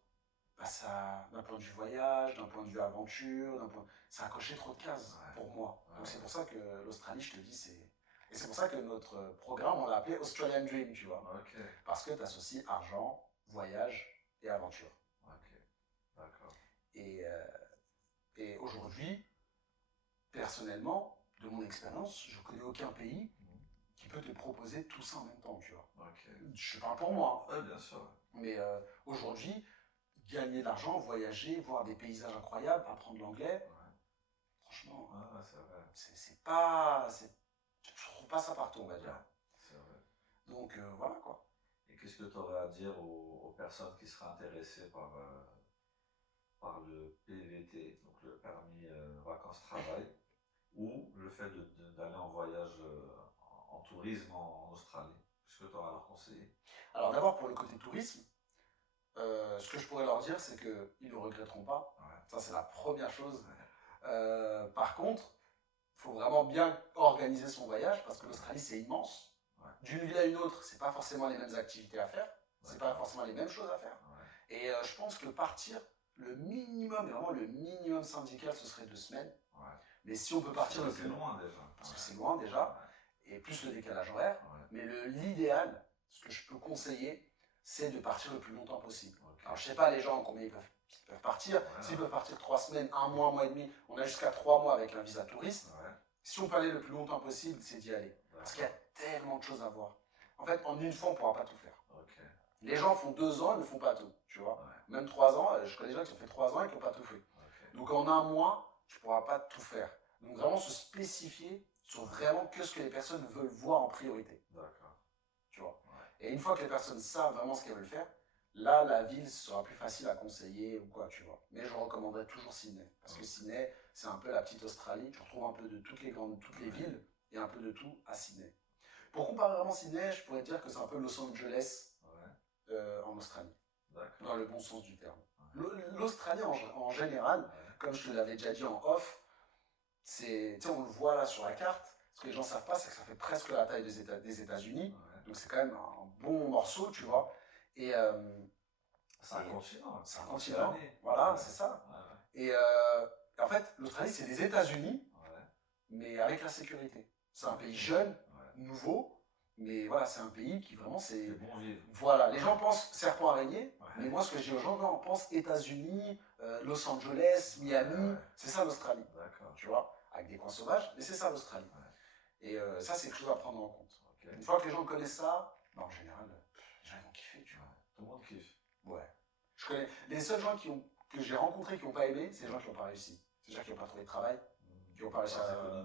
bah d'un point de vue voyage, d'un point de vue aventure, ça a coché trop de cases pour moi. Donc c'est pour ça que l'Australie, je te dis, et c'est pour ça que notre programme, on l'a appelé Australian Dream, tu vois. Parce que tu associes argent, voyage et aventure. D'accord. Et aujourd'hui, personnellement, de mon expérience, je connais aucun pays qui peut te proposer tout ça en même temps, tu vois. Je parle pour moi. Bien sûr. Mais aujourd'hui, gagner de l'argent, voyager, voir des paysages incroyables, apprendre l'anglais, franchement, c'est pas... Je trouve pas ça partout, on va dire. C'est vrai. Donc voilà quoi. Et qu'est-ce que tu aurais à dire aux personnes qui seraient intéressées par le PVT, donc le permis vacances-travail, ou le fait d'aller en voyage en tourisme en Australie? Qu'est-ce que tu auras à leur conseiller? Alors d'abord pour le côté tourisme, Ce que je pourrais leur dire, c'est qu'ils ne le regretteront pas. Ouais. Ça, c'est la première chose. Ouais. Par contre, il faut vraiment bien organiser son voyage parce que l'Australie, c'est immense. Ouais. D'une ville à une autre, c'est pas forcément les mêmes activités à faire. C'est pas forcément les mêmes choses à faire. Ouais. Et je pense que partir, le minimum, vraiment le minimum syndical, ce serait 2 semaines. Ouais. Mais si on peut partir le plus loin déjà. Parce que c'est loin déjà, Ouais. et plus le décalage horaire. Ouais. Mais l'idéal, ce que je peux conseiller, c'est de partir le plus longtemps possible. Okay. Alors je sais pas les gens combien ils peuvent partir. Ouais. S'ils peuvent partir 3 semaines, 1 mois, 1 mois et demi, on a jusqu'à 3 mois avec un visa touriste. Ouais. Si on peut aller le plus longtemps possible, c'est d'y aller. Parce qu'il y a tellement de choses à voir. En fait, en une fois, on ne pourra pas tout faire. Okay. Les gens font 2 ans, ils ne font pas tout, tu vois. Ouais. Même 3 ans, je connais des gens qui ont fait 3 ans et qui n'ont pas tout fait. Okay. Donc en 1 mois, tu ne pourras pas tout faire. Donc vraiment se spécifier sur vraiment que ce que les personnes veulent voir en priorité. D'accord. Tu vois. Ouais. Et une fois que les personnes savent vraiment ce qu'elles veulent faire, là, la ville sera plus facile à conseiller ou quoi, tu vois. Mais je recommanderais toujours Sydney. Parce que Sydney, c'est un peu la petite Australie. Tu retrouves un peu de toutes les villes et un peu de tout à Sydney. Pour comparer vraiment Sydney, je pourrais dire que c'est un peu Los Angeles en Australie. Dans le bon sens du terme. L'Australie en général, comme je te l'avais déjà dit en off, on le voit là sur la carte. Ce que les gens ne savent pas, c'est que ça fait presque la taille des États-Unis. Donc c'est quand même un bon morceau, tu vois. Et c'est un continent. C'est un continent. Voilà, c'est ça. Et en fait, l'Australie, c'est les États-Unis, mais avec la sécurité. C'est un pays jeune, nouveau, mais voilà, c'est un pays qui vraiment, c'est bon vivre. Voilà, les gens pensent serpent araignée, mais moi, ce que je dis aux gens, non, on pense États-Unis, Los Angeles, Miami, c'est ça l'Australie. Tu vois, avec des coins sauvages, mais c'est ça l'Australie. Et ça, c'est quelque chose à prendre en compte. Une fois que les gens connaissent ça, bah, en général, les gens vont kiffer, tu vois. Tout le monde kiffe. Ouais. Je connais les seuls gens que j'ai rencontrés qui n'ont pas aimé, c'est les gens qui n'ont pas réussi. C'est les gens qui n'ont pas trouvé de travail, qui n'ont pas réussi à.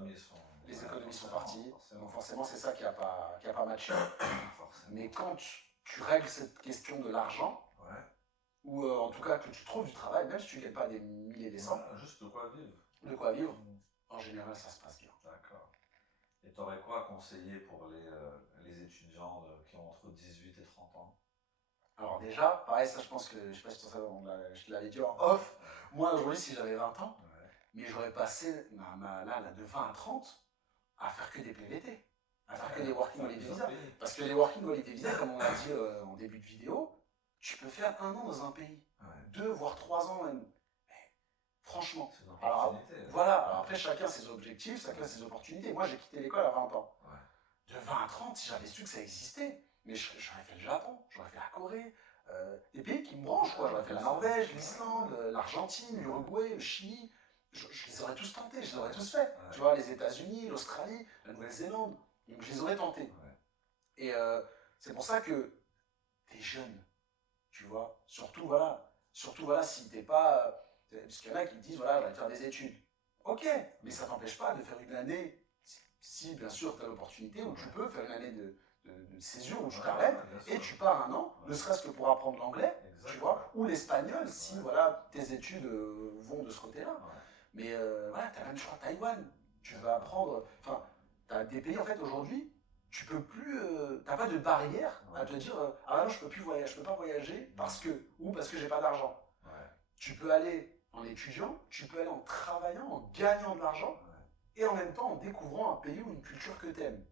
Les économies sont parties. Donc forcément, c'est ça qui a pas matché. Mais quand tu règles cette question de l'argent, ou en tout cas que tu trouves du travail, même si tu ne gagnes pas des milliers et des cents, juste de quoi vivre. De quoi vivre, en général, ça se passe bien. D'accord. Et tu aurais quoi à conseiller pour les étudiants qui ont entre 18 et 30 ans? Alors déjà, pareil, ça je pense que, je sais pas si je te l'avais dit en off, moi aujourd'hui si j'avais 20 ans, mais j'aurais passé là, de 20 à 30 à faire que des PVT, à faire que des Working Holiday Visa. Parce que les Working Holiday Visa, comme on l'a dit en début de vidéo, tu peux faire 1 an dans un pays, 2 voire 3 ans même. Mais, franchement. Alors, voilà, alors après chacun ses objectifs, chacun ses opportunités. Moi j'ai quitté l'école à 20 ans. De 20 à 30, si j'avais su que ça existait, mais j'aurais fait le Japon, j'aurais fait la Corée, des pays qui me branchent, quoi. J'aurais fait la Norvège, l'Islande, l'Argentine, l'Uruguay, le Chili. Je les aurais tous tentés, je les aurais tous fait. Tu vois, les États-Unis, l'Australie, la Nouvelle-Zélande. Donc je les aurais tentés. Et c'est pour ça que t'es jeune, tu vois. Surtout, voilà, si t'es pas. Parce qu'il y en a qui te disent, voilà, je vais faire des études. Ok, mais ça t'empêche pas de faire une année, si bien sûr tu as l'opportunité, où tu peux faire une année de césure, où tu t'arrêtes, et tu pars 1 an, ne serait-ce que pour apprendre l'anglais, tu vois, ou l'espagnol, si voilà, tes études vont de ce côté-là. Mais voilà, tu as même, je crois, Taïwan, tu vas apprendre, enfin, tu as des pays, en fait, aujourd'hui, tu peux plus, t'as pas de barrière à te dire, ah non, je peux pas voyager parce que j'ai pas d'argent. Tu peux aller en étudiant, tu peux aller en travaillant, en gagnant de l'argent, et en même temps en découvrant un pays ou une culture que tu aimes.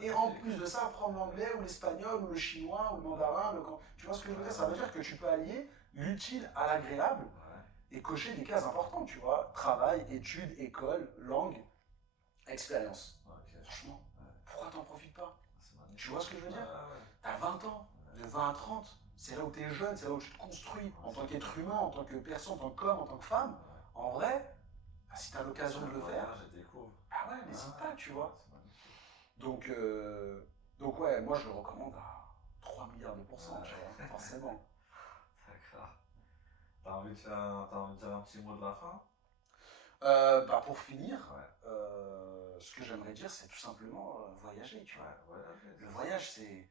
Et en plus de ça, apprendre l'anglais ou l'espagnol ou le chinois ou le mandarin, tu vois ce que je veux dire? Ça veut dire que tu peux allier l'utile à l'agréable et cocher des cases importantes, tu vois. Travail, études, école, langue, expérience. Franchement, pourquoi t'en profites pas? Tu vois ce que je veux dire? T'as 20 ans, de 20 à 30, c'est là où t'es jeune, c'est là où tu te construis en tant qu'être humain, en tant que personne, en tant qu'homme, en tant que femme. En vrai, si t'as l'occasion de le faire, bah ouais, n'hésite pas, tu vois. Donc ouais, moi je le recommande à 3 milliards de pourcents, tu vois, forcément. D'accord. T'as envie de dire un petit mot de la fin? Bah pour finir, ce que j'aimerais dire, c'est tout simplement voyager, tu vois. Le voyage, c'est...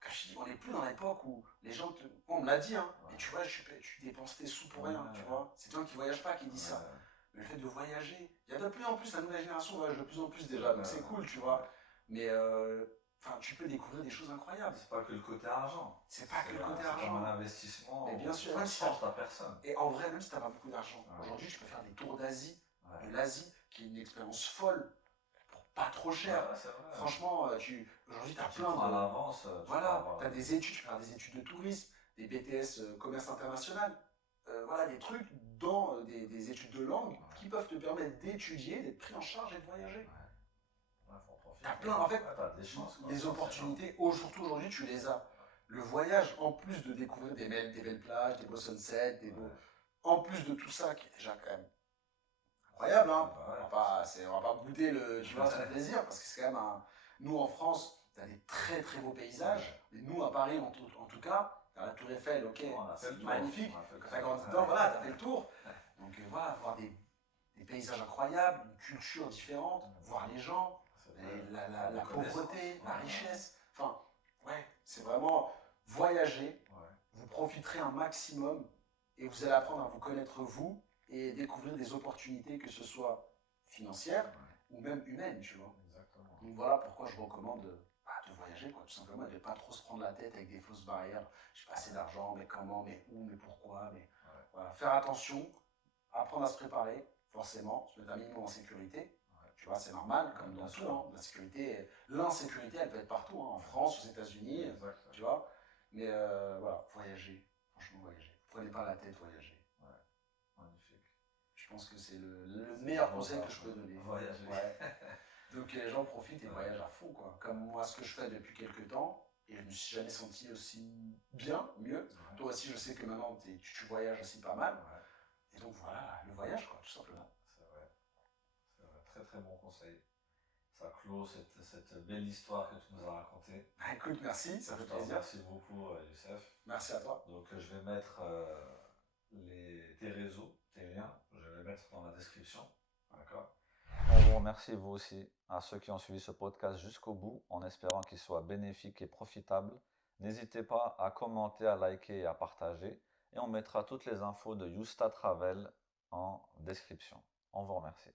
Quand je dis, on n'est plus dans l'époque où les gens te... On me l'a dit, hein, et tu vois, tu dépenses tes sous pour rien, tu vois. C'est des gens qui ne voyagent pas qui disent ça. Mais le fait de voyager, il y a de plus en plus, la nouvelle génération voyage de plus en plus déjà, donc c'est cool, tu vois. Mais enfin, tu peux découvrir des choses incroyables. C'est pas que le côté argent. C'est pas que le côté C'est comme argent. un investissement. Mais bien sûr, Ça même si change ta personne. Et en vrai, même si tu n'as pas beaucoup d'argent, Ouais. aujourd'hui, tu peux faire des tours d'Asie, Ouais. de l'Asie, qui est une expérience folle, pour pas trop cher. Ouais, c'est vrai. Franchement, aujourd'hui, tu as Tu plein prends à de. l'avance. Voilà, tu as des études, tu peux faire des études de tourisme, des BTS commerce international, voilà, des trucs dans des études de langue qui peuvent te permettre d'étudier, d'être pris en charge et de voyager. Ouais, faut en profiter. T'as plein, en fait, t'as des chances, quoi. les opportunités, surtout aujourd'hui, tu les as. Le voyage, en plus de découvrir des belles plages, des beaux sunsets, en plus de tout ça, qui est déjà quand même incroyable, hein. On va pas bouder tu vois, son plaisir, parce que c'est quand même nous en France, tu as des très très beaux paysages, mais nous à Paris en tout cas, dans la Tour Eiffel, ok, c'est magnifique, quand tu as grandi dedans, voilà, tu as fait le tour. Donc voilà, voir des paysages incroyables, une culture différente, voir les gens, la pauvreté, la richesse, enfin, ouais, c'est vraiment voyager, vous profiterez un maximum et vous allez apprendre à vous connaître vous et découvrir des opportunités, que ce soit financières ou même humaines, tu vois. Exactement. Donc voilà pourquoi je recommande de voyager, quoi, tout simplement, et de ne pas trop se prendre la tête avec des fausses barrières. J'ai pas assez d'argent, mais comment, mais où, mais pourquoi, mais voilà. Faire attention, apprendre à se préparer, forcément, se mettre un minimum en sécurité. Tu vois, c'est normal, comme dans tout, hein. La sécurité, l'insécurité, elle peut être partout, hein, en France, aux États-Unis, tu vois. Mais voilà, voyager, franchement, voyager. Prenez pas la tête, voyager. Magnifique. Je pense que c'est le meilleur conseil que je peux donner. Voyager. Donc les gens profitent et voyagent à fond, quoi. Comme moi, ce que je fais depuis quelques temps, et je me suis jamais senti aussi bien, mieux. Toi aussi, je sais que maintenant, tu voyages aussi pas mal. Et donc voilà, le voyage, quoi, tout simplement. C'est vrai. C'est vrai. Très très bon conseil. Ça clôt cette belle histoire que tu nous as racontée. Écoute, merci, ça fait plaisir. Merci beaucoup, Youssef. Merci à toi. Donc je vais mettre tes réseaux, tes liens, je vais les mettre dans la description. D'accord. On vous remercie vous aussi, à ceux qui ont suivi ce podcast jusqu'au bout, en espérant qu'il soit bénéfique et profitable. N'hésitez pas à commenter, à liker et à partager. Et on mettra toutes les infos de Yousta Travel en description. On vous remercie.